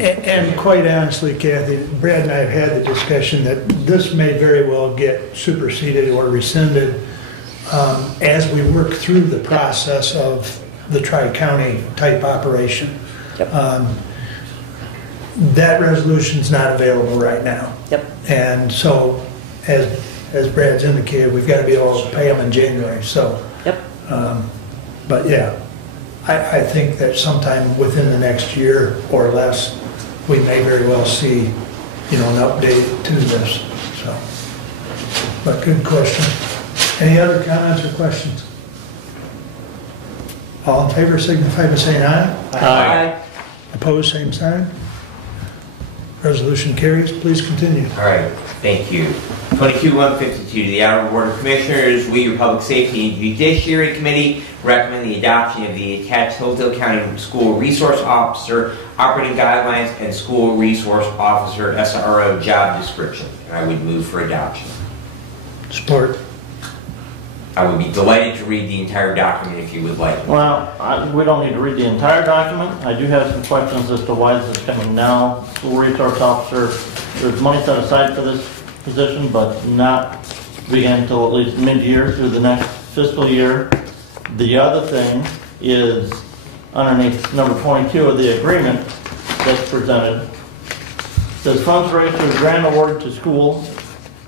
And quite honestly, Kathy, Brad and I have had the discussion that this may very well get superseded or rescinded as we work through the process of the tri-county type operation. Yep. That resolution's not available right now. Yep. And so, as Brad's indicated, we've got to be able to pay them in January. So. Yep. But yeah, I think that sometime within the next year or less, we may very well see, an update to this. So, but good question. Any other comments or questions? All in favor signify by saying aye. Aye. Opposed, same sign. Resolution carries. Please continue. All right, thank you. 22-152, to the Honorable Board of Commissioners, we, your Public Safety and Judiciary Committee, recommend the adoption of the attached Hillsdale County School Resource Officer Operating Guidelines and School Resource Officer SRO job description. And I would move for adoption. Support. I would be delighted to read the entire document if you would like. Well, we don't need to read the entire document. I do have some questions as to why this is coming now. School resource officer, there's money set aside for this position, but not begin until at least mid-year through the next fiscal year. The other thing is underneath number 22 of the agreement that's presented. Says funds raised through a grant awarded to schools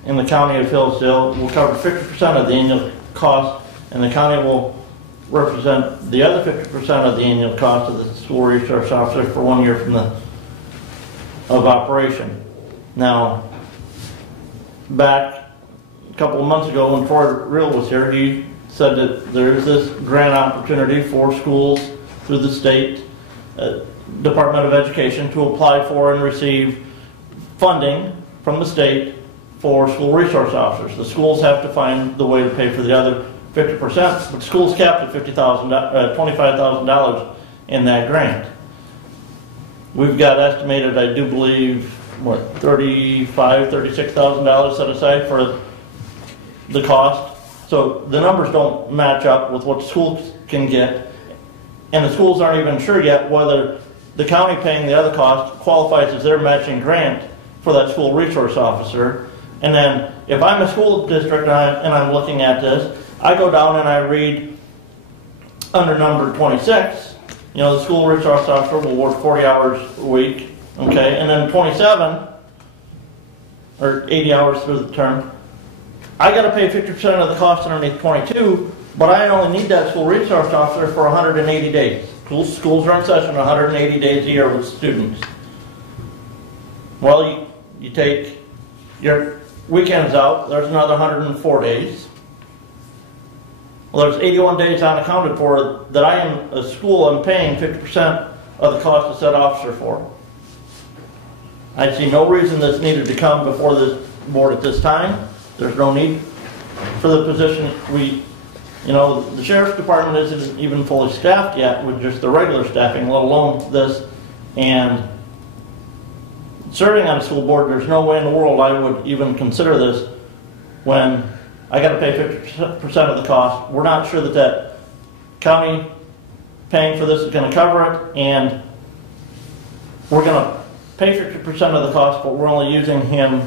in the county of Hillsdale will cover 50% of the annual cost, and the county will represent the other 50% of the annual cost of the school resource officer for 1 year of operation. Now, back a couple of months ago when Ford Real was here, he said that there is this grant opportunity for schools through the state Department of Education to apply for and receive funding from the state for school resource officers. The schools have to find the way to pay for the other 50%, but schools capped at $25,000 in that grant. We've got estimated, I do believe, what, $36,000 set aside for the cost. So the numbers don't match up with what schools can get, and the schools aren't even sure yet whether the county paying the other cost qualifies as their matching grant for that school resource officer. And then if I'm a school district and I'm looking at this, I go down and I read under number 26, you know, the school resource officer will work 40 hours a week, okay, and then 27, or 80 hours through the term, I got to pay 50% of the cost underneath 22, but I only need that school resource officer for 180 days. Schools are in session 180 days a year with students. Well, you take your weekends out, there's another 104 days. Well, there's 81 days unaccounted for that I am a school, I'm paying 50% of the cost of said officer for. I see no reason this needed to come before this board at this time. There's no need for the position. The sheriff's department isn't even fully staffed yet with just the regular staffing, let alone this. And serving on a school board, there's no way in the world I would even consider this when I got to pay 50% of the cost. We're not sure that county paying for this is going to cover it, and we're going to pay 50% of the cost, but we're only using him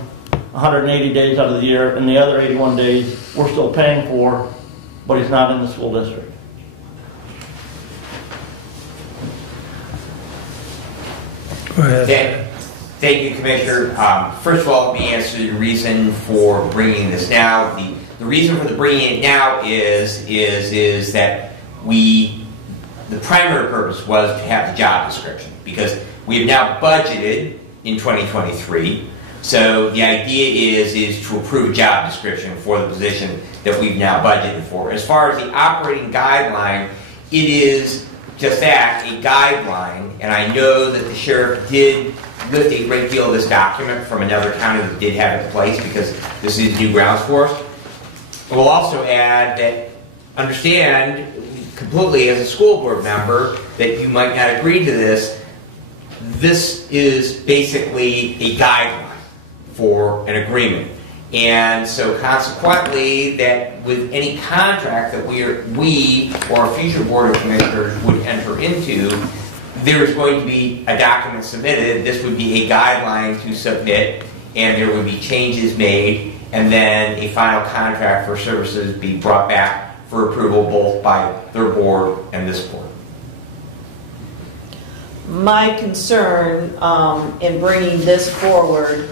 180 days out of the year, and the other 81 days we're still paying for, but he's not in the school district. Go ahead. Thank you, Commissioner. First of all, let me answer the reason for bringing this now. The reason for bringing it now is that the primary purpose was to have the job description, because we have now budgeted in 2023. So the idea is to approve a job description for the position that we've now budgeted for. As far as the operating guideline, it is just that, a guideline, and I know that the sheriff did lift a great deal of this document from another county that did have it in place, because this is new grounds for us. We'll also add that, understand completely as a school board member that you might not agree to this. This is basically a guideline for an agreement. And so consequently, that with any contract that we or a future Board of Commissioners would enter into, there is going to be a document submitted. This would be a guideline to submit, and there would be changes made, and then a final contract for services be brought back for approval both by their board and this board. My concern in bringing this forward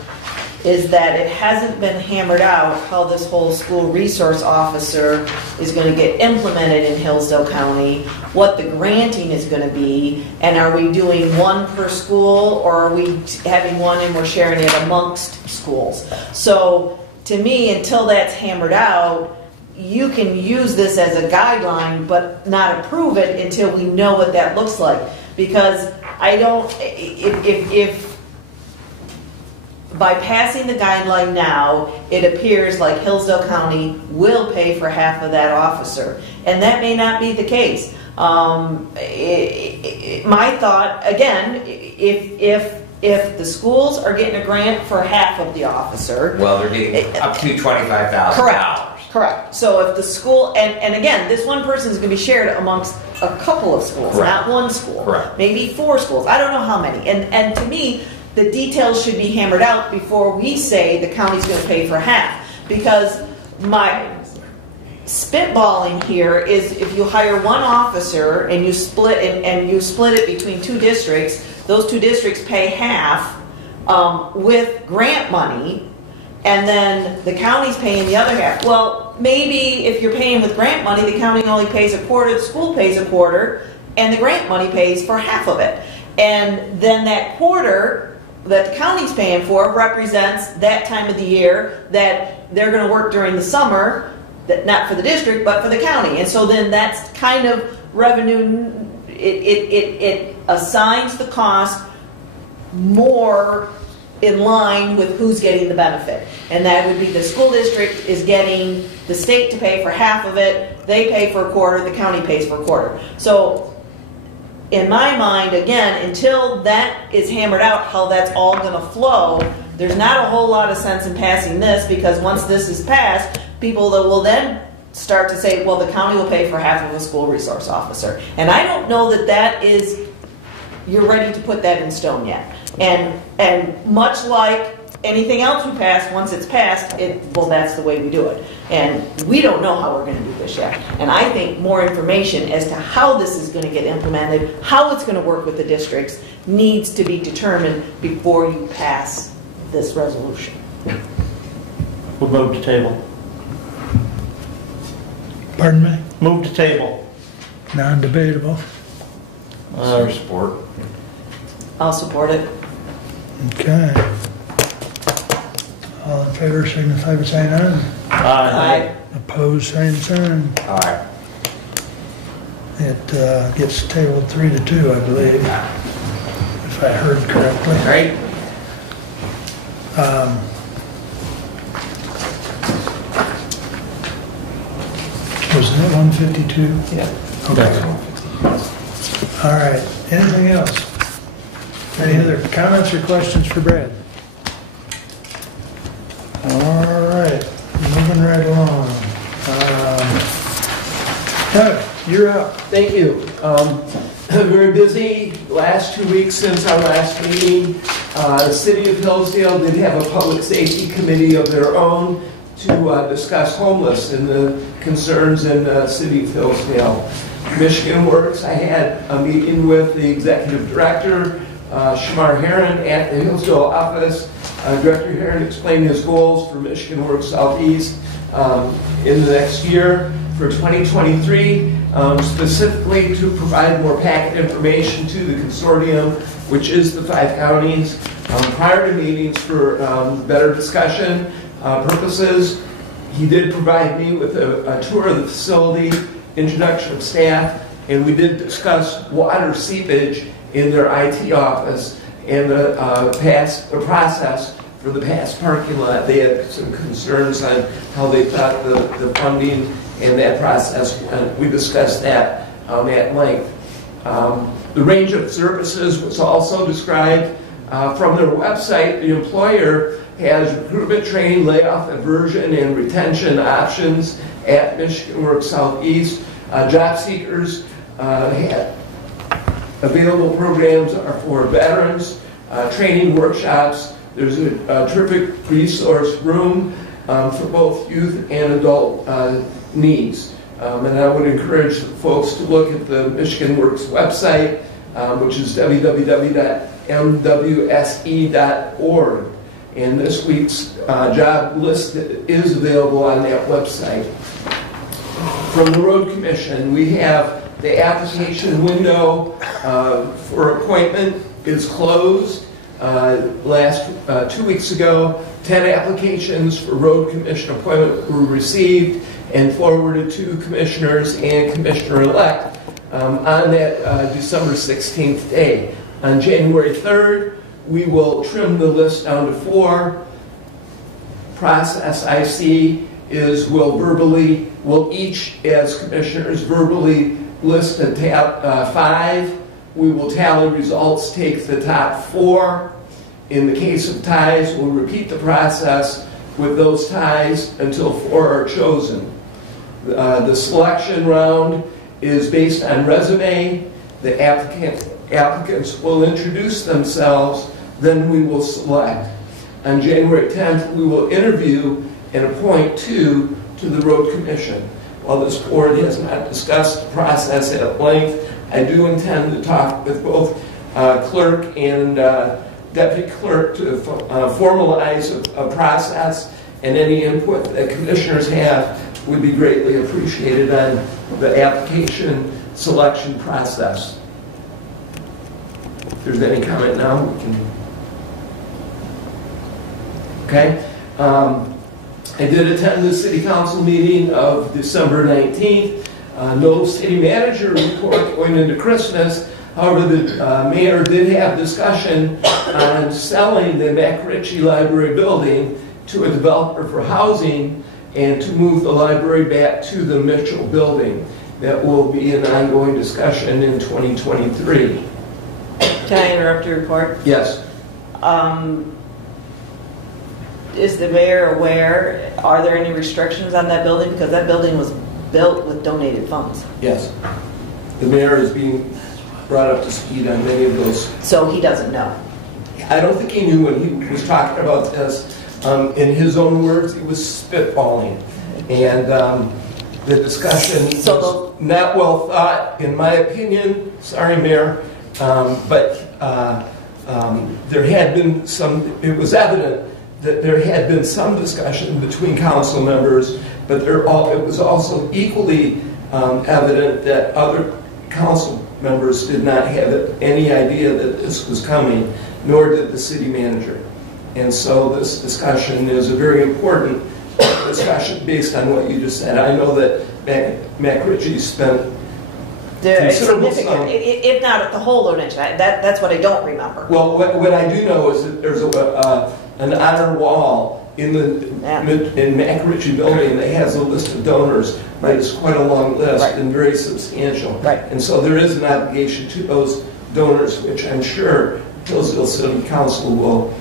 is that it hasn't been hammered out how this whole school resource officer is going to get implemented in Hillsdale County, what the granting is going to be, and are we doing one per school, or are we having one and we're sharing it amongst schools? So to me, until that's hammered out, you can use this as a guideline, but not approve it until we know what that looks like. Because I don't, if by passing the guideline now, it appears like Hillsdale County will pay for half of that officer. And that may not be the case. My thought, again, if the schools are getting a grant for half of the officer. Well, they're getting up to $25,000. Correct. So if the school, and again, this one person is going to be shared amongst a couple of schools, Correct. not one school. Correct. Maybe 4 schools. I don't know how many. And to me, the details should be hammered out before we say the county's going to pay for half. Because my spitballing here is if you hire one officer and you split it between 2 districts, those 2 districts pay half with grant money, and then the county's paying the other half. Well, maybe if you're paying with grant money, the county only pays a quarter, the school pays a quarter, and the grant money pays for half of it. And then that quarter that the county's paying for represents that time of the year that they're going to work during the summer, that not for the district, but for the county. And so then that's kind of revenue, it assigns the cost more in line with who's getting the benefit. And that would be the school district is getting the state to pay for half of it, they pay for a quarter, the county pays for a quarter. So in my mind, again, until that is hammered out how that's all going to flow, there's not a whole lot of sense in passing this, because once this is passed, people that will then start to say, well, the county will pay for half of a school resource officer. And I don't know that that is, you're ready to put that in stone yet. And much like anything else we pass, once it's passed, well, that's the way we do it. And we don't know how we're going to do this yet. And I think more information as to how this is going to get implemented, how it's going to work with the districts, needs to be determined before you pass this resolution. We'll move to table. Pardon me? Move to table. Non-debatable. Support. I'll support it. Okay. All in favor, signify by saying aye. Aye. Opposed, same sign. All right. It gets tabled 3-2, I believe, if I heard correctly. Right. Was that 152? Yeah. Okay. All right. Anything else? Any other comments or questions for Brad? All right. Moving right along. Doug, you're up. Thank you. Very busy last 2 weeks since our last meeting. The City of Hillsdale did have a public safety committee of their own to discuss homeless and the concerns in the City of Hillsdale. Michigan Works, I had a meeting with the executive director, Shamar Heron, at the Hillsdale office. Director Heron explained his goals for Michigan Works Southeast in the next year for 2023, specifically to provide more packet information to the consortium, which is the 5 counties, prior to meetings for better discussion purposes. He did provide me with a tour of the facility, introduction of staff, and we did discuss water seepage in their IT office and the process for the past parking lot. They had some concerns on how they thought the funding and that process, and we discussed that at length. The range of services was also described. From their website, the employer has recruitment, training, layoff, aversion, and retention options at Michigan Works Southeast. Job seekers have available programs are for veterans, training workshops. There's a terrific resource room for both youth and adult needs. And I would encourage folks to look at the Michigan Works website, which is www.mwse.org. And this week's job list is available on that website. From the Road Commission, we have the application window for appointment is closed. last 2 weeks ago. 10 applications for road commission appointment were received and forwarded to commissioners and commissioner-elect on that December 16th day. On January 3rd, we will trim the list down to 4. Process I see is we'll each, as commissioners, verbally list the top 5. We will tally results, take the top 4. In the case of ties, we'll repeat the process with those ties until 4 are chosen. The selection round is based on resume. The applicants will introduce themselves, then we will select. On January 10th, we will interview and appoint 2 to the road commission. While this board has not discussed the process at length, I do intend to talk with both clerk and deputy clerk to formalize a process, and any input that commissioners have would be greatly appreciated on the application selection process. If there's any comment now, we can. Okay. I did attend the city council meeting of December 19th. No city manager report going into Christmas. However, the mayor did have discussion on selling the McRitchie Library building to a developer for housing and to move the library back to the Mitchell building. That will be an ongoing discussion in 2023. Can I interrupt your report? Yes. Is the mayor aware, are there any restrictions on that building? Because that building was built with donated funds. Yes. The mayor is being brought up to speed on many of those. So he doesn't know? I don't think he knew when he was talking about this. In his own words, he was spitballing. And the discussion was not well thought, in my opinion. Sorry, Mayor. But there had been some, it was evident that there had been some discussion between council members, but it was also equally evident that other council members did not have any idea that this was coming, nor did the city manager. And so this discussion is a very important discussion based on what you just said. I know that McRitchie spent considerable sum. If not the whole donation, that's what I don't remember. Well, what I do know is that there's an honor wall in McRitchie building that has a list of donors. Right. It's quite a long list and very substantial. Right. And so there is an obligation to those donors, which I'm sure Hillsdale City Council will,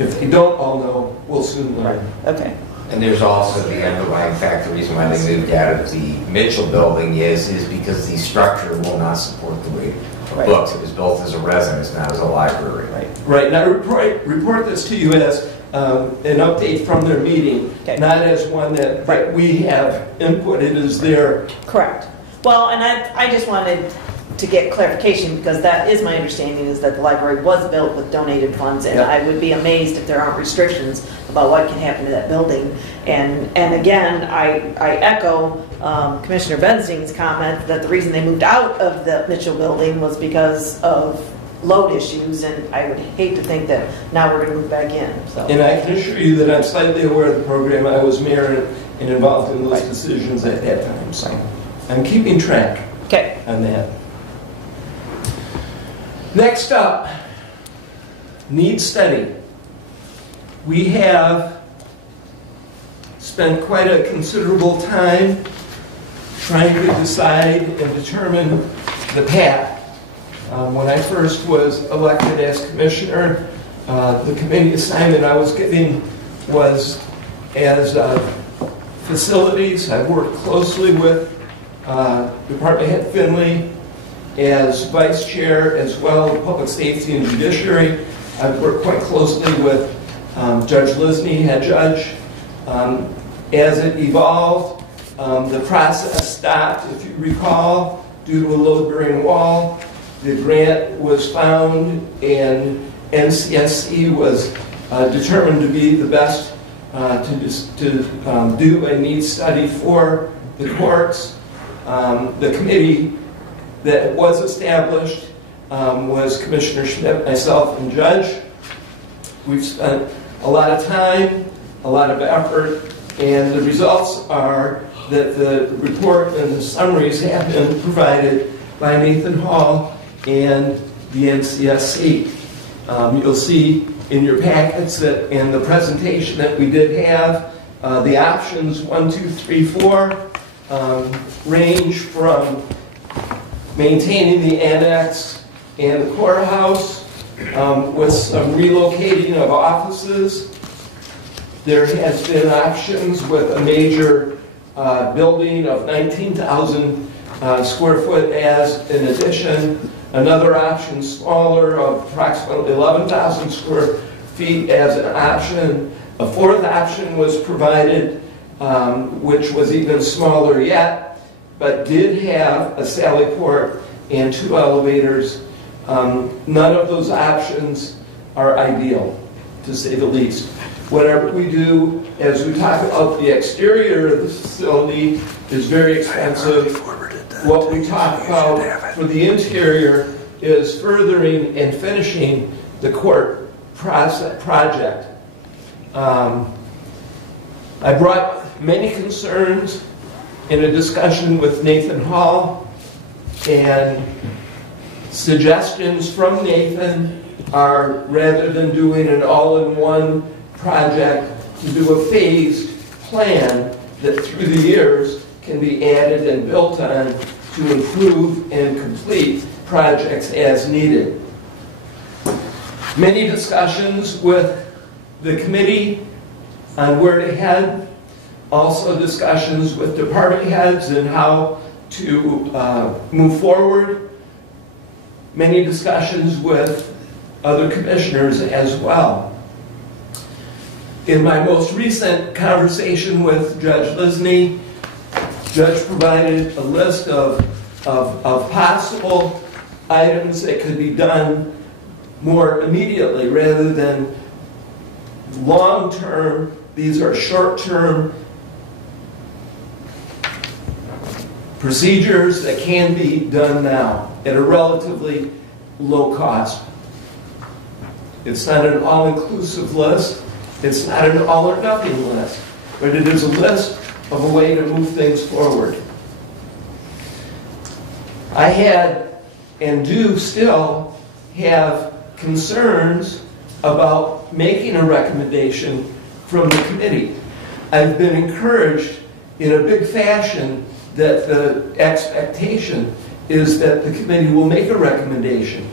if they don't all know, will soon learn. Right. Okay. And there's also the underlying fact, the reason why they moved out of the Mitchell building is because the structure will not support the weight of books. It was built as a residence, not as a library. Right. Now, report this to you as an update from their meeting, not as one that we have inputted as their... Correct. Well, and I just wanted to get clarification, because that is my understanding, is that the library was built with donated funds, and I would be amazed if there aren't restrictions about what can happen to that building. And again, I echo Commissioner Benstein's comment that the reason they moved out of the Mitchell building was because of load issues, and I would hate to think that now we're going to move back in. So. And I can assure you that I'm slightly aware of the program. I was mayor and involved in those decisions at that time, so I'm keeping track on that. Next up, need study. We have spent quite a considerable time trying to decide and determine the path. When I first was elected as commissioner, the committee assignment I was getting was as facilities. I worked closely with Department Head Finley as vice chair, as well as public safety and judiciary. I've worked quite closely with Judge Lisney, head judge. As it evolved, the process stopped, if you recall, due to a load-bearing wall. The grant was found, and NCSC was determined to be the best to do a needs study for the courts. The committee that was established was Commissioner Schmidt, myself, and Judge. We've spent a lot of time, a lot of effort, and the results are that the report and the summaries have been provided by Nathan Hall and the NCSC. You'll see in your packets that in the presentation that we did have, the options 1, 2, 3, 4 range from maintaining the annex and the courthouse with some relocating of offices. There has been options with a major building of 19,000 square foot as an addition. Another option, smaller, of approximately 11,000 square feet as an option. A fourth option was provided, which was even smaller yet, but did have a sally port and 2 elevators. None of those options are ideal, to say the least. Whatever we do, as we talk about the exterior of the facility, is very expensive. What we talk about for the interior is furthering and finishing the court project. I brought many concerns in a discussion with Nathan Hall, and suggestions from Nathan are, rather than doing an all-in-one project, to do a phased plan that through the years can be added and built on to improve and complete projects as needed. Many discussions with the committee on where to head, also discussions with department heads and how to move forward. Many discussions with other commissioners as well. In my most recent conversation with Judge Lisney, Judge provided a list of possible items that could be done more immediately rather than long-term. These are short-term procedures that can be done now at a relatively low cost. It's not an all-inclusive list. It's not an all-or-nothing list, but it is a list of a way to move things forward. I had, and do still, have concerns about making a recommendation from the committee. I've been encouraged in a big fashion that the expectation is that the committee will make a recommendation.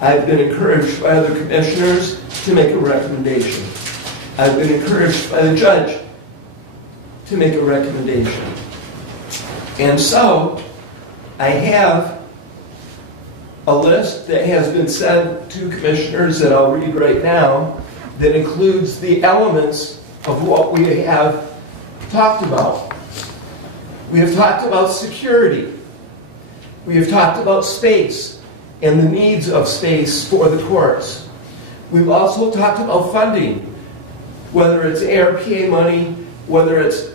I've been encouraged by other commissioners to make a recommendation. I've been encouraged by the judge to make a recommendation. And so, I have a list that has been sent to commissioners that I'll read right now that includes the elements of what we have talked about. We have talked about security. We have talked about space and the needs of space for the courts. We've also talked about funding, whether it's ARPA money, whether it's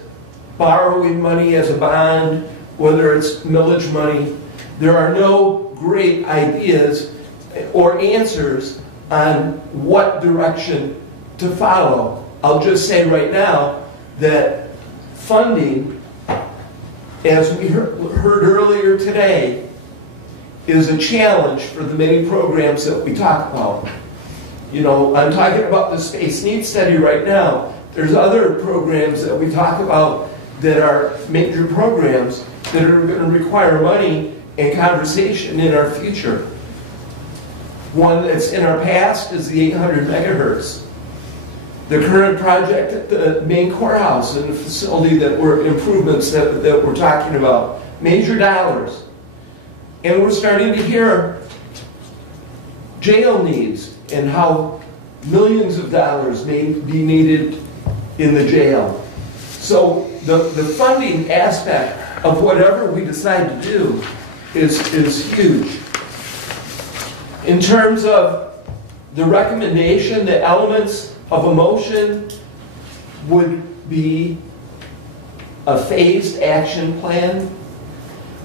borrowing money as a bond, whether it's millage money. There are no great ideas or answers on what direction to follow. I'll just say right now that funding, as we heard earlier today, is a challenge for the many programs that we talk about. You know, I'm talking about the space needs study right now. There's other programs that we talk about that are major programs that are going to require money and conversation in our future. One that's in our past is the 800 megahertz. The current project at the main courthouse and the facility that were improvements that we're talking about. Major dollars. And we're starting to hear jail needs and how millions of dollars may be needed in the jail. So the funding aspect of whatever we decide to do is huge. In terms of the recommendation, the elements of a motion would be a phased action plan,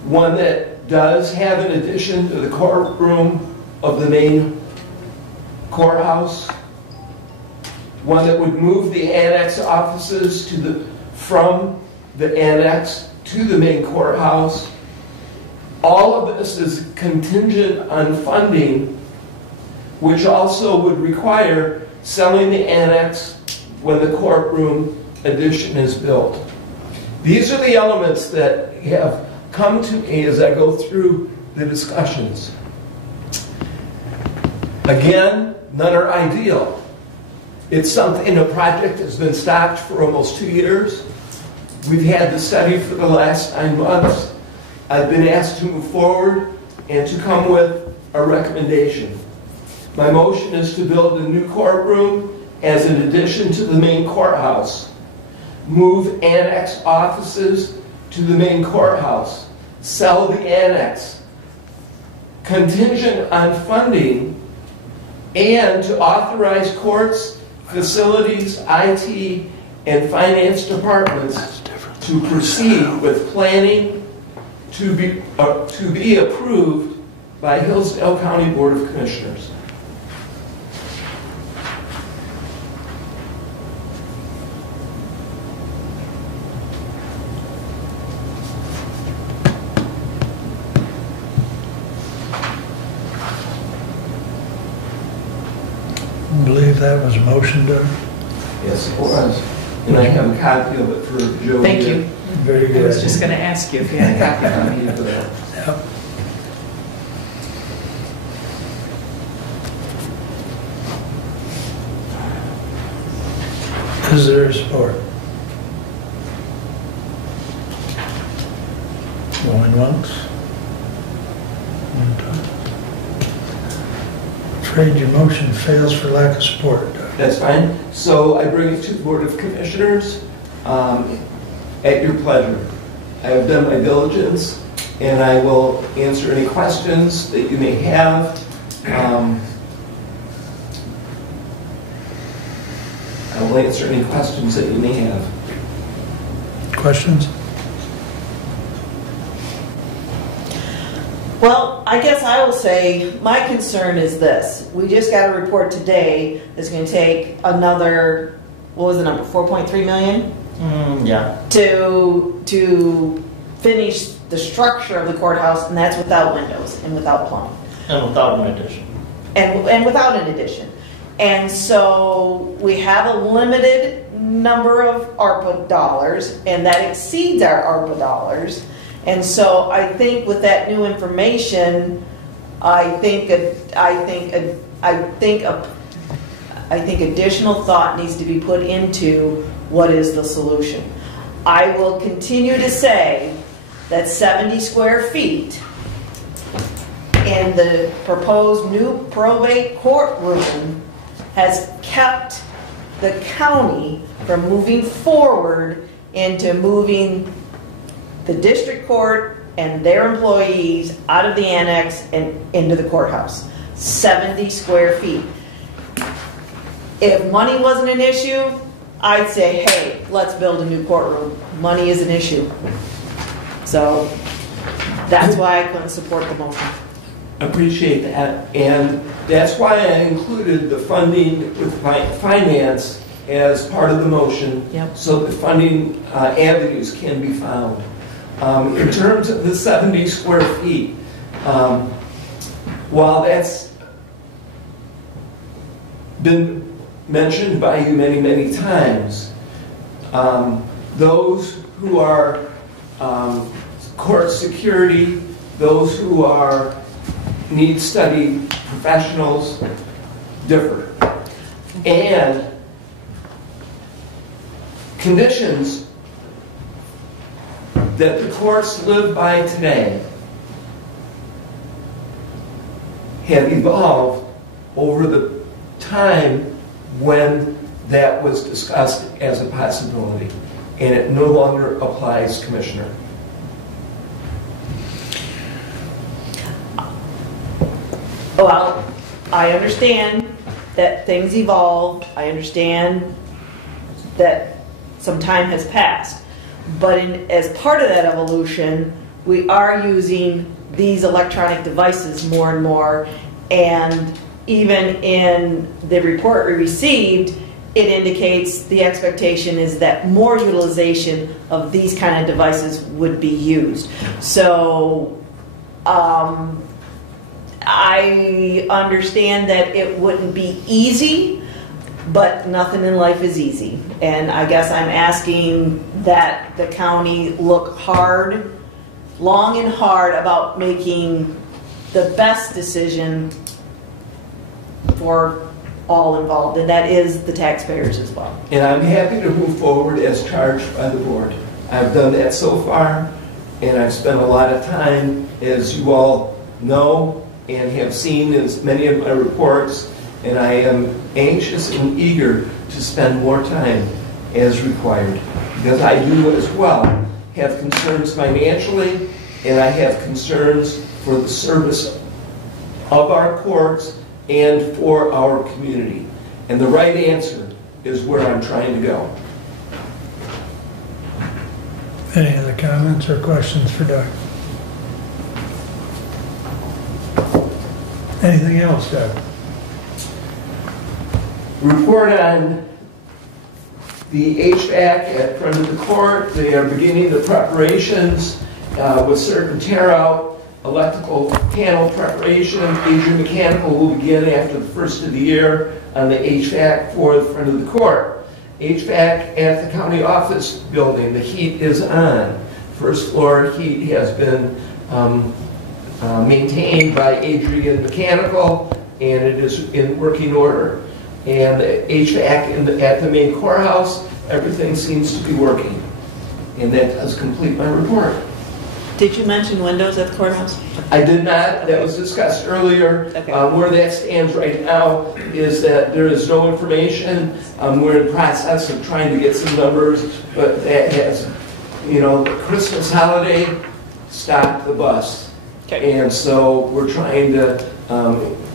one that does have an addition to the courtroom of the main courthouse, one that would move the annex offices from the annex to the main courthouse. All of this is contingent on funding, which also would require selling the annex when the courtroom addition is built. These are the elements that have come to me as I go through the discussions. Again, none are ideal. It's something, a project that's been stopped for almost 2 years. We've had the study for the last 9 months. I've been asked to move forward and to come with a recommendation. My motion is to build a new courtroom as an addition to the main courthouse. Move annex offices to the main courthouse. Sell the annex. Contingent on funding, and to authorize courts, facilities, IT, and finance departments to proceed with planning to be approved by Hillsdale County Board of Commissioners. I believe that was a motion, Doug. Yes, it was. And I have a copy of it for Joe. Thank you. Very good. I was just going to ask you if you had a copy. Thank you for that. Yep. Is there support? Going once? Afraid your motion fails for lack of support, Doug. That's fine. So I bring it to the Board of Commissioners at your pleasure. I have done my diligence, and I will answer any questions that you may have. I will answer any questions that you may have. Questions? Well, I guess I will say my concern is this. We just got a report today that's going to take another, what was the number, 4.3 million? Yeah. To finish the structure of the courthouse, and that's without windows and without plumbing. And without an addition. And without an addition. And so we have a limited number of ARPA dollars, and that exceeds our ARPA dollars. And so I think with that new information, I think additional thought needs to be put into what is the solution. I will continue to say that 70 square feet in the proposed new probate courtroom has kept the county from moving forward into moving the district court and their employees out of the annex and into the courthouse. 70 square feet. If money wasn't an issue, I'd say, hey, let's build a new courtroom. Money is an issue. So that's why I couldn't support the motion. Appreciate that, and that's why I included the funding with finance as part of the motion. Yep. So that funding avenues can be found. In terms of the 70 square feet, while that's been mentioned by you many, many times, those who are court security, those who are need study professionals differ. And conditions that the courts live by today have evolved over the time when that was discussed as a possibility, and it no longer applies, Commissioner. Well, I understand that things evolve. I understand that some time has passed. But as part of that evolution, we are using these electronic devices more and more. And even in the report we received, it indicates the expectation is that more utilization of these kind of devices would be used. So I understand that it wouldn't be easy, but nothing in life is easy. And I guess I'm asking that the county look hard, long and hard about making the best decision for all involved, and that is the taxpayers as well. And I'm happy to move forward as charged by the board. I've done that so far, and I've spent a lot of time, as you all know, and have seen in many of my reports, and I am anxious and eager to spend more time as required, because I do as well have concerns financially, and I have concerns for the service of our courts and for our community. And the right answer is where I'm trying to go. Any other comments or questions for Doug? Anything else, Doug? Report on the HVAC at front of the court. They are beginning the preparations with certain tear out. Electrical panel preparation. Adrian Mechanical will begin after the first of the year on the HVAC for the front of the court. HVAC at the county office building, the heat is on. First floor heat has been maintained by Adrian Mechanical, and it is in working order. And the HVAC at the main courthouse, everything seems to be working. And that does complete my report. Did you mention windows at the courthouse? I did not. That was discussed earlier. Okay. Where that stands right now is that there is no information. We're in the process of trying to get some numbers, but that has, you know, the Christmas holiday stopped the bus. Okay. And so we're trying to,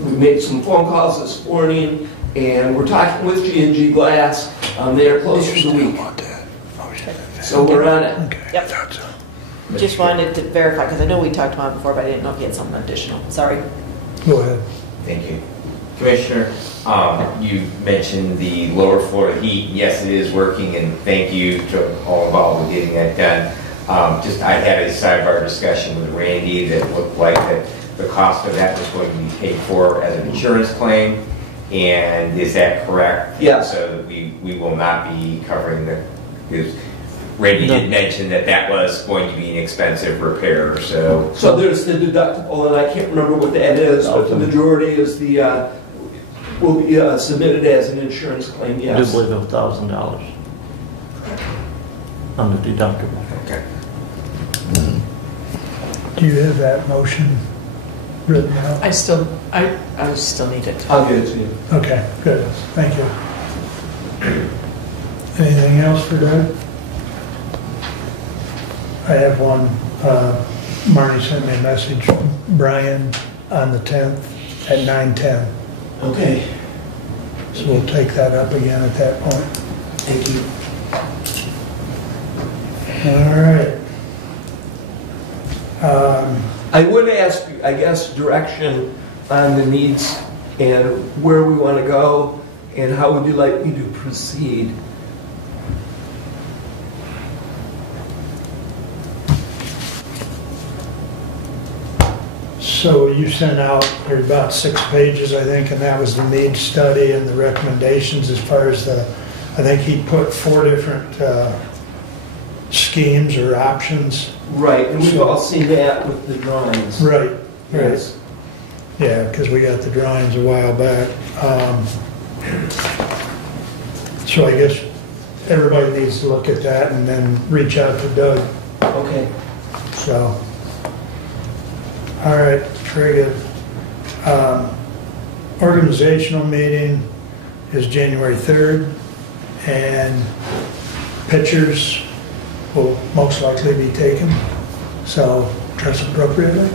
we made some phone calls this morning, and we're talking with G&G Glass. They are closed for the week. So we're on it. Okay. Yep. Just wanted to verify, because I know we talked about it before, but I didn't know if you had something additional. Sorry. Go ahead. Thank you. Commissioner, you mentioned the lower floor heat. Yes, it is working, and thank you to all involved with getting that done. I had a sidebar discussion with Randy that looked like that the cost of that was going to be paid for as an insurance claim. And is that correct? Yes. So we will not be covering because Randy did mention that was going to be an expensive repair, so. So there's the deductible, and I can't remember what that is, but the majority is will be submitted as an insurance claim, I do yes. believe $1,000 on the deductible. Okay. Do you have that motion written out? I still need it. I'll get it to you. Okay, good. Thank you. Anything else for Doug? I have one. Marnie sent me a message, Brian, on the 10th at 9:10. Okay, So we'll take that up again at that point. thank you. All right. I would ask, I guess, direction on the needs and where we want to go, and how would you like me to proceed? So you sent out, there's about 6 pages, I think, and that was the needs study and the recommendations as far as I think he put 4 different schemes or options. Right, and we've all seen that with the drawings. Right, right. Yes. Yeah, because we got the drawings a while back. So I guess everybody needs to look at that and then reach out to Doug. Okay. So, all right, very good. Organizational meeting is January 3rd, and pictures will most likely be taken, so dress appropriately.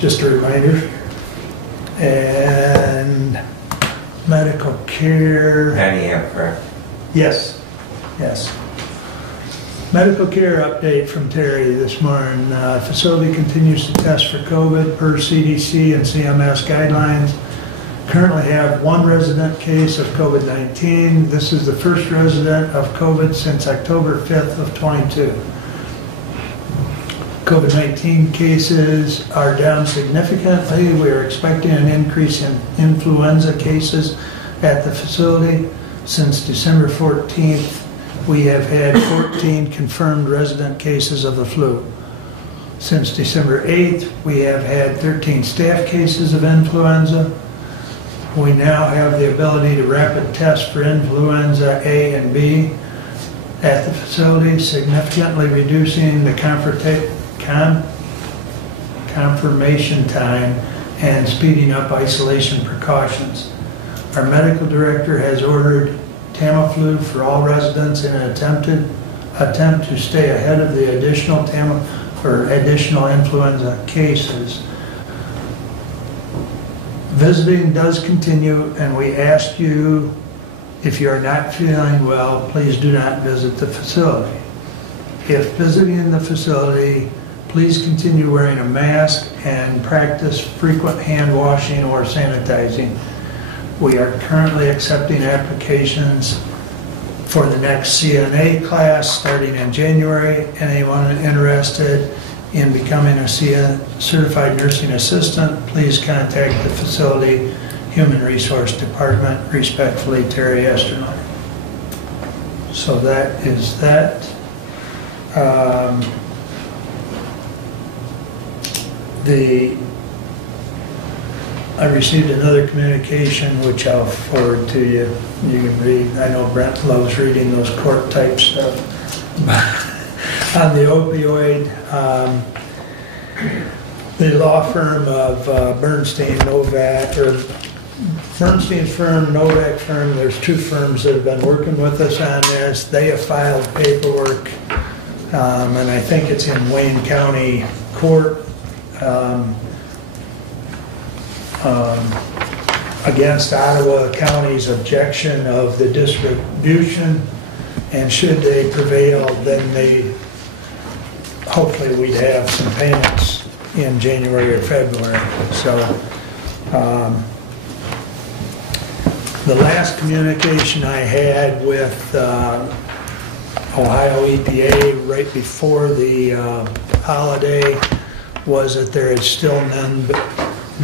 Just a reminder. And medical care. 9 a.m., correct? Yes, yes. Medical care update from Terry this morning. Facility continues to test for COVID per CDC and CMS guidelines. Currently have one resident case of COVID-19. This is the first resident of COVID since October 5th of 22. COVID-19 cases are down significantly. We are expecting an increase in influenza cases at the facility. Since December 14th, we have had 14 confirmed resident cases of the flu. Since December 8th, we have had 13 staff cases of influenza. We now have the ability to rapid test for influenza A and B at the facility, significantly reducing the confirmation time and speeding up isolation precautions. Our medical director has ordered Tamiflu for all residents in an attempt to stay ahead of the additional influenza cases. Visiting does continue, and we ask you, if you are not feeling well, please do not visit the facility. If visiting the facility, please continue wearing a mask and practice frequent hand washing or sanitizing. We are currently accepting applications for the next CNA class starting in January. Anyone interested in becoming a certified nursing assistant, please contact the facility Human Resource Department. Respectfully, Terry Esterline. So that is that. I received another communication which I'll forward to you. You can read. I know Brent loves reading those court type stuff. On the opioid, the law firm of Bernstein's firm, Novak firm, there's two firms that have been working with us on this. They have filed paperwork, and I think it's in Wayne County Court, against Ottawa County's objection of the distribution, and should they prevail, then hopefully we'd have some payments in January or February. So the last communication I had with Ohio EPA right before the holiday was that there had still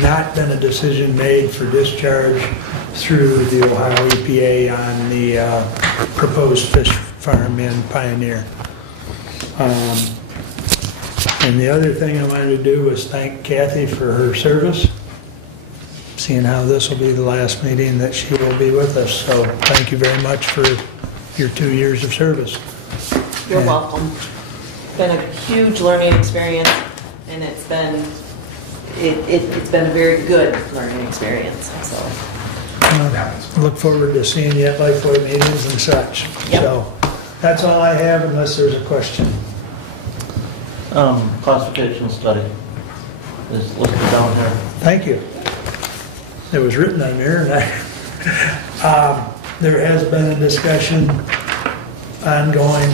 not been a decision made for discharge through the Ohio EPA on the proposed fish farm in Pioneer. And the other thing I wanted to do was thank Kathy for her service, seeing how this will be the last meeting that she will be with us. So thank you very much for your 2 years of service. You're welcome. It's been a huge learning experience, and it's been a very good learning experience. So look forward to seeing you at Lifeway meetings and such. Yep. So that's all I have, unless there's a question. Classification study is listed down here. Thank you. It was written on there, and there has been a discussion ongoing.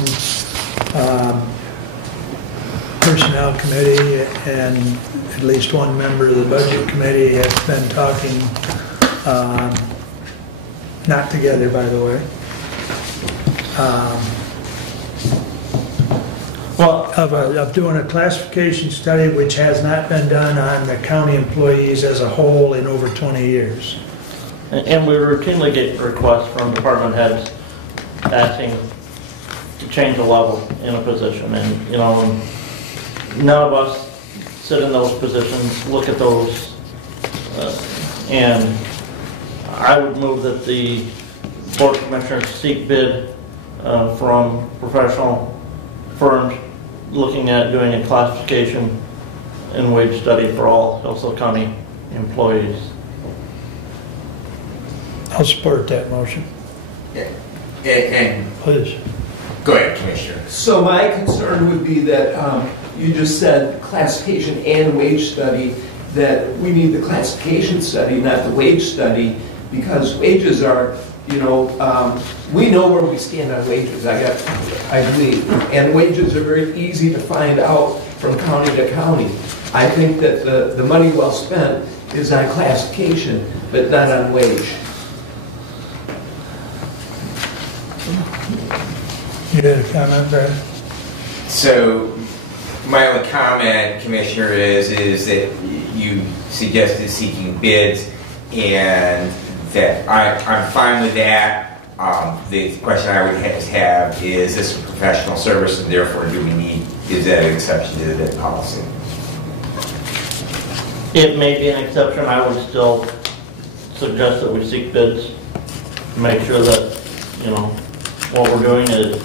Personnel committee and at least one member of the budget committee has been talking, not together by the way, of doing a classification study which has not been done on the county employees as a whole in over 20 years. And we routinely get requests from department heads asking to change the level in a position, and none of us sit in those positions, look at those, and I would move that the Board of Commissioners seek bid from professional firms looking at doing a classification and wage study for all Hillsdale County employees. I'll support that motion. And please. Go ahead, Commissioner. So my concern would be that you just said classification and wage study, that we need the classification study, not the wage study, because wages are we know where we stand on wages, I believe. And wages are very easy to find out from county to county. I think that the money well spent is on classification, but not on wage. You had a comment, Brad? So my only comment, Commissioner, is that you suggested seeking bids, and that I'm fine with that. The question I would have is this a professional service, and therefore is that an exception to the bid policy? It may be an exception. I would still suggest that we seek bids to make sure that, what we're doing is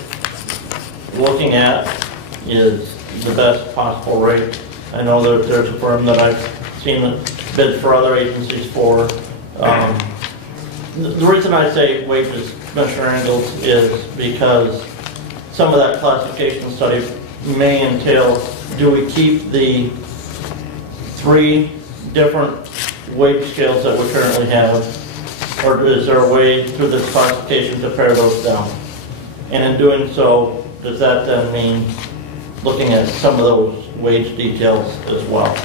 looking at is the best possible rate. I know that there's a firm that I've seen bid for other agencies for. The reason I say wages, Commissioner Engels, is because some of that classification study may entail, do we keep the 3 different wage scales that we currently have, or is there a way through this classification to pare those down? And in doing so, does that then mean looking at some of those wage details as well?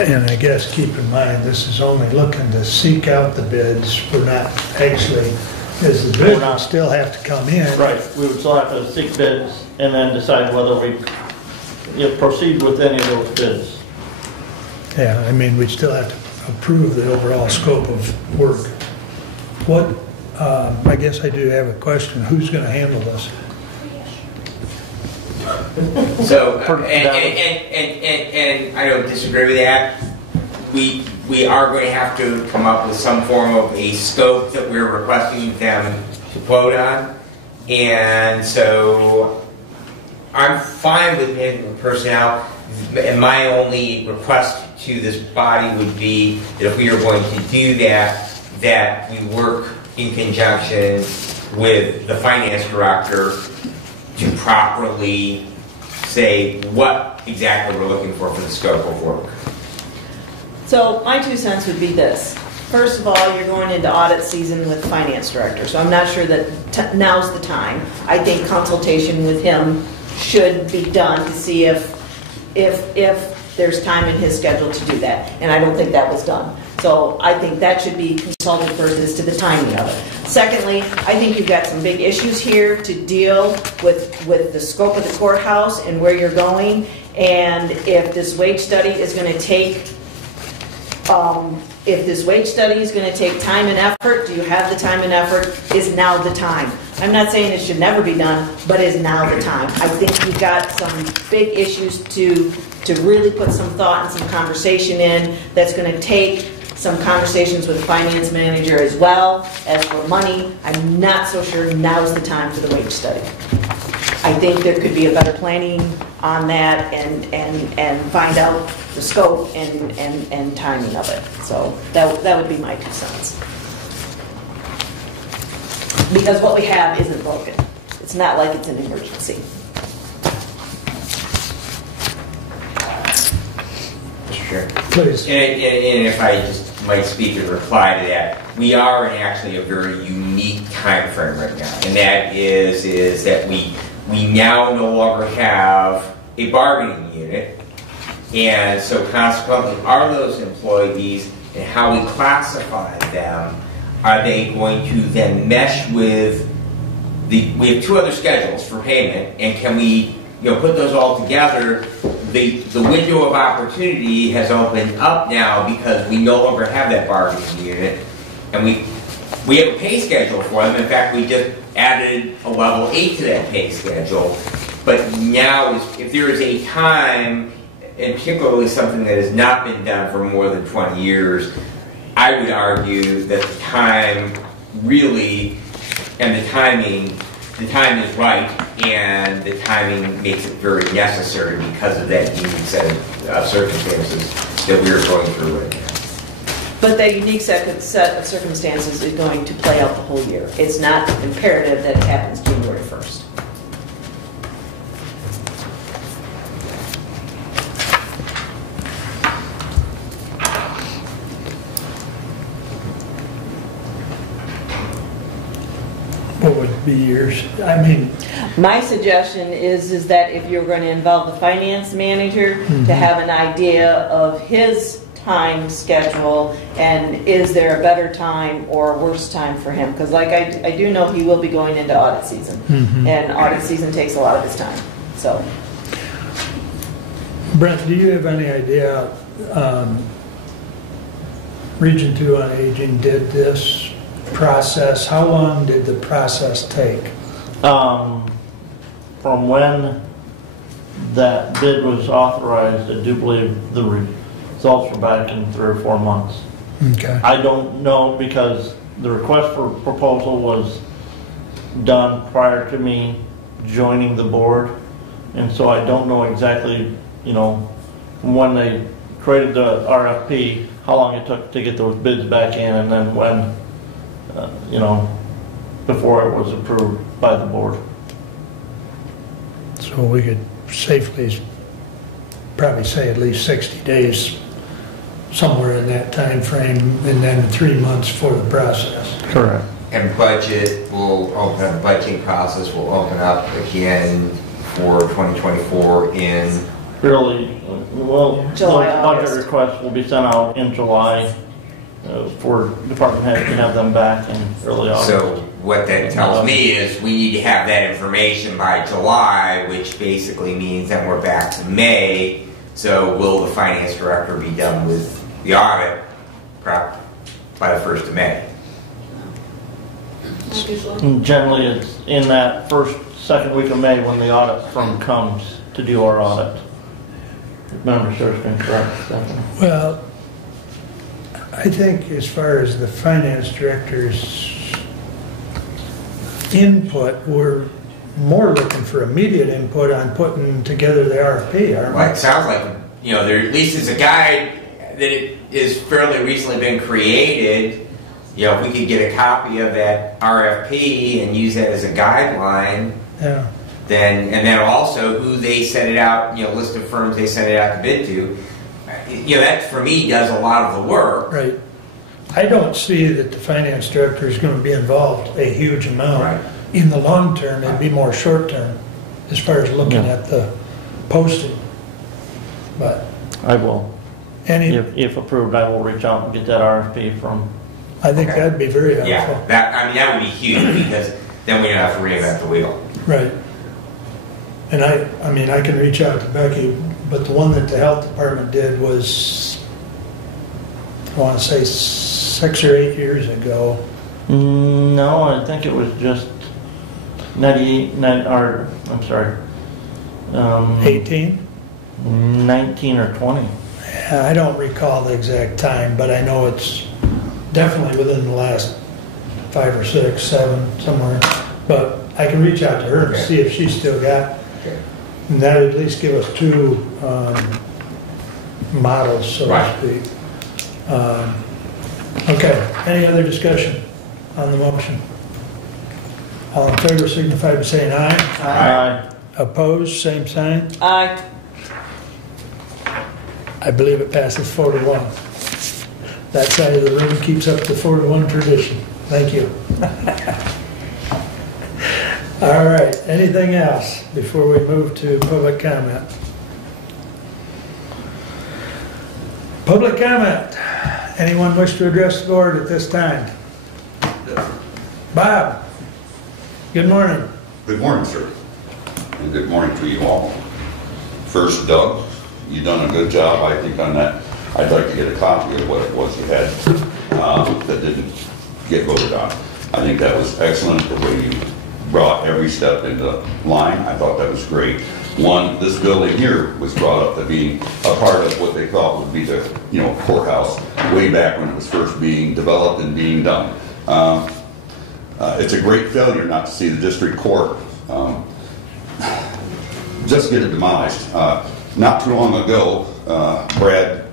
And I guess keep in mind, this is only looking to seek out the bids. We're not actually, because the bids still have to come in. Right, we would still have to seek bids and then decide whether we proceed with any of those bids. Yeah, I mean, we still have to approve the overall scope of work. What, I guess I do have a question. Who's going to handle this? So, and I don't disagree with that. We are going to have to come up with some form of a scope that we're requesting them to quote on. And so I'm fine with management personnel. And my only request to this body would be that if we are going to do that, that we work in conjunction with the finance director to properly say what exactly we're looking for the scope of work. So my 2 cents would be this. First of all, you're going into audit season with the finance director, so I'm not sure that now's the time. I think consultation with him should be done to see if there's time in his schedule to do that, and I don't think that was done. So I think that should be consulted first as to the timing of it. Secondly, I think you've got some big issues here to deal with the scope of the courthouse and where you're going, and if this wage study is going to take time and effort, do you have the time and effort? Is now the time. I'm not saying it should never be done, but is now the time. I think you've got some big issues to really put some thought and some conversation in that's going to take some conversations with the finance manager as well. As for money, I'm not so sure now's the time for the wage study. I think there could be a better planning on that and find out the scope and timing of it. So that would be my 2 cents. Because what we have isn't broken. It's not like it's an emergency. Sure. Please. And if I just might speak in reply to that, we are in actually a very unique time frame right now, and that is that we now no longer have a bargaining unit, and so consequently, are those employees and how we classify them, are they going to then mesh with we have 2 other schedules for payment, and can we put those all together? The window of opportunity has opened up now because we no longer have that bargaining unit, and we have a pay schedule for them. In fact, we just added a level 8 to that pay schedule. But now, if there is a time, and particularly something that has not been done for more than 20 years, I would argue that the time really, and the time is right, and the timing makes it very necessary because of that unique set of circumstances that we are going through right now. But that unique set of circumstances is going to play out the whole year. It's not imperative that it happens January 1st. be years. I mean, My suggestion is that if you're going to involve the finance manager, to have an idea of his time schedule and is there a better time or a worse time for him? Because like I do know he will be going into audit season, and audit season takes a lot of his time. So, Brent, do you have any idea, Region 2 on Aging did this process? How long did the process take? From when that bid was authorized, I do believe the results were back in 3 or 4 months. Okay. I don't know because the request for proposal was done prior to me joining the board, and so I don't know exactly, you know, when they created the RFP, how long it took to get those bids back in, and then when, you know, before it was approved by the board. So we could safely probably say at least 60 days, somewhere in that time frame, and then 3 months for the process. Correct. And budget will open up, the budgeting process will open up again for 2024 in Really, well, July, those budget August. requests will be sent out in July for department heads to have them back in early August. So what that tells me is we need to have that information by July, which basically means then we're back to May. So will the finance director be done with the audit by the 1st of May? Not usually. And generally, it's in that second week of May when the audit firm comes to do our audit. If memory serves me correct, Stephanie. Well, I think as far as the finance director's input, we're more looking for immediate input on putting together the RFP, aren't we? Well, it sounds like, you know, there at least is a guide that it is fairly recently been created. You know, if we could get a copy of that RFP and use that as a guideline, Yeah. then, and then also who they sent it out, you know, list of firms they sent it out to bid to, you know, that for me does a lot of the work. Right. I don't see that the finance director is going to be involved a huge amount. Right. In the long term, it'd be more short term as far as looking at the posting. But I will. any, If approved, I will reach out and get that RFP from. I think Okay. that'd be very helpful. Yeah, that would be huge because then we don't have to reinvent the wheel. Right. And I mean, I can reach out to Becky, but the one that the health department did was, I want to say 6 or 8 years ago. No, I think it was just 18? 19 or 20. I don't recall the exact time, but I know it's definitely within the last 5 or 6, 7, somewhere. But I can reach out to her and Okay. see if she's still got, Okay. and that would at least give us 2 models, so to Right. speak. Okay, any other discussion on the motion? All in favor signify by saying aye. Aye. Opposed, same sign. aye. I believe it passes 4-1. That side of the room keeps up the 4-1 tradition. Thank you. All right, anything else before we move to public comment? Public comment. Anyone wish to address the board at this time? Bob, good morning. Good morning, sir, and good morning to you all. First, Doug, you've done a good job, I think, on that. I'd like to get a copy of what it was you had that didn't get voted on. I think that was excellent, the way you brought every step into line. I thought that was great. One, this building here was brought up to being a part of what they thought would be the, you know, courthouse way back when it was first being developed and being done. It's a great failure not to see the district court just get it demolished. Not too long ago, Brad,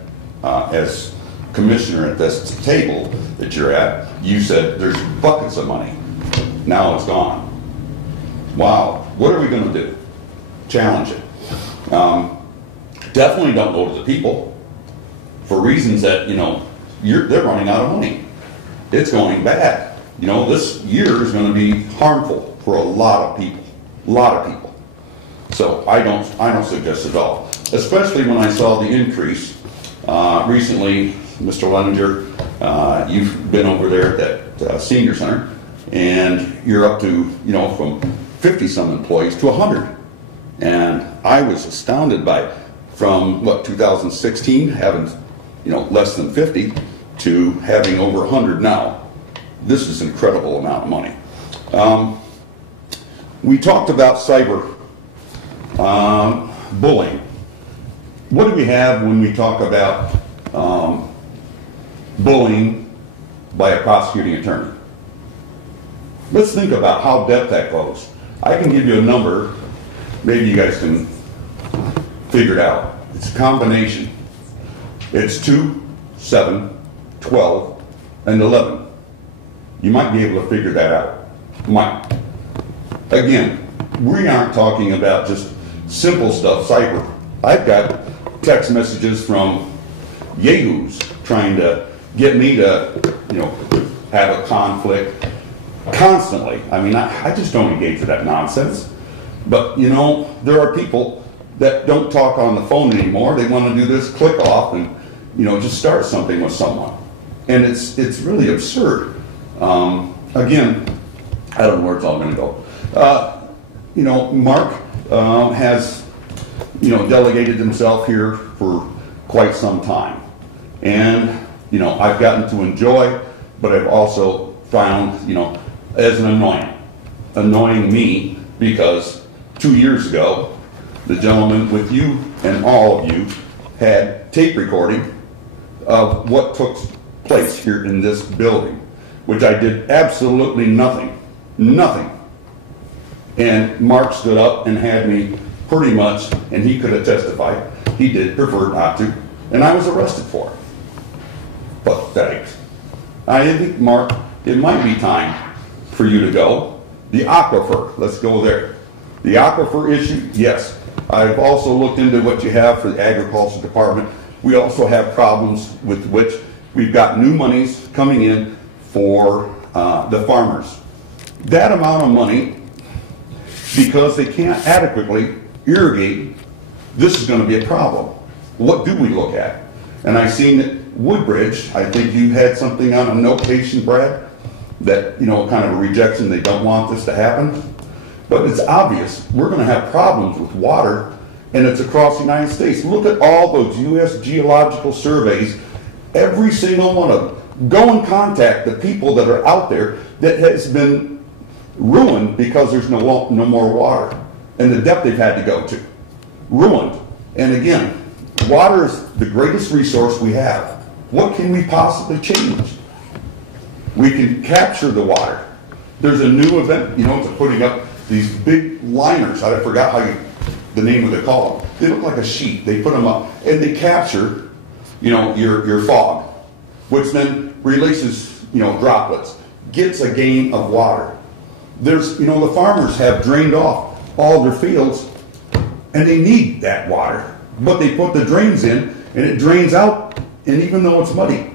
as commissioner at this table that you're at, you said there's buckets of money. Now it's gone. Wow, what are we going to do? Challenge it. Definitely don't go to the people for reasons that, you know, they're running out of money. It's going bad. You know, this year is going to be harmful for a lot of people, So I don't suggest it at all, especially when I saw the increase recently. Mr. Leninger, you've been over there at that senior center, and you're up to, from 50-some employees to 100. And I was astounded by, from 2016, having, less than 50, to having over 100 now. This is an incredible amount of money. We talked about cyber bullying. What do we have when we talk about bullying by a prosecuting attorney? Let's think about how depth that goes. I can give you a number. Maybe you guys can figure it out. It's a combination. It's 2, 7, 12, and 11. You might be able to figure that out. Might. Again, we aren't talking about just simple stuff, cyber. I've got text messages from yahoos trying to get me to, have a conflict constantly. I mean, I just don't engage with that nonsense. But, there are people that don't talk on the phone anymore. They want to do this, click off, and, just start something with someone. And it's really absurd. Again, I don't know where it's all going to go. Mark has, delegated himself here for quite some time. And, I've gotten to enjoy, but I've also found, as an annoying me, because 2 years ago, the gentleman with you and all of you had tape recording of what took place here in this building, which I did absolutely nothing. And Mark stood up and had me pretty much, and he could have testified, he did prefer not to, and I was arrested for it. Pathetic. I think, Mark, it might be time for you to go. The aquifer, let's go there. The aquifer issue, yes. I've also looked into what you have for the agriculture department. We also have problems with which we've got new monies coming in for the farmers. That amount of money, because they can't adequately irrigate, this is going to be a problem. What do we look at? And I've seen that Woodbridge, I think you had something on a notation, Brad, that, kind of a rejection, they don't want this to happen. But it's obvious we're going to have problems with water, and it's across the United States. Look at all those U.S. geological surveys, every single one of them. Go and contact the people that are out there that has been ruined because there's no more water, and the depth they've had to go to. Ruined. And again, water is the greatest resource we have. What can we possibly change? We can capture the water. There's a new event, to putting up these big liners. I forgot the name of the call them. They look like a sheet. They put them up and they capture, your fog, which then releases, droplets, gets a gain of water. There's, the farmers have drained off all their fields and they need that water, but they put the drains in and it drains out, and even though it's muddy,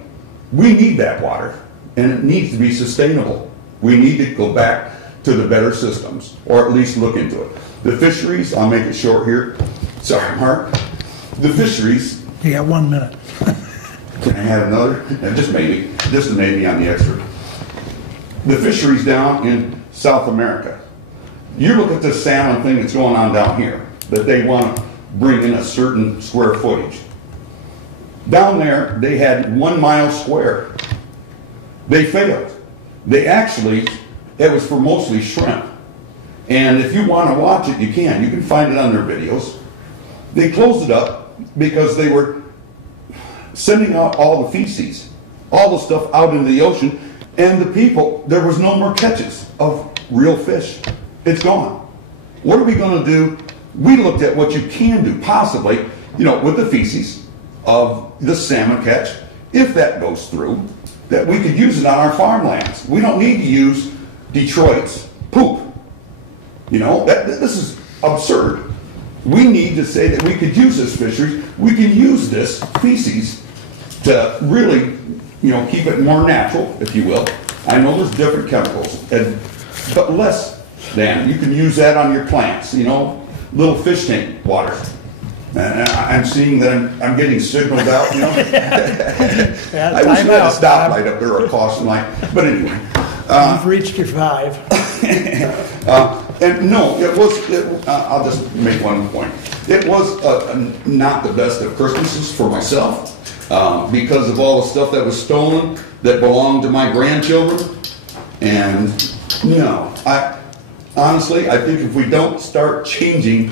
we need that water and it needs to be sustainable. We need to go back to the better systems, or at least look into it. The fisheries, I'll make it short here. Sorry, Mark. The fisheries. You got 1 minute. Can I have another? Just maybe on the extra. The fisheries down in South America. You look at this salmon thing that's going on down here, that they want to bring in a certain square footage. Down there, they had 1 mile square. They failed. They actually, it was for mostly shrimp. And if you want to watch it, you can. You can find it on their videos. They closed it up because they were sending out all the feces, all the stuff out into the ocean, and the people, there was no more catches of real fish. It's gone. What are we going to do? We looked at what you can do, possibly, with the feces of the salmon catch, if that goes through, that we could use it on our farmlands. We don't need to use Detroit's poop. This is absurd. We need to say that we could use this fisheries, we can use this feces to really, keep it more natural, if you will. I know there's different chemicals, but less Dan, you can use that on your plants, you know, little fish tank water. And I'm seeing that I'm getting signaled out, you know. I wish we had a stoplight up there or a caution light, but anyway. You've reached your 5. And no, it was, I'll just make one point. It was not the best of Christmases for myself because of all the stuff that was stolen that belonged to my grandchildren. And, no, honestly, I think if we don't start changing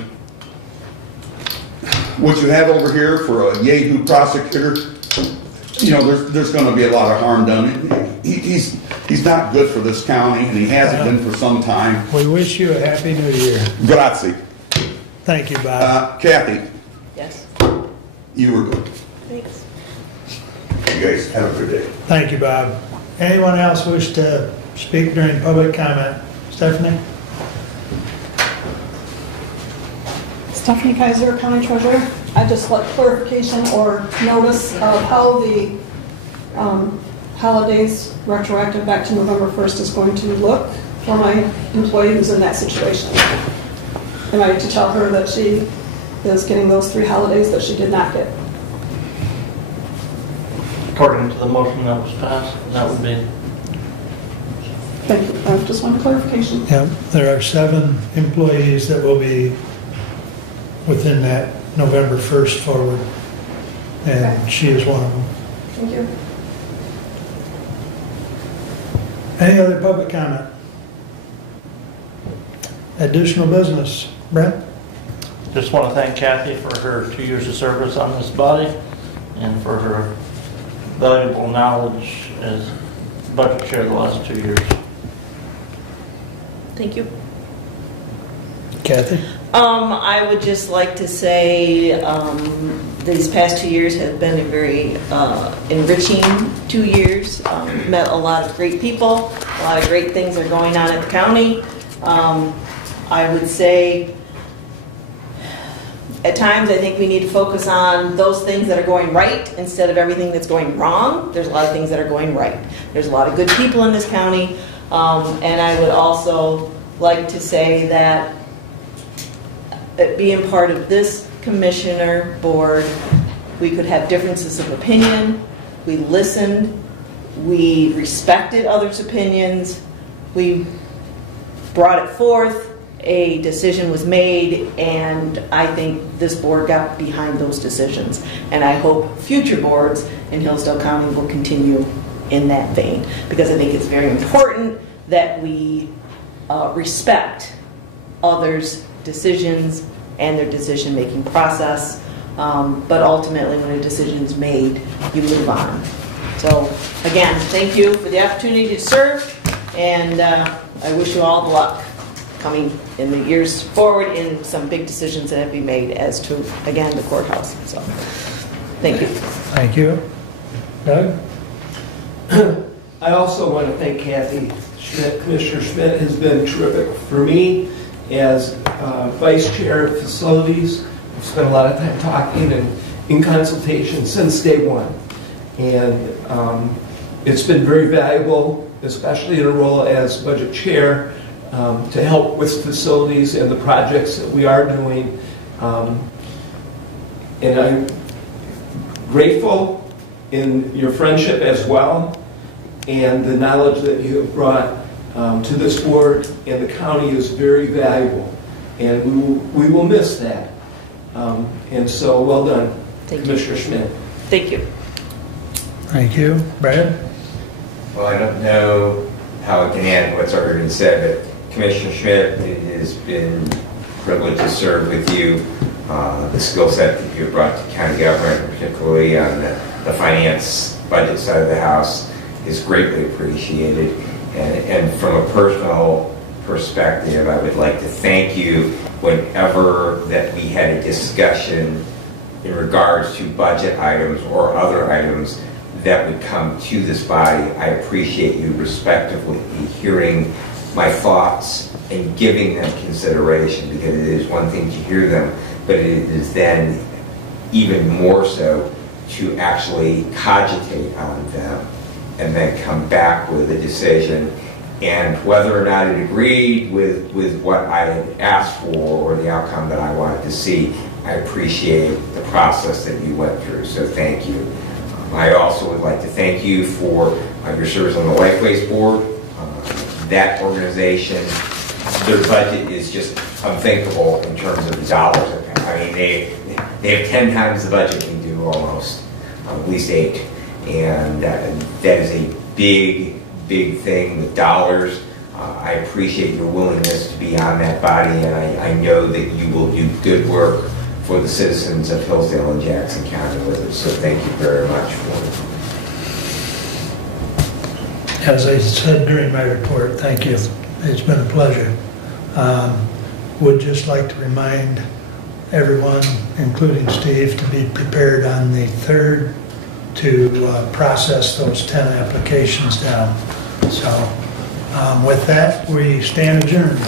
what you have over here for a Yahoo prosecutor, you know, there's going to be a lot of harm done. He's not good for this county, and he hasn't been for some time. We wish you a happy new year. Grazie. Thank you, Bob. Kathy. Yes. You were good. Thanks. You guys have a good day. Thank you, Bob. Anyone else wish to speak during public comment? Stephanie? Stephanie Kaiser, County Treasurer. I just like clarification or notice of how the holidays retroactive back to November 1st is going to look for my employee who's in that situation. Am I to tell her that she is getting those 3 holidays that she did not get? According to the motion that was passed, that would be. Thank you. I just wanted clarification. Yeah, there are 7 employees that will be within that November 1st forward, and Okay. she is one of them. Thank you. Any other public comment? Additional business? Brent? Just want to thank Kathy for her 2 years of service on this body and for her valuable knowledge as budget chair the last 2 years. Thank you. Kathy? I would just like to say these past 2 years have been a very enriching 2 years. Met a lot of great people. A lot of great things are going on in the county. I would say at times I think we need to focus on those things that are going right instead of everything that's going wrong. There's a lot of things that are going right. There's a lot of good people in this county. And I would also like to say that being part of this commissioner board, we could have differences of opinion. We listened. We respected others' opinions. We brought it forth. A decision was made, and I think this board got behind those decisions. And I hope future boards in Hillsdale County will continue in that vein, because I think it's very important that we respect others' decisions and their decision-making process. But ultimately, when a decision is made, you move on. So, again, thank you for the opportunity to serve, and I wish you all the luck coming in the years forward in some big decisions that have to be made as to, again, the courthouse. So, thank you. Thank you. Doug? I also want to thank Kathy Schmidt. Commissioner Schmidt has been terrific for me as Vice Chair of Facilities. We've spent a lot of time talking and in consultation since day one. And it's been very valuable, especially in a role as Budget Chair, to help with facilities and the projects that we are doing. And I'm grateful in your friendship as well, and the knowledge that you have brought to this board and the county is very valuable, and we will miss that. And so, well done, Commissioner Schmidt. Thank you. Thank you. Brad? Well, I don't know how it can add what's already been said, but Commissioner Schmidt, it has been a privilege to serve with you. The skill set that you have brought to county government, particularly on the finance budget side of the house, is greatly appreciated. And from a personal perspective, I would like to thank you whenever that we had a discussion in regards to budget items or other items that would come to this body. I appreciate you respectively hearing my thoughts and giving them consideration, because it is one thing to hear them, but it is then even more so to actually cogitate on them and then come back with a decision And whether or not it agreed with what I had asked for or the outcome that I wanted to see, I appreciate the process that you went through, so thank you. I also would like to thank you for your service on the Lifeways Board. That organization, their budget is just unthinkable in terms of the dollars. I mean, they have 10 times the budget we do almost, at least 8. And that is a big thing with dollars. I appreciate your willingness to be on that body, and I know that you will do good work for the citizens of Hillsdale and Jackson County with us. So thank you very much for it. As I said during my report, thank you. It's been a pleasure. Would just like to remind everyone, including Steve, to be prepared on the 3rd to process those 10 applications down. So with that, we stand adjourned.